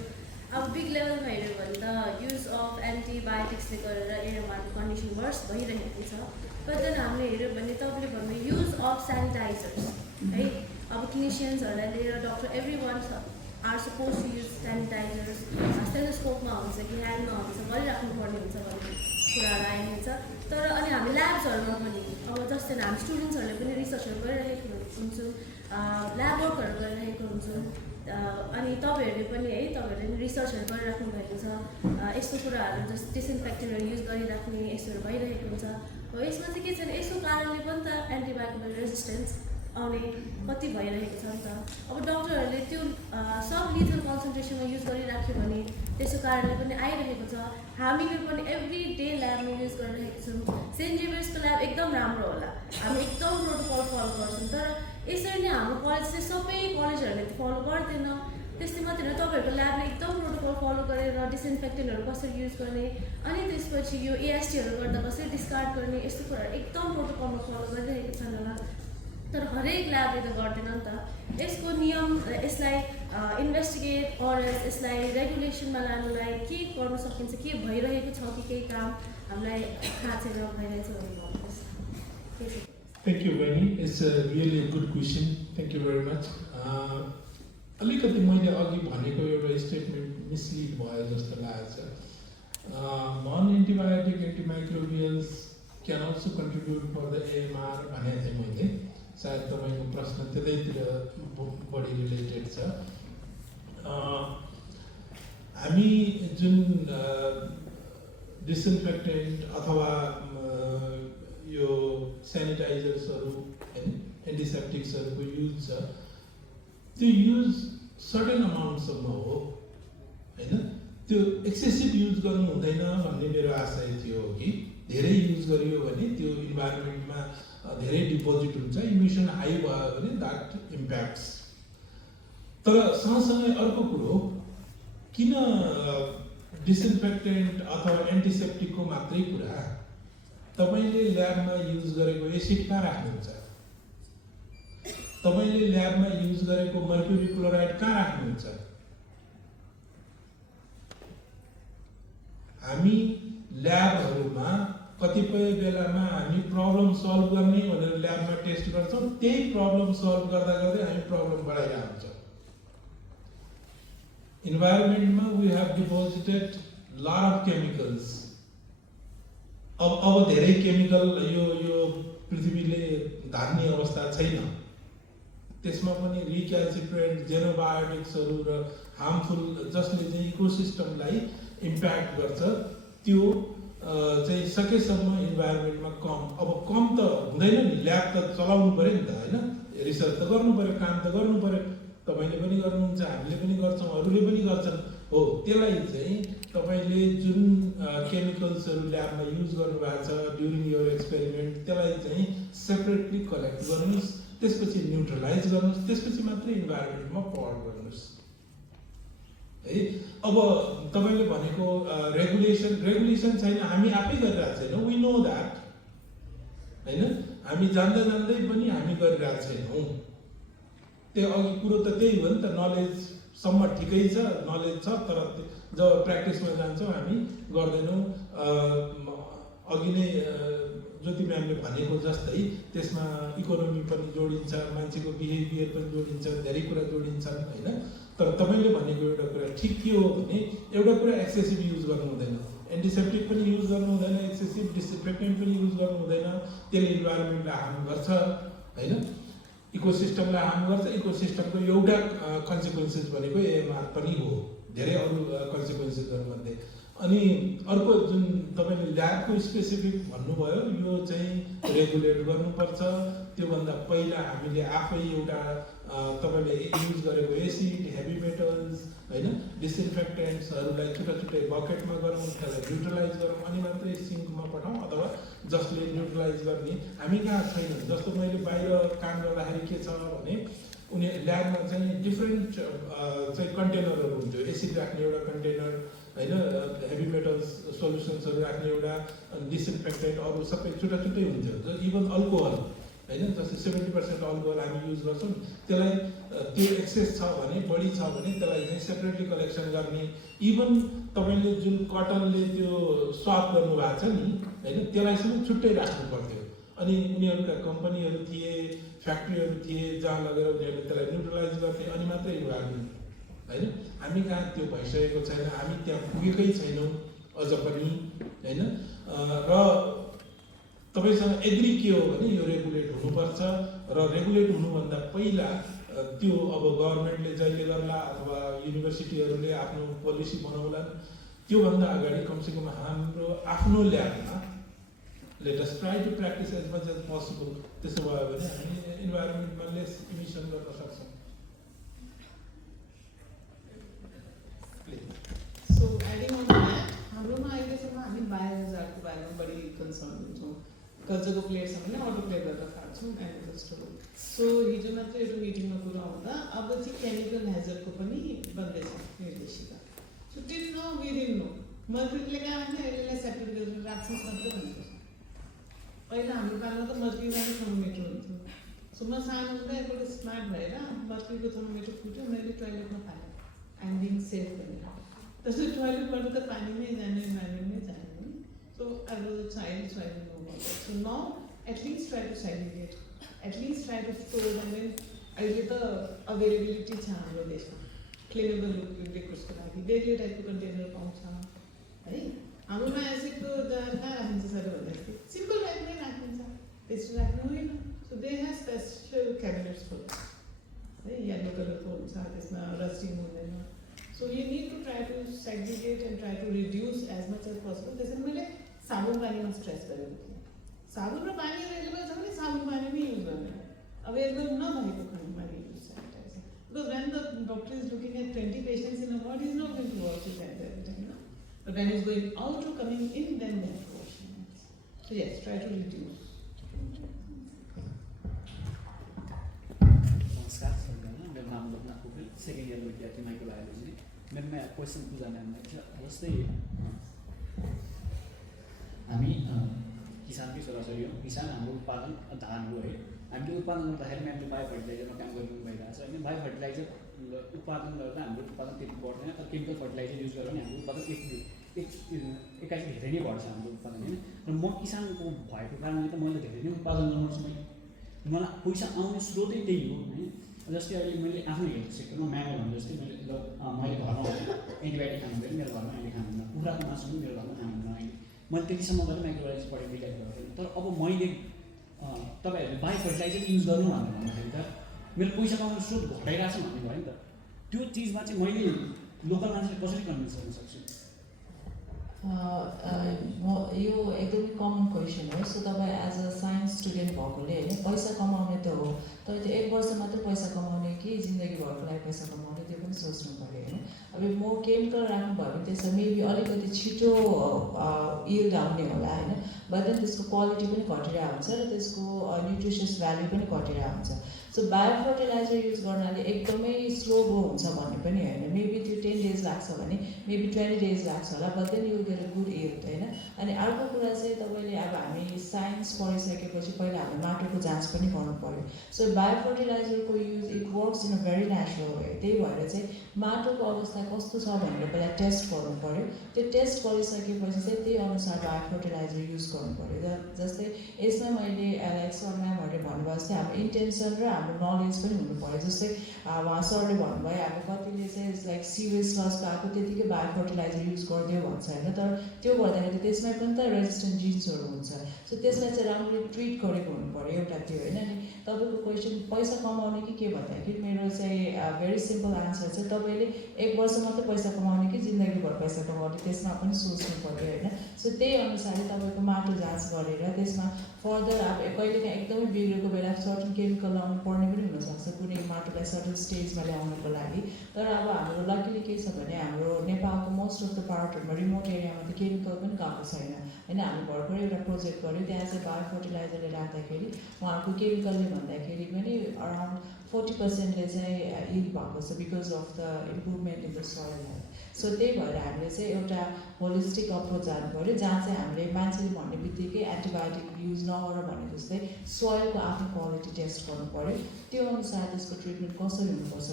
अब बिग लेभलमा हेऱ्यो भने त युज अफ एन्टिबायोटिक्सले गरेर एएमआरको कन्डिसन वर्स भइरहेको छ. बट देन हामीले हेऱ्यो भने तपाईँले भन्नु युज अफ सेनिटाइजर्स है. अब क्लिनिसियन्सहरूलाई लिएर doctor every one are suppose to use sanitisers, स्टेथोस्कोपमा हुन्छ कि ह्यान्डमा हुन्छ गरिराख्नु पर्ने हुन्छ भन्ने कुराहरू आइन्छ. तर अनि हामी ल्याब्सहरूमा पनि अब जस्तै हामी स्टुडेन्ट्सहरूले पनि रिसर्चहरू गरिरहेको हुन्छौँ, ल्याब वर्कहरू गरिरहेको हुन्छौँ. अनि तपाईँहरूले पनि है तपाईँहरूले पनि रिसर्चहरू गरिराख्नु भएको छ. यस्तो कुराहरू जस्तो डिसइन्फेक्टेन्टहरू युज गरिराख्ने यस्तोहरू भइरहेको हुन्छ. हो यसमा चाहिँ के छ भने यसको कारणले पनि त एन्टिबायोटिक रेजिस्टेन्स आउने कति भइरहेको छ नि त. अब डक्टरहरूले त्यो सब लिथल कन्सन्ट्रेसनमा युज गरिराख्यो भने त्यसको कारणले पनि आइरहेको छ. हामीले पनि एभ्री डे ल्याबमा युज गरिरहेको छौँ. सेन्ट जेभियर्सको ल्याब एकदम राम्रो होला, हामी एकदम प्रोटोकल फलो गर्छौँ. तर यसरी नै हाम्रो कलेज चाहिँ सबै कलेजहरूले फलो गर्दैन. त्यस्तै मात्रै होइन, तपाईँहरूको ल्याबले एकदम प्रोटोकल फलो गरेर डिसइन्फेक्टेन्टहरू कसरी युज गर्ने अनि त्यसपछि यो एएसटीहरू गर्दा कसरी डिस्कार्ड गर्ने यस्तो कुराहरू एकदम प्रोटोकलमा फलो गरिरहेको छन् होला. तर हरेक ल्याबले त गर्दैन नि त. यसको नियम यसलाई इन्भेस्टिगेट अर यसलाई रेगुलेसनमा लानुलाई के गर्न सकिन्छ, के भइरहेको छ कि केही काम हामीलाई थाहा छैन भइरहेछ भने भन्नुहोस्. Thank you, Benny. It's a really a good question. Thank you very much. अलिकति मैले अघि भनेको एउटा स्टेटमेन्ट मिसलिड भयो जस्तो लाग्छ. Non antibiotic antimicrobials can also contribute for the AMR भनेको थिएँ मैले. सायद तपाईँको प्रश्न त्यतैतिर बढी रिलेटेड छ। हामी जुन डिसइन्फेक्टेन्ट अथवा यो सेनिटाइजर्सहरू होइन एन्टिसेप्टिक्सहरूको युज छ, त्यो युज सर्टेन अमाउन्टसम्म हो होइन, त्यो एक्सेसिभ युज गर्नु हुँदैन भन्ने मेरो आशय थियो कि धेरै युज गरियो भने त्यो इन्भाइरोमेन्टमा धेरै डिपोजिट हुन्छ, इमिसन हाई भयो भने द्याट इम्प्याक्ट्स। तर सँगसँगै अर्को कुरो, किन डिसइन्फेक्टेन्ट अथवा एन्टिसेप्टिकको मात्रै कुरा, तपाईँले ल्याबमा युज गरेको एसिड कहाँ राख्नुहुन्छ, तपाईँले ल्याबमा युज गरेको मर्क्युरी क्लोराइड कहाँ राख्नुहुन्छ? हामी ल्याबहरूमा कतिपय बेलामा हामी प्रब्लम सल्भ गर्ने भनेर ल्याबमा टेस्ट गर्छौँ, त्यही प्रब्लम सल्भ गर्दा गर्दै हामी प्रब्लम बढाइरहेको हुन्छौँ। इन्भाइरोमेन्टमा we have deposited lot of chemicals. अब धेरै केमिकल यो पृथ्वीले धान्ने अवस्था छैन, त्यसमा पनि रिक्याल्सिट्रेन्ट जेनोबायोटिक्सहरू र हार्मफुल जसले चाहिँ इकोसिस्टमलाई इम्प्याक्ट गर्छ, त्यो चाहिँ सकेसम्म इन्भाइरोमेन्टमा कम। अब कम त हुँदैन नि, ल्याब त चलाउनु पऱ्यो नि त होइन, रिसर्च त गर्नु पऱ्यो, काम त गर्नु पऱ्यो, तपाईँले पनि गर्नुहुन्छ, हामीले पनि गर्छौँ, अरूले पनि गर्छन् हो। त्यसलाई चाहिँ तपाईँले जुन केमिकल्सहरू ल्याबमा युज गर्नुभएको छ ड्युरिङ योर एक्सपेरिमेन्ट, त्यसलाई चाहिँ सेपरेटली कलेक्ट गर्नुहोस्, त्यसपछि न्युट्रलाइज गर्नुहोस्, त्यसपछि मात्रै इन्भाइरोमेन्टमा पढ गर्नुहोस् है। अब तपाईँले भनेको रेगुलेसन छैन, हामी आफै गरिरहेको छैनौँ, वी नो द्याट होइन, हामी जान्दा जान्दै पनि हामी गरिरहेको छैनौँ। त्यो अघि कुरो त त्यही हो नि त, नलेजसम्म ठिकै छ, नलेज छ, तर जब प्र्याक्टिसमा जान्छौँ हामी गर्दैनौँ। अघि नै ज्योति म्यामले भनेको जस्तै त्यसमा इकोनोमी पनि जोडिन्छ, मान्छेको बिहेभियर पनि जोडिन्छ, धेरै कुरा जोडिन्छन् होइन। तर तपाईँले भनेको एउटा कुरा ठिक के हो भने, एउटा कुरा एक्सेसिभ युज गर्नु हुँदैन, एन्टिसेप्टिक पनि युज गर्नु हुँदैन, एक्सेसिभ डिसइन्फेक्टेन्ट पनि युज गर्नु हुँदैन, त्यसले इन्भाइरोमेन्टलाई हार्म गर्छ होइन, इकोसिस्टमलाई हार्म गर्छ। इकोसिस्टमको एउटा कन्सिक्वेन्सेस भनेको एएमआर पनि हो, धेरै अरू कन्सिक्वेन्सेस गर्नुभन्दा। अनि अर्को जुन तपाईँले ल्याबको स्पेसिफिक भन्नुभयो, यो चाहिँ रेगुलेट गर्नुपर्छ। त्योभन्दा पहिला हामीले आफै एउटा तपाईँले युज गरेको एसिड, हेभी मेटल्स होइन, डिसइन्फेक्टेन्ट्सहरूलाई छुट्टा छुट्टै बकेटमा गरौँ, त्यसलाई न्युट्रलाइज गरौँ, अनि मात्रै सिङ्कमा पठाउँ, अथवा जसले न्युट्रलाइज गर्ने हामी कहाँ छैन। जस्तो मैले बाहिर काम गर्दाखेरि के छ भने, उनी ल्याबमा चाहिँ डिफ्रेन्ट चाहिँ कन्टेनरहरू हुन्थ्यो, एसिड राख्ने एउटा कन्टेनर होइन, हेभी मेटल्स सोल्युसन्सहरू राख्ने एउटा, डिसइन्फेक्टेन्ट अरू सबै छुट्टा छुट्टै हुन्थ्यो। इभन अल्कोहल होइन, जस्तै 70% अल्कोहल हामी युज गर्छौँ, त्यसलाई त्यो एक्सेस छ भने, बढी छ भने त्यसलाई चाहिँ सेपरेटली कलेक्सन गर्ने। इभन तपाईँले जुन कटनले त्यो स्वाप गर्नुभएको छ नि होइन, त्यसलाईसम्म छुट्टै राख्नु पर्थ्यो। अनि उनीहरूका कम्पनीहरू थिए, फ्याक्ट्रीहरू थिए, जहाँ लगेर उनीहरूले त्यसलाई न्युट्रलाइज गर्थे, अनि मात्रै इन्भाइरोमेन्ट होइन। हामी कहाँ त्यो भइसकेको छैन, हामी त्यहाँ पुगेकै छैनौँ अझ पनि होइन। र तपाईँसँग एग्री के हो भने यो रेगुलेट हुनुपर्छ, र रेगुलेट हुनुभन्दा पहिला त्यो अब गभर्मेन्टले जहिले गर्ला अथवा युनिभर्सिटीहरूले आफ्नो पोलिसी बनाउलान्, त्योभन्दा अगाडि कमसेकम हाम्रो आफ्नो ल्याबमा let us try to practise as much as possible. त्यसो भयो भने हामी इन्भाइरोमेन्टमा लेस इमिसन गर्न सक्छौँ। सो एडिङ अन द्याट, हाम्रोमा अहिलेसम्म हामी बायोहजार्डको बारेमा बढी कन्सर्न हुन्छौँ, कल्चरको प्लेटसँग नै अटो प्ले गरेर खान्छौँ एग्रिकल्चरको। सो हिजो मात्र एउटा मिटिङमा कुरो आउँदा अब चाहिँ केमिकल हेजरको पनि बन्दैछ निर्देशिका। So till now we didn't know, मर्क्युरीले कहाँ राख्ने, यसलाई सेपरेट गरेर राख्नुहोस् मात्रै भनेको छ। पहिला हाम्रो पालामा त मर्क्युरीमा थर्मोमिटर हुन्थ्यो। सो म सानो हुँदा एकपल्ट स्मार्ट भएर मर्क्युरीको थर्मोमिटर फुट्यो, मैले टोइलेटमा फालेँ, आइएम बिङ सेफ भनेर। त्यसले टोइलेटबाट त पानी नै जाने, इन्भाइरोमेन्ट नै जाने नि। So I was a child, so I didn't know about that. So now at least try to segregate, at least try to store and then. अहिले त अभाइलेबिलिटी छ हाम्रो देशमा क्लिनेबल लिक्विड्सको लागि, बेग्लै टाइपको कन्टेनर पाउँछ है। हाम्रोमा एसिडको जार कहाँ राखिन्छ सर भन्दाखेरि सिम्पल टाइपमै राखिन्छ, त्यस्तो राख्नु होइन। So they have special cabinets for है येलो कलरको हुन्छ त्यसमा रस्टिङ हुँदैन so you need to try to segregate and try to reduce as much as possible त्यसैले मैले साबुन पानीमा स्ट्रेस गरेको थिएँ साबुन र पानी एभाइलेबल छ भने साबुन पानी नै युज गर्ने अभाइलेबल नभएको खण्डमा use sanitizer because when the doctor is looking at 20 patients in a ward is not going to wash his hands every time no but when is going out or coming in then they have to wash your hands. So yes, try to reduce. नमस्कार सबैजना मेरो नाम Loknath Pokharel second year विद्यार्थी microbiology मेरोमा question पूजा म्यामलाई छ जस्तै हामी किसानकै छोराछोरी हो किसान हाम्रो उत्पादन धान हो है हामीले उत्पादन गर्दाखेरि म्यामले बायो फर्टिलाइजरमा काम गरिदिनु भइरहेको छ होइन बायो फर्टिलाइजर उत्पादन गर्दा हाम्रो उत्पादन त्यति बढ्दैन तर केमिकल फर्टिलाइजर युज गरेर भने हाम्रो उत्पादन एक्काइस धेरै नै बढ्छ हाम्रो उत्पादन होइन र म किसानको भएको कारणले त मैले धेरै नै उत्पादन गर्नुपर्छ मलाई पैसा आउने स्रोतै त्यही हो है जस्तै अहिले मैले आफ्नो हेल्थ सेक्टरमा म्यामले भने जस्तै मैले घरमा एन्टिबायोटिक खानु पऱ्यो मेरो घरमा अहिले खानुहुन्न कुखुराको मासु पनि मेरो घरमा खानुहुन्न अहिले मैले त्यतिसम्म गरेर माइक्रोबायोलोजी पढेर बिगार गरेँ तर अब मैले तपाईँहरूले बायो फर्टिलाइजर युज गर्नु भनेर भन्दाखेरि त मेरो पैसा कमाउने स्रोत घटाइरहेको छ भन्ने भयो नि त त्यो चिजमा चाहिँ मैले लोकल मान्छेले कसरी कन्भिन्स गर्न सक्छु यो एकदमै कमन क्वेसन हो सो तपाईँ एज अ साइन्स स्टुडेन्ट भएकोले होइन पैसा कमाउने त हो तर त्यो 1 वर्ष मात्रै पैसा कमाउने कि जिन्दगीभरको लागि पैसा कमाउने त्यो पनि सोच्नु पऱ्यो होइन अब म केमिकल राख्नुभयो भने त्यसमा मेबी अलिकति छिटो इल्ड आउने होला होइन बट देन त्यसको क्वालिटी पनि घटिरहेको हुन्छ र त्यसको न्युट्रिसियस भ्याल्यु पनि घटिरहेको हुन्छ सो बायो फर्टिलाइजर युज गर्नाले एकदमै स्लो ग्रो हुन्छ भन्ने पनि होइन मेबी त्यो 10 डेज लाग्छ भने मेबी 20 डेज लाग्छ होला but then you get a good yield होइन अनि अर्को कुरा चाहिँ तपाईँले अब हामी साइन्स पढिसकेपछि पहिला हामीले माटोको जाँच पनि गर्नु पऱ्यो सो बायो फर्टिलाइजरको use it works in a very natural way त्यही भएर चाहिँ माटोको अवस्था कस्तो छ भनेर पहिला टेस्ट गर्नु पऱ्यो त्यो टेस्ट गरिसकेपछि चाहिँ त्यही अनुसार बायो फर्टिलाइजर युज गर्नु पऱ्यो जस्तै यसमा मैले लाइक सर म्यामहरूले भन्नुभयो जस्तै हाम्रो इन्टेन्सन र हाम्रो नलेज पनि हुनु पऱ्यो जस्तै उहाँ सरले भन्नुभयो अब कतिले चाहिँ लाइक सिवेज फ्लसको आएको त्यतिकै बायो फर्टिलाइजर युज गरिदियो भन्छ होइन तर त्यो गर्दाखेरि त्यसमा पनि त रेजिस्टेन्ट जिन्सहरू हुन्छ सो त्यसलाई चाहिँ राम्ररी ट्रिट गरेको हुनु पऱ्यो एउटा त्यो होइन अनि तपाईँको क्वेसन पैसा कमाउने कि के भन्दाखेरि मेरो चाहिँ भेरी सिम्पल आन्सर चाहिँ तपाईँले 1 वर्ष मात्रै पैसा कमाउने कि जिन्दगीभर पैसा कमाउने त्यसमा पनि सोच्नु पऱ्यो होइन सो त्यही अनुसारले तपाईँको माटो जाँच गरेर त्यसमा फर्दर अब कहिलेकाहीँ एकदमै बिग्रेको बेला सर्टन केमिकल लाउनु पर्ने पनि हुनसक्छ कुनै माटोलाई सर्टन स्टेजमा ल्याउनुको लागि तर अब हाम्रो लकिली के छ भने हाम्रो नेपालको मोस्ट अफ द पार्टहरूमा रिमोट एरियामा त केमिकल पनि गएको छैन होइन हामी भर्खरै एउटा प्रोजेक्ट गऱ्यौँ त्यहाँ चाहिँ बायो फर्टिलाइजरले राख्दाखेरि उहाँहरूको केमिकलले भन्दाखेरि पनि अराउन्ड 40%ले चाहिँ इल्ड भएको छ because of the improvement in the soil health so त्यही भएर हामीले चाहिँ एउटा होलिस्टिक अप्रोच जानु पऱ्यो जहाँ चाहिँ हामीले मान्छेले भन्ने बित्तिकै एन्टिबायोटिक युज नगर भने जस्तै सोइलको आफ्नो क्वालिटी टेस्ट गर्नु पऱ्यो त्यो अनुसार त्यसको ट्रिटमेन्ट कसरी हुनुपर्छ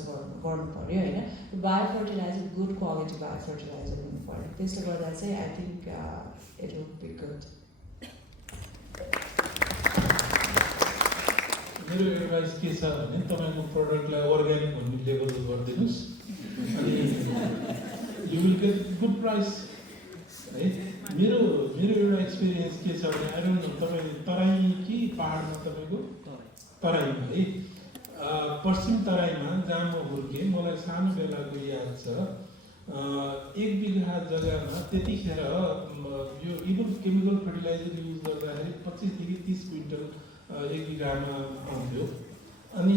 गर्नु पऱ्यो होइन bio fertiliser good quality bio fertiliser हुनु पऱ्यो त्यसले गर्दा चाहिँ I think it would be good मेरो एडभाइस के छ भने तपाईँको प्रडक्टलाई अर्ग्यानिक भन्ने लेबल गरिदिनुहोस् अनि you will get good price है मेरो एउटा एक्सपिरियन्स के छ भने आई डोन्ट नो तपाईँ तराई कि पाहाडमा तपाईँको तराईमा है पश्चिम तराईमा जहाँ म हुर्केँ मलाई सानो बेलाको याद छ 1 बिघा जग्गामा त्यतिखेर यो इभन केमिकल फर्टिलाइजर युज गर्दाखेरि 25 देखि 30 क्विन्टल 1 बिघामा आउँथ्यो अनि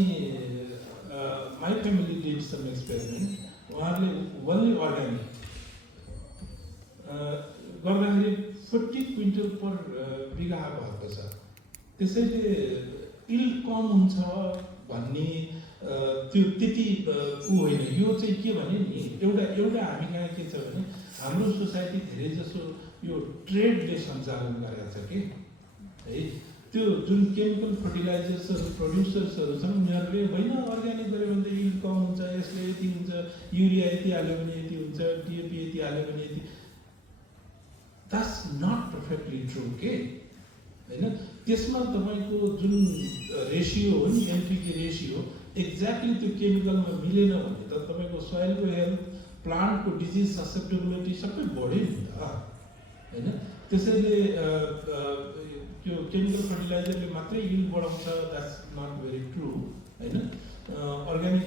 my family did some experiment उहाँहरूले ओन्ली अर्ग्यानिक गर्दाखेरि 40 क्विन्टल पर बिघा भएको छ त्यसैले इल्ड कम हुन्छ भन्ने त्यो त्यति होइन यो चाहिँ के भने नि एउटा हामी कहाँ के छ भने हाम्रो सोसाइटी धेरै जसो यो ट्रेडले सञ्चालन गरेको छ कि है त्यो जुन केमिकल फर्टिलाइजर्सहरू प्रड्युसर्सहरू छन् उनीहरूले होइन अर्ग्यानिक गऱ्यो भने त इल्ड कम हुन्छ यसले यति हुन्छ युरिया यति हाल्यो भने यति हुन्छ डिएपी यति हाल्यो भने यति द्याट्स नट पर्फेक्टली ट्रु के होइन त्यसमा तपाईँको जुन रेसियो हो नि एनपीके रेसियो एक्ज्याक्टली त्यो केमिकलमा मिलेन भने त तपाईँको सोइलको हेल्थ प्लान्टको डिजिज ससेप्टेबिलिटी सबै बढ्यो नि त होइन त्यसैले त्यो केमिकल फर्टिलाइजरले मात्रै यिल्ड बढाउँछ, द्याट्स नट भेरी ट्रु होइन। अर्ग्यानिक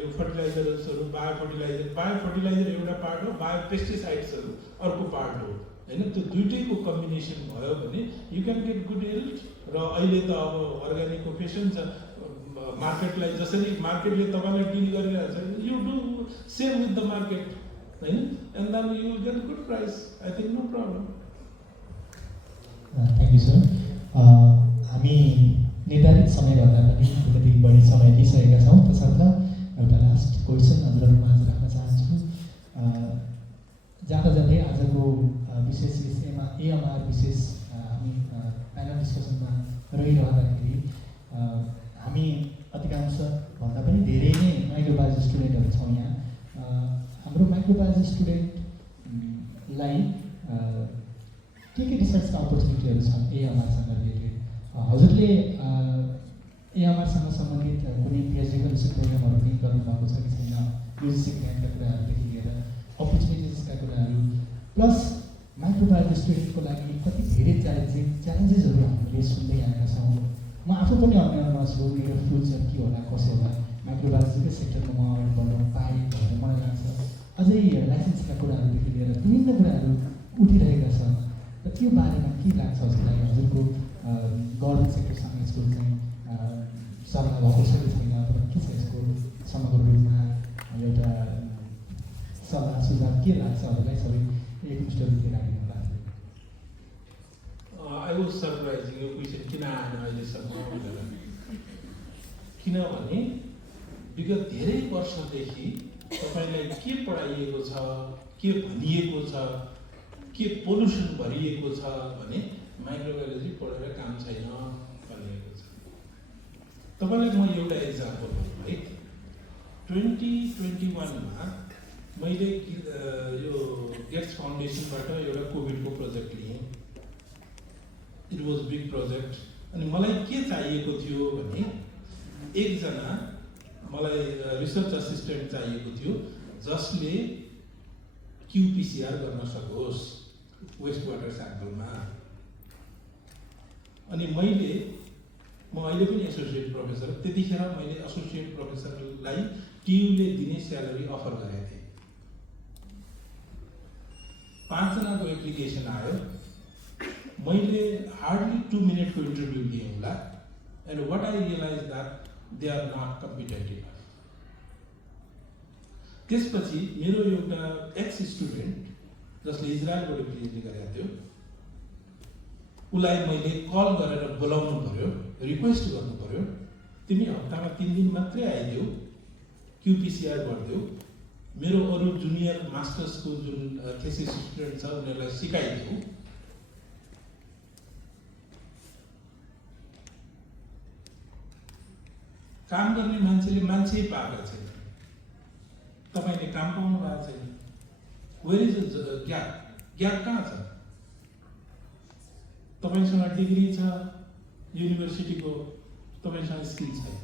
यो फर्टिलाइजर्सहरू बायो फर्टिलाइजर एउटा पार्ट हो, बायो पेस्टिसाइड्सहरू अर्को पार्ट हो होइन। त्यो दुइटैको कम्बिनेसन भयो भने you can get good yield. र अहिले त अब अर्ग्यानिकको फेसन छ, मार्केटलाई जसरी मार्केटले तपाईँलाई डिल गरिरहेको छ, you do same with the market होइन, and then you will get good price. I think no problem. Thank you sir. हामी निर्धारित समयभन्दा पनि अलिकति बढी समय लिइसकेका छौँ, तसर्थ एउटा लास्ट क्वेसन हजुरहरूमा आज राख्न चाहन्छु। जाँदा जाँदै आजको विशेष एएमआर विशेष हामी प्यानल डिस्कसनमा रहिरहँदाखेरि हामी अधिकांश भन्दा पनि धेरै नै माइक्रोबायोलोजी स्टुडेन्टहरू छौँ यहाँ। हाम्रो माइक्रोबायोलोजी स्टुडेन्टलाई के रिसर्चका अपर्च्युनिटीहरू छन् एएमआरसँग रिलेटेड? हजुरले एएमआरसँग सम्बन्धित कुनै पिएचडीको रिसर्च प्रोग्रामहरू पनि गर्नुभएको छ कि छैन? युजिसी ग्रान्टका कुराहरूदेखि लिएर अपर्च्युनिटिजका कुराहरू, प्लस माइक्रोबायोलोजी स्टुडेन्टको लागि कति धेरै च्यालेन्जेसहरू हामीले सुन्दै आएका छौँ। म आफू पनि अन्यमा छु, मेरो फ्युचर के होला कसो होला, माइक्रोबायोलोजीकै सेक्टरमा म अगाडि बढ्न पाएँ भनेर मलाई लाग्छ। अझै लाइसेन्सका कुराहरूदेखि लिएर विभिन्न कुराहरू उठिरहेका छन् र त्यो बारेमा के लाग्छ हजुरलाई? हजुरको गभर्मेन्ट सेक्टरसँग यसको चाहिँ सल्लाह भएको छ कि छैन, अथवा के छ यसको समग्र रूपमा एउटा सल्लाह सुझाव के लाग्छ हजुरलाई? सबै एकमुष्टरूपले राख्नु होला। आई वाज सरप्राइजिङ यो क्वेसन किन आएन अहिलेसम्म भनेर, किनभने विगत धेरै वर्षदेखि तपाईँलाई के पढाइएको छ, के भनिएको छ, के पोल्युसन भरिएको छ भने माइक्रोबायोलोजी पढेर काम छैन भनिएको छ। तपाईँलाई म एउटा इक्जाम्पल भन्छु है। 2021मा मैले यो गेट्स फाउन्डेसनबाट एउटा कोभिडको प्रोजेक्ट लिएँ। It was big project. अनि मलाई के चाहिएको थियो भने एकजना मलाई रिसर्च असिस्टेन्ट चाहिएको थियो जसले क्युपिसिआर गर्न सकोस् वेस्ट वाटर स्याम्पलमा। अनि म अहिले पनि एसोसिएट प्रोफेसर, त्यतिखेर मैले एसोसिएट प्रोफेसरलाई टियुले दिने स्यालेरी अफर गरेको थिएँ। 5 जनाको एप्लिकेसन आयो, मैले हार्डली 2 मिनटको इन्टरभ्यू दिएँ होला। And what I realise that they are not competitive. त्यसपछि मेरो एउटा एक्स स्टुडेन्ट जसले इजरायलबाट पिएचडी गरेको थियो, उसलाई मैले कल गरेर बोलाउनु पर्यो, रिक्वेस्ट गर्नु पर्यो, तिमी हप्तामा 3 दिन मात्रै आइदेऊ, क्युपिसिआर गरिदेऊ, मेरो अरू जुनियर मास्टर्सको जुन थेसिस स्टुडेन्ट छ उनीहरूलाई सिकाइदेऊ। काम गर्ने मान्छेले मान्छे पाएको छैन, तपाईँले काम पाउनु भएको छैन। Where is the gap? Gap कहाँ छ? तपाईँसँग डिग्री छ युनिभर्सिटीको, तपाईँसँग स्किल छैन।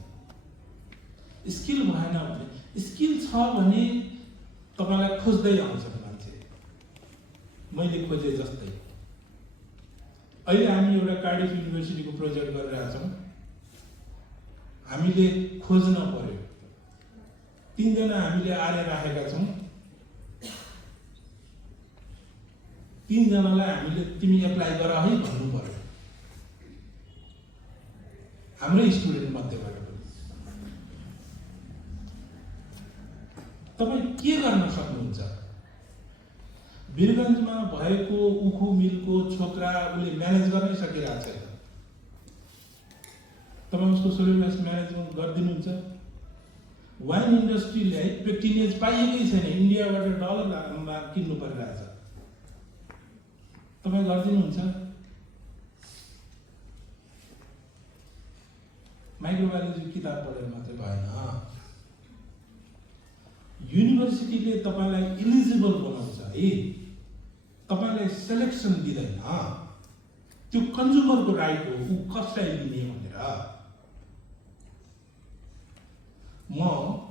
स्किल भएन भने, स्किल छ भने तपाईँलाई खोज्दै आउँछ मान्छे, मैले खोजे जस्तै। अहिले हामी एउटा कार्डिफ युनिभर्सिटीको प्रोजेक्ट गरिरहेका छौँ। हामीले खोज्न पर्यो, 3 जना हामीले आएर राखेका छौँ। 3 जनालाई हामीले तिमी एप्लाई गर है भन्नु पर्यो, हाम्रै स्टुडेन्ट मध्येबाट पनि। तपाईँ के गर्न सक्नुहुन्छ? वीरगञ्जमा भएको उखु मिलको छोकरा उसले म्यानेज गर्नै सकिरहेको छैन, तपाईँ उसको सोलिड वेस्ट म्यानेजमेन्ट गरिदिनुहुन्छ? वाइन इन्डस्ट्रीले पेक्टिनेज पाइएकै छैन, इन्डियाबाट डलरमा किन्नु परिरहेछ, तपाईँ गरिदिनुहुन्छ? माइक्रोबायोलोजी किताब पढेर मात्रै भएन, युनिभर्सिटीले तपाईँलाई इलिजिबल बनाउँछ है, तपाईँलाई सेलेक्सन दिँदैन। त्यो कन्ज्युमरको राइट हो, ऊ कसलाई लिने भनेर। म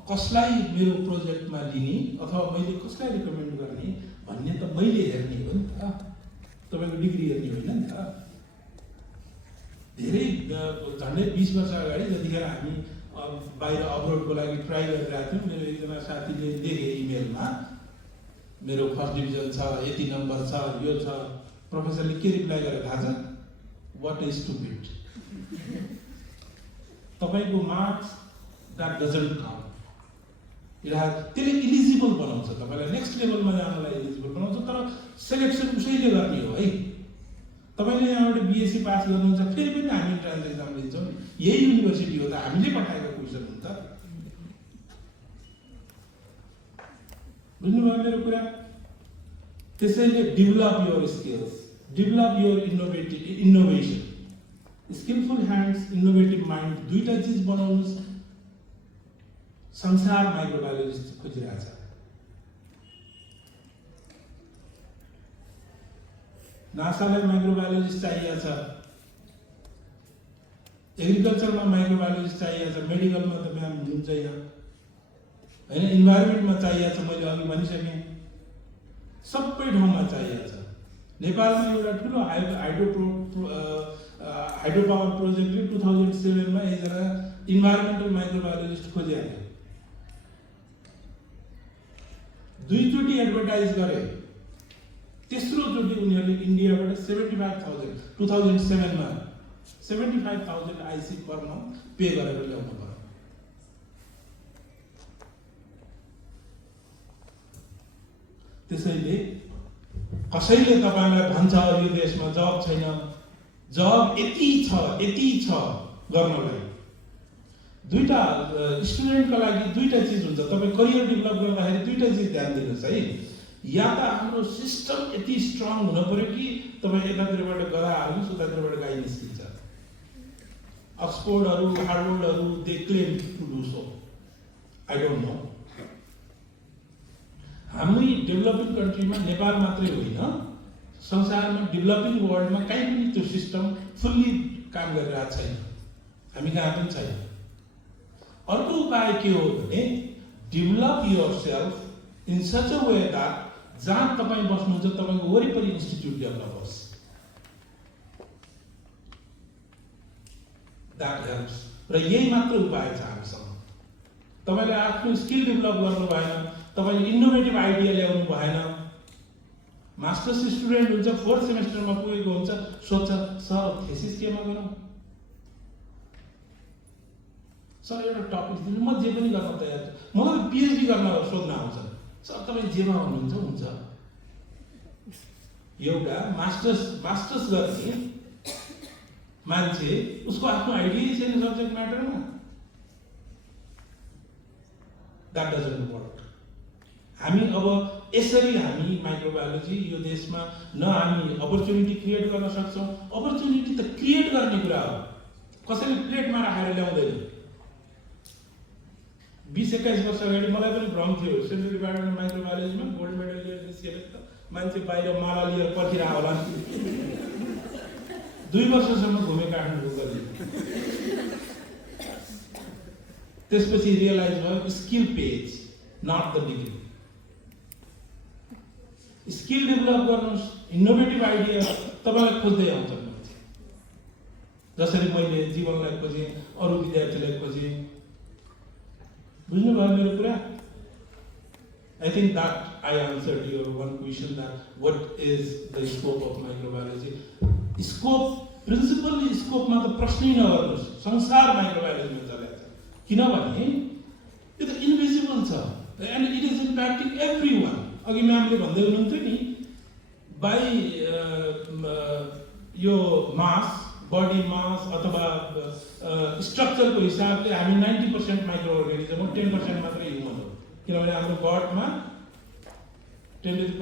कसलाई मेरो प्रोजेक्टमा लिने अथवा मैले कसलाई रिकमेन्ड गर्ने भन्ने त मैले हेर्ने हो नि त, तपाईँको डिग्री हेर्ने होइन नि त। धेरै झन्डै 20 वर्ष अगाडि जतिखेर हामी बाहिर अब्रोडको लागि ट्राई गरिरहेको थियौँ, मेरो एकजना साथीले देखे इमेलमा मेरो फर्स्ट डिभिजन छ, यति नम्बर छ, यो छ। प्रोफेसरले के रिप्लाई गरे थाहा छ? What is stupid. तपाईँको मार्क्स द्याट डजन्ट काउन्ट। त्यसले इलिजिबल बनाउँछ, तपाईँलाई नेक्स्ट लेभलमा जानलाई इलिजिबल बनाउँछ, तर सेलेक्सन उसैले गर्ने हो है। तपाईँले यहाँबाट बिएससी पास गर्नुहुन्छ, फेरि पनि हामी इन्ट्रान्स एक्जाम लिन्छौँ, यही युनिभर्सिटी हो त, हामीले पठाएको क्वेसन हुन्छ। बुझ्नुभयो मेरो कुरा? त्यसैले develop your skills, develop your innovation, skilful hands, innovative mind, दुईटा चिज बनाउनुहोस्। संसार माइक्रोबायोलोजिस्ट खोजिरहेछ। नासालाई माइक्रोबायोलोजिस्ट चाहिएको छ, एग्रिकल्चरमा माइक्रोबायोलोजिस्ट चाहिएको छ, मेडिकलमा त म्याम हुनुहुन्छ यहाँ होइन, इन्भाइरोमेन्टमा चाहिएको छ, मैले अघि भनिसकेँ, सबै ठाउँमा चाहिएको छ। नेपालमा एउटा ठुलो हाइड्रो पावर प्रोजेक्टले 2007 मा एकजना इन्भाइरोमेन्टल माइक्रोबायोलोजिस्ट खोजिहाल्यो। दुईचोटि एडभर्टाइज गरे, तेस्रोचोटि उनीहरूले इन्डियाबाट 75,000 2007 मा 75,000 आइसी पर मन्थ पे गरेर ल्याउनु पर्यो। त्यसैले कसैले तपाईँलाई भन्छ यो देशमा जब छैन, जब यति छ गर्नलाई। दुईटा स्टुडेन्टको लागि दुईटा चिज हुन्छ। तपाईँ करियर डेभलप गर्दाखेरि दुईटा चिज ध्यान दिनुहोस् है। या त हाम्रो सिस्टम यति स्ट्रङ हुन पर्यो कि तपाईँ यतातिरबाट गधा हाल्नुहोस्, उतातिरबाट गाई निस्किन्छ। अक्सफोर्डहरू, हार्वर्डहरू they claim to do so, I don't know. हामी डेभलपिङ कन्ट्रीमा नेपाल मात्रै होइन, संसारमा डेभलपिङ वर्ल्डमा कहीँ पनि त्यो सिस्टम फुल्ली काम गरिरहेको छैन, हामी कहाँ पनि छैन। अर्को उपाय के हो भने develop yourself in such a way that जहाँ तपाईँ बस्नुहुन्छ तपाईँको वरिपरि इन्स्टिट्युट डेभलप होस्। That helps. र यही मात्र उपाय छ हामीसँग। तपाईँले आफ्नो स्किल डेभलप गर्नु भएन, तपाईँले इनोभेटिभ आइडिया ल्याउनु भएन। मास्टर्स स्टुडेन्ट हुन्छ, 4th सेमेस्टरमा पुगेको हुन्छ, सोध्छ सर थेसिस केमा गरौँ, सर एउटा टपिक दिनु, म जे पनि गर्न तयार छु, मलाई पिएचडी गर्न सोध्न आउँछ, सर तपाईँ जेमा भन्नुहुन्छ हुन्छ। एउटा मास्टर्स गर्ने मान्छे उसको आफ्नो आइडिया छैन सब्जेक्ट म्याटरमा, द्याट डजन्ट वर्क। हामी अब यसरी हामी माइक्रोबायोलोजी यो देशमा न हामी अपर्च्युनिटी क्रिएट गर्न सक्छौँ। अपर्च्युनिटी त क्रिएट गर्ने कुरा हो, कसैले प्लेटमा राखेर ल्याउँदैन। 20-21 वर्ष अगाडि मलाई पनि भ्रम थियो, सेन्ट्रल डिपार्टमेन्ट माइक्रोबायोलोजीमा गोल्ड मेडल लिएर निस्केर त मान्छे बाहिर माला लिएर पर्खिरह होला। 2 वर्षसम्म घुमे काठमाडौँ गरी, त्यसपछि रियलाइज भयो skill pays not the degree. Skill develop गर्नुहोस्, इनोभेटिभ आइडिया तपाईँलाई खोज्दै आउँछ मान्छे। जसरी मैले जीवनलाई खोजेँ, अरू विद्यार्थीलाई खोजेँ। बुझ्नुभयो मेरो कुरा? I think that I answered your one question, that what is the scope of microbiology. Scope, principally scope मा त प्रश्नै नगर्नुहोस्, संसार माइक्रोबायोलोजीमा चलेको छ। किनभने यो त इन्भिजिबल छ and it is impacting everyone. अघि म्यामले भन्दै हुनुहुन्थ्यो नि, बाई यो मास, बडी मास अथवा स्ट्रक्चरको हिसाबले हामी 90% माइक्रो अर्गानिजम हो, 10% मात्रै ह्युमन हो। किनभने हाम्रो गटमा 10⁻,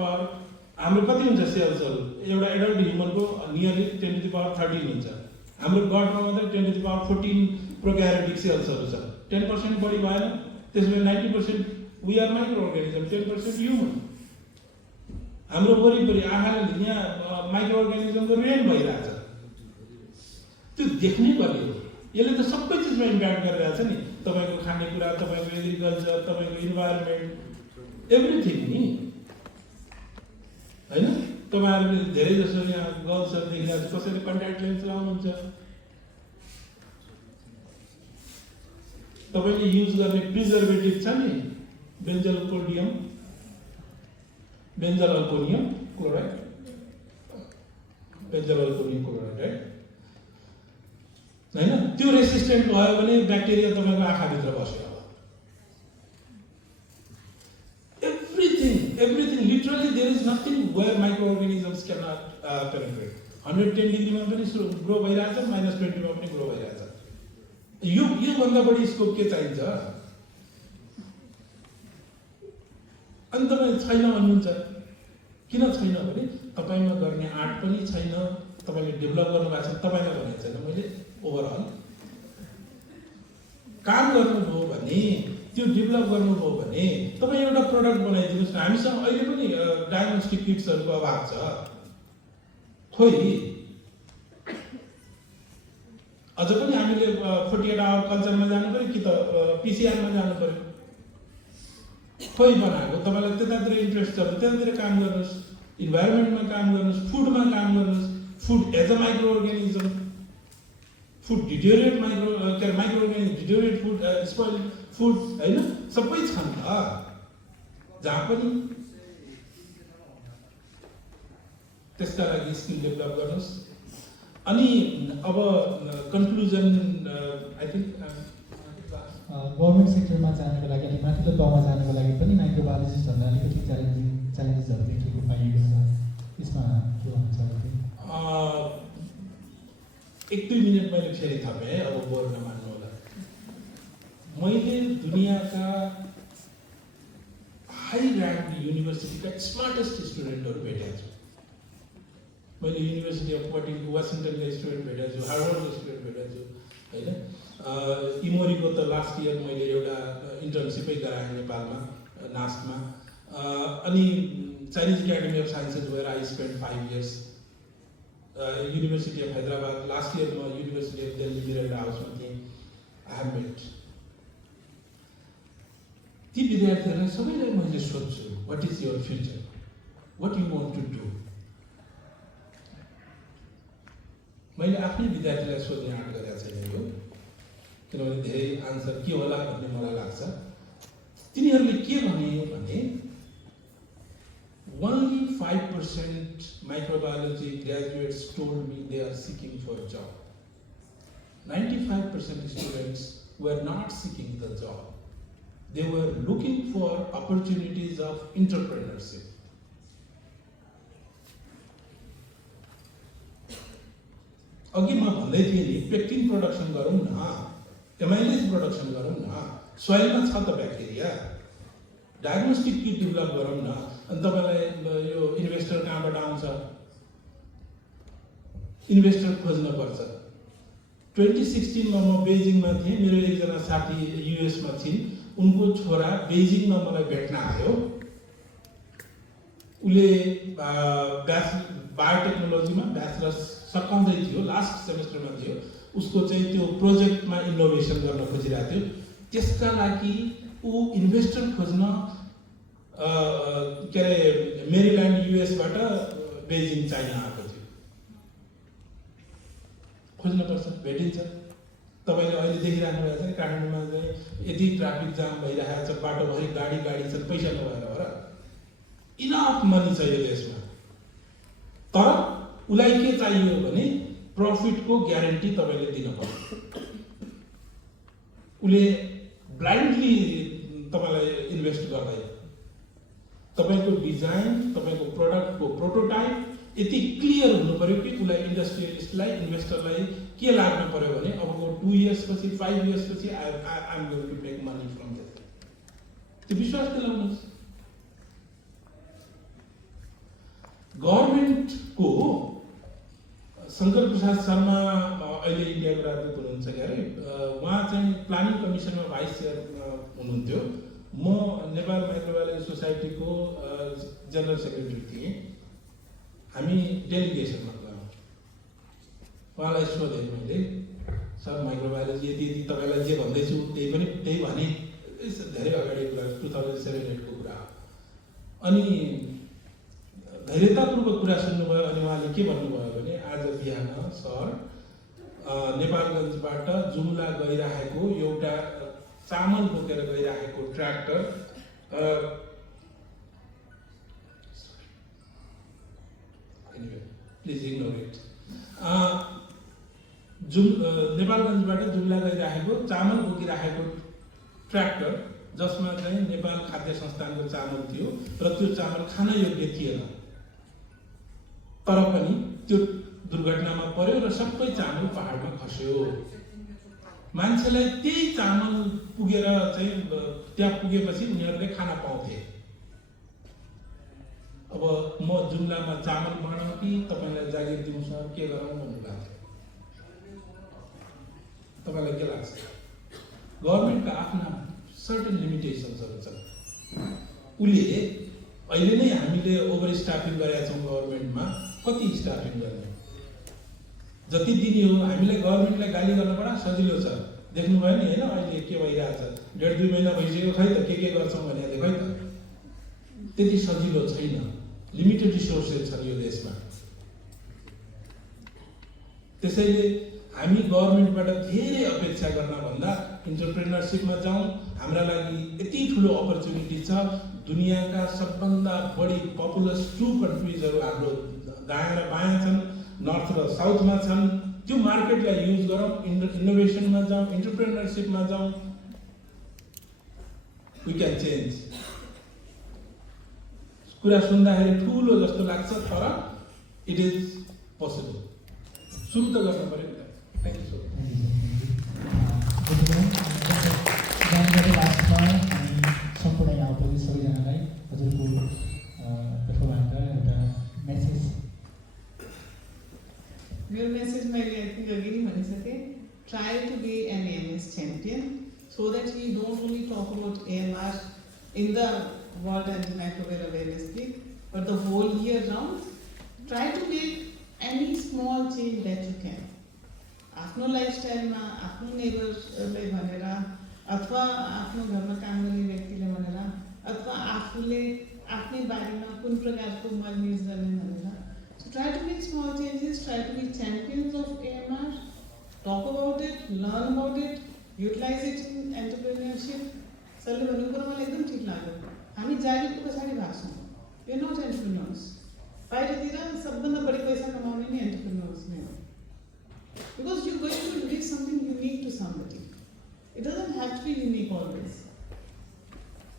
हाम्रो कति हुन्छ सेल्सहरू, एउटा एडल्ट ह्युमनको नियरली 10⁻13 हुन्छ। हाम्रो गटमा मात्रै 10⁻14 प्रोक्यारियोटिक सेल्सहरू छ। 10% बढी भएन, त्यसमा 90% we are micro organism, 10% human. हाम्रो वरिपरि आँखाले यहाँ माइक्रो अर्गानिजमको रेन भइरहेछ, त्यो देख्नै पर्ने हो। यसले त सबै चिजमा इम्प्याक्ट गरिरहेछ नि, तपाईँको खानेकुरा, तपाईँको एग्रिकल्चर, तपाईँको इन्भाइरोमेन्ट, एभ्रिथिङ नि होइन। तपाईँहरूले धेरै जसो यहाँ गर्ल्सहरू देखिरहेको छ, कसैले कन्ट्याक्ट लेन्स लाउनुहुन्छ, तपाईले युज गर्ने प्रिजर्भेटिभ छ नि, बेन्जल अल्कोनियम क्लोराइड, बेन्जल अल्कोनियम क्लोराइड हैन, त्यो रेसिस्टेन्ट भयो भने ब्याक्टेरिया तपाईको आँखाभित्र बस्यो। Everything, literally there is nothing where microorganisms cannot penetrate. 110 degree मा पनि ग्रो भइरहेछ, -20 मा पनि ग्रो भइरहेछ। यो भन्दा बढी स्कोप के चाहिन्छ? अनि तपाईँ छैन भन्नुहुन्छ, किन छैन भने तपाईमा गर्ने आर्ट पनि छैन, तपाईले डेभलप गर्नु भएको छ, तपाईलाई भनेको छैन मैले, ओभरअल काम गर्नुभयो भने, त्यो डेभलप गर्नुभयो भने तपाईँ एउटा प्रडक्ट बनाइदिनुहोस् न। हामीसँग अहिले पनि डायग्नोस्टिक किट्सहरूको अभाव छ, खोइ अझ पनि हामीले 48 आवर कल्चरमा जानु पर्यो कि त पिसिआरमा जानु पर्यो, खोइ बनाएको। तपाईँलाई त्यतातिर इन्ट्रेस्ट छ भने त्यतातिर काम गर्नुहोस्, इन्भाइरोमेन्टमा काम गर्नुहोस्, फुडमा काम गर्नुहोस्। Food as a micro organism, food deteriorate micro organism, deteriorate food, spoil food हैन, सबै छन् त जहाँ पनि। त्यसका लागि स्किल डेभलप गर्नुहोस्। अनि अब कन्क्लुजन आई थिङ्क गभर्मेन्ट सेक्टरमा जानको लागि अलिक माथिल्लो तहमा जानको लागि पनि माइक्रोबायोलोजिस्टहरूलाई अलिकति च्यालेन्जेसहरू देखेको पाइएको छ, यसमा के भन्छ? 1-2 मिनट मैले फेरि थपेँ, अब बोर नमान्नु होला। मैले दुनियाँका हाई ऱ्याङ्क युनिभर्सिटीका स्मार्टेस्ट स्टुडेन्टहरू भेटेको छु। मैले युनिभर्सिटी अफ वासिङटनका स्टुडेन्ट भेटेको छु, हार्वर्डको स्टुडेन्ट भेटेको छु होइन। इमोरीको त लास्ट इयर मैले एउटा इन्टर्नसिपै गराएँ नेपालमा, नास्कमा। अनि Chinese Academy of Sciences where I spend 5 years। University of Hyderabad, last year म युनिभर्सिटी अफ दिल्ली मिरर हाउसमा थिएँ। आई हेभ मेट ती विद्यार्थीहरूलाई सबैलाई मैले सोध्छु, what is your future, what you want to do. मैले आफ्नै विद्यार्थीलाई सोध्ने आँट गरेको छैन यो, किनभने धेरै आन्सर के होला भन्ने मलाई लाग्छ। तिनीहरूले के भने only 5% microbiology graduates told me they are seeking for a job. 95% students were not seeking the job. They were looking for opportunities of entrepreneurship. अघि म भन्दै थिएँ नि, पेक्टिन प्रोडक्सन गरौँ न, एमाइलेज प्रोडक्सन गरौँ न, सोइलमा छ त ब्याक्टेरिया, डायग्नोस्टिक किट डेभलप गरौँ न। अनि तपाईँलाई यो इन्भेस्टर कहाँबाट आउँछ? इन्भेस्टर खोज्न पर्छ। 2016 मा म बेजिङमा थिएँ, मेरो एकजना साथी युएसमा थिइन्, उनको छोरा बेजिङमा मलाई भेट्न आयो। उसले बायोटेक्नोलोजीमा ब्याचलर्स सकाउँदै थियो, लास्ट सेमेस्टरमा थियो। उसको चाहिँ त्यो प्रोजेक्टमा इनोभेसन गर्न खोजिरहेको थियो। त्यसका लागि ऊ इन्भेस्टर खोज्न के अरे मेरील्यान्ड युएसबाट बेजिङ चाइना आएको थियो। खोज्नुपर्छ, भेटिन्छ। तपाईँले अहिले देखिराख्नु भएको छ काठमाडौँमा चाहिँ यति ट्राफिक जाम भइरहेको छ, बाटोभरि गाडी छ, पैसा नभएर हो र। इनफ मनी छ यो देशमा, तर उसलाई के चाहियो भने प्रफिटको ग्यारेन्टी तपाईँले दिनु पर्छ। उसले ब्लाइन्डली तपाईँलाई इन्भेस्ट गर्दैन। तपाईँको डिजाइन, तपाईँको प्रडक्टको प्रोटोटाइप यति क्लियर हुनु पर्यो कि उसलाई, इन्डस्ट्रियलिस्टलाई, इन्भेस्टरलाई के लाग्नु पर्यो भने अबको 2 years पछि, 5 years पछि I am going to make money from this. त्यो विश्वास दिलाउनुहोस्। गभर्मेन्टको शङ्कर प्रसाद शर्मा अहिले इन्डियाको राजदूत हुनुहुन्छ के अरे, उहाँ चाहिँ प्लानिङ कमिसनमा भाइस चेयर हुनुहुन्थ्यो। म नेपाल माइक्रोबायोलोजी सोसाइटीको जनरल सेक्रेटरी थिएँ। हामी डेलिगेसनमा गयौँ। उहाँलाई सोधेँ मैले, सर माइक्रोबायोलोजी यति तपाईँलाई जे भन्दैछु त्यही भने, धेरै अगाडि कुरा, 2007-08 को कुरा हो। अनि धैर्यतापूर्वक कुरा सुन्नुभयो। अनि उहाँले के भन्नुभयो भने, आज बिहान सर नेपालगञ्जबाट जुम्ला गइरहेको एउटा चामल बोकेर गइरहेको ट्र्याक्टर प्लिज इग्नोर इट नेपालगञ्जबाट जुम्ला गइरहेको चामल बोकिरहेको ट्र्याक्टर जसमा चाहिँ नेपाल खाद्य संस्थानको चामल थियो र त्यो चामल खान योग्य थिएन, तर पनि त्यो दुर्घटनामा पर्यो र सबै चामल पहाडमा खस्यो। मान्छेलाई त्यही चामल पुगेर चाहिँ त्यहाँ पुगेपछि उनीहरूले खाना पाउँथे। अब म जुम्लामा चामल बनाउँ कि तपाईँलाई जागिर दिउँछ के गरौँ भन्नुभएको थियो। तपाईँलाई के लाग्छ? गभर्मेन्टका आफ्ना सर्टेन लिमिटेसन्सहरू छन्। उसले अहिले नै हामीले ओभर स्टाफिङ गरेका छौँ गभर्मेन्टमा, कति स्टाफिङ गर्ने? जति दिने हो हामीलाई गभर्मेन्टलाई गाली गर्न बडा सजिलो छ। देख्नुभयो नि होइन अहिले के भइरहेछ, 1.5-2 महिना भइसक्यो, खै त के गर्छौँ भने खै त त्यति सजिलो छैन। लिमिटेड रिसोर्सेस छ यो देशमा। त्यसैले हामी गभर्मेन्टबाट धेरै अपेक्षा गर्न भन्दा इन्टरप्रेनरसिपमा जाउँ। हाम्रा लागि यति ठुलो अपर्च्युनिटी छ। दुनियाँका सबभन्दा बढी पपुलस 2 कन्ट्रिजहरू हाम्रो दायाँ र बायाँ छन्, नर्थ र साउथमा छन्। त्यो मार्केटलाई युज गरौँ, इनोभेसनमा जाउँ, इन्टरप्रेनरसिपमा जाउँ। We can change. कुरा सुन्दाखेरि ठुलो जस्तो लाग्छ, तर इट इज पोसिबल। सुरु त गर्न पर्यो नि त। Thank you so much. सम्पूर्ण यहाँ उपस्थित सबैजनालाई हजुरको तर्फबाट एउटा मेसेज। मेरो मेसेज मैले आई थिङ्क अघि नै भनिसकेँ। Try to be an AMS champion so that we don't only talk about AMR in the World Antimicrobial Awareness Week, but the whole year round. Try to make any small change that you can. आफ्नो लाइफस्टाइलमा आफ्नो नेबरलाई भनेर अथवा आफ्नो घरमा काम गर्ने व्यक्तिले भनेर अथवा आफूले आफ्नै बारीमा कुन प्रकारको मल युज गर्ने भनेर. So try to make small changes, try to be champions of AMR, talk about it, learn about it, utilize it in entrepreneurship. सरले भन्नु कुरा मलाई एकदम ठिक लाग्यो. हामी जागिरको पछाडि भाग्छौँ. We are not entrepreneurs. बाहिरतिर सबभन्दा बढी पैसा कमाउने नि entrepreneurs नै हो. Because you're going to make something unique to somebody. It doesn't have to be unique always.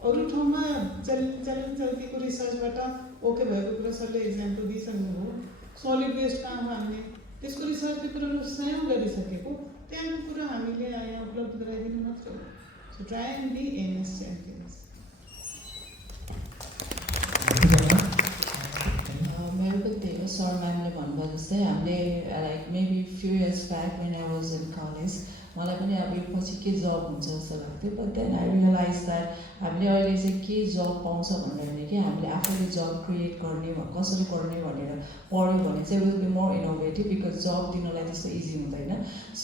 अरू ठाउँमा चल्तीको रिसर्चबाट ओके भएको कुरा सरले इक्जाम्पल दिइसक्नुभयो. सलिड वेस्ट कहाँ हाल्ने त्यसको रिसर्च पेपरहरू स्वयं गरिसकेको त्यहाँको कुरा हामीले यहाँ उपलब्ध गराइदिनु मात्र हो. So try and be AMS champions. मेरो पनि त्यही हो. सर म्यामले भन्नुभयो जस्तै हामीले like maybe few years back when I was in college मलाई पनि अब यो पछि के जब हुन्छ जस्तो लाग्थ्यो. But then I realise that हामीले अहिले चाहिँ के जब पाउँछ भनेर भने कि हामीले आफूले जब क्रिएट गर्ने कसरी गर्ने भनेर पढ्यो भने चाहिँ will be more innovative because जब दिनलाई त्यस्तो इजी हुँदैन.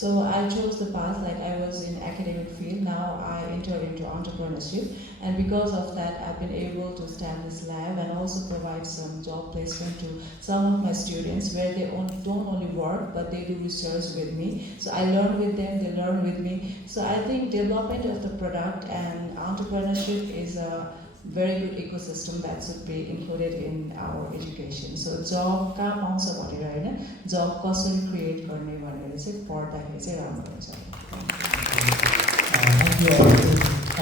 So I chose the path like I was in academic field. Now I enter into entrepreneurship and because of that I've been able to establish lab and also provide some job placement to some of my students where they don't only work but they do research with me. So I learn with them, they learn with me. So I think development of the product and entrepreneurship is a very good ecosystem that should be included in our education. So job कहाँ पाउँछ भनेर हैन, job कसरी create गर्ने भनेर चाहिँ पढ्दाखेरि चाहिँ राम्रो हुन्छ. Thank you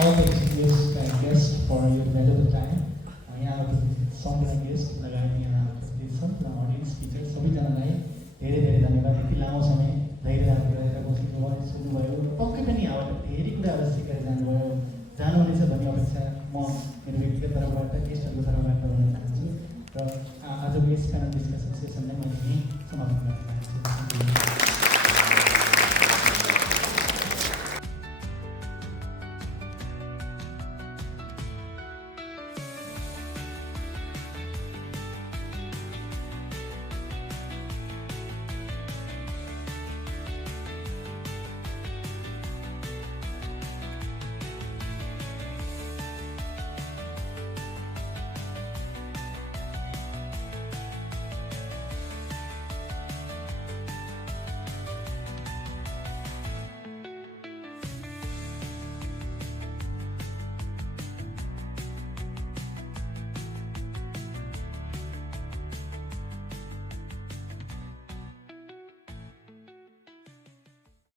all the distinguished guests for your valuable time. यहाँ सम्पूर्ण गेस्ट लगायत यहाँ उपस्थित सम्पूर्ण अडियन्स टिचर सबैजनालाई धेरै धेरै धन्यवाद. यति लामो समय धैर्य राखेर बस्नुभयो, सुन्नुभयो, पक्कै पनि यहाँबाट धेरै कुराहरू सिकेर जानुभयो, जानुहुनेछ भन्ने अपेक्षा म मेरो व्यक्तिगत तर्फबाट गेस्टहरूको तर्फबाट गर्न चाहन्छु. र आजको यस प्यानल डिस्कसन सेसनलाई मैले यहीँ समाप्त गर्छु.